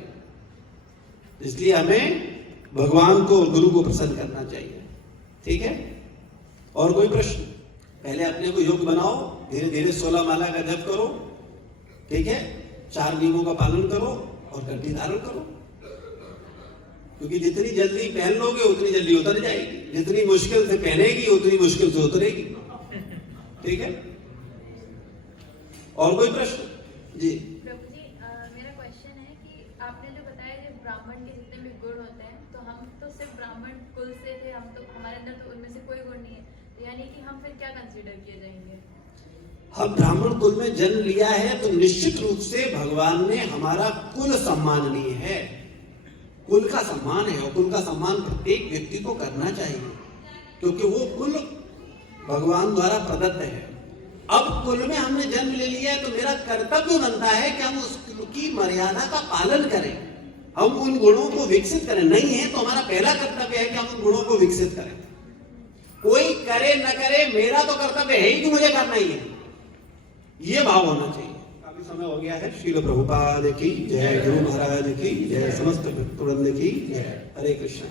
इसलिए हमें भगवान को और गुरु को प्रसन्न करना चाहिए। ठीक है? और कोई प्रश्न? पहले अपने को योग्य बनाओ, धीरे धीरे 16 माला का जप करो, ठीक है, 4 नियमों का पालन करो और कंठी धारण करो, क्योंकि जितनी जल्दी पहन लोगे उतनी जल्दी उतर जाएगी, जितनी मुश्किल से पहनेगी उतनी मुश्किल से उतरेगी। ठीक है? और कोई प्रश्न? जी प्रभु जी, ब्राह्मण कुल से थे, हम तो हमारे अंदर तो उनमें से कोई गुण नहीं है, तो यानी कि हम फिर क्या कंसीडर किए जाएंगे? हम ब्राह्मण कुल में जन्म लिया है तो निश्चित रूप से भगवान ने हमारा कुल सम्माननीय है, कुल का सम्मान है, और कुल का सम्मान प्रत्येक व्यक्ति को करना चाहिए, क्योंकि वो कुल भगवान द्वारा प्रदत्त है। अब कुल में हमने जन्म ले लिया है तो मेरा कर्तव्य बनता है कि हम उस कुल की मर्यादा का पालन करें, हम उन गुणों को विकसित करें। नहीं है तो हमारा पहला कर्तव्य है कि हम उन गुणों को विकसित करें। कोई करे न करे, मेरा तो कर्तव्य है ही कि मुझे करना ही है, ये भाव होना चाहिए। काफी समय हो गया है। श्रील प्रभुपाद की जय, गुरु महाराज की जय, समस्त भक्तवृंद की जय। हरे कृष्ण।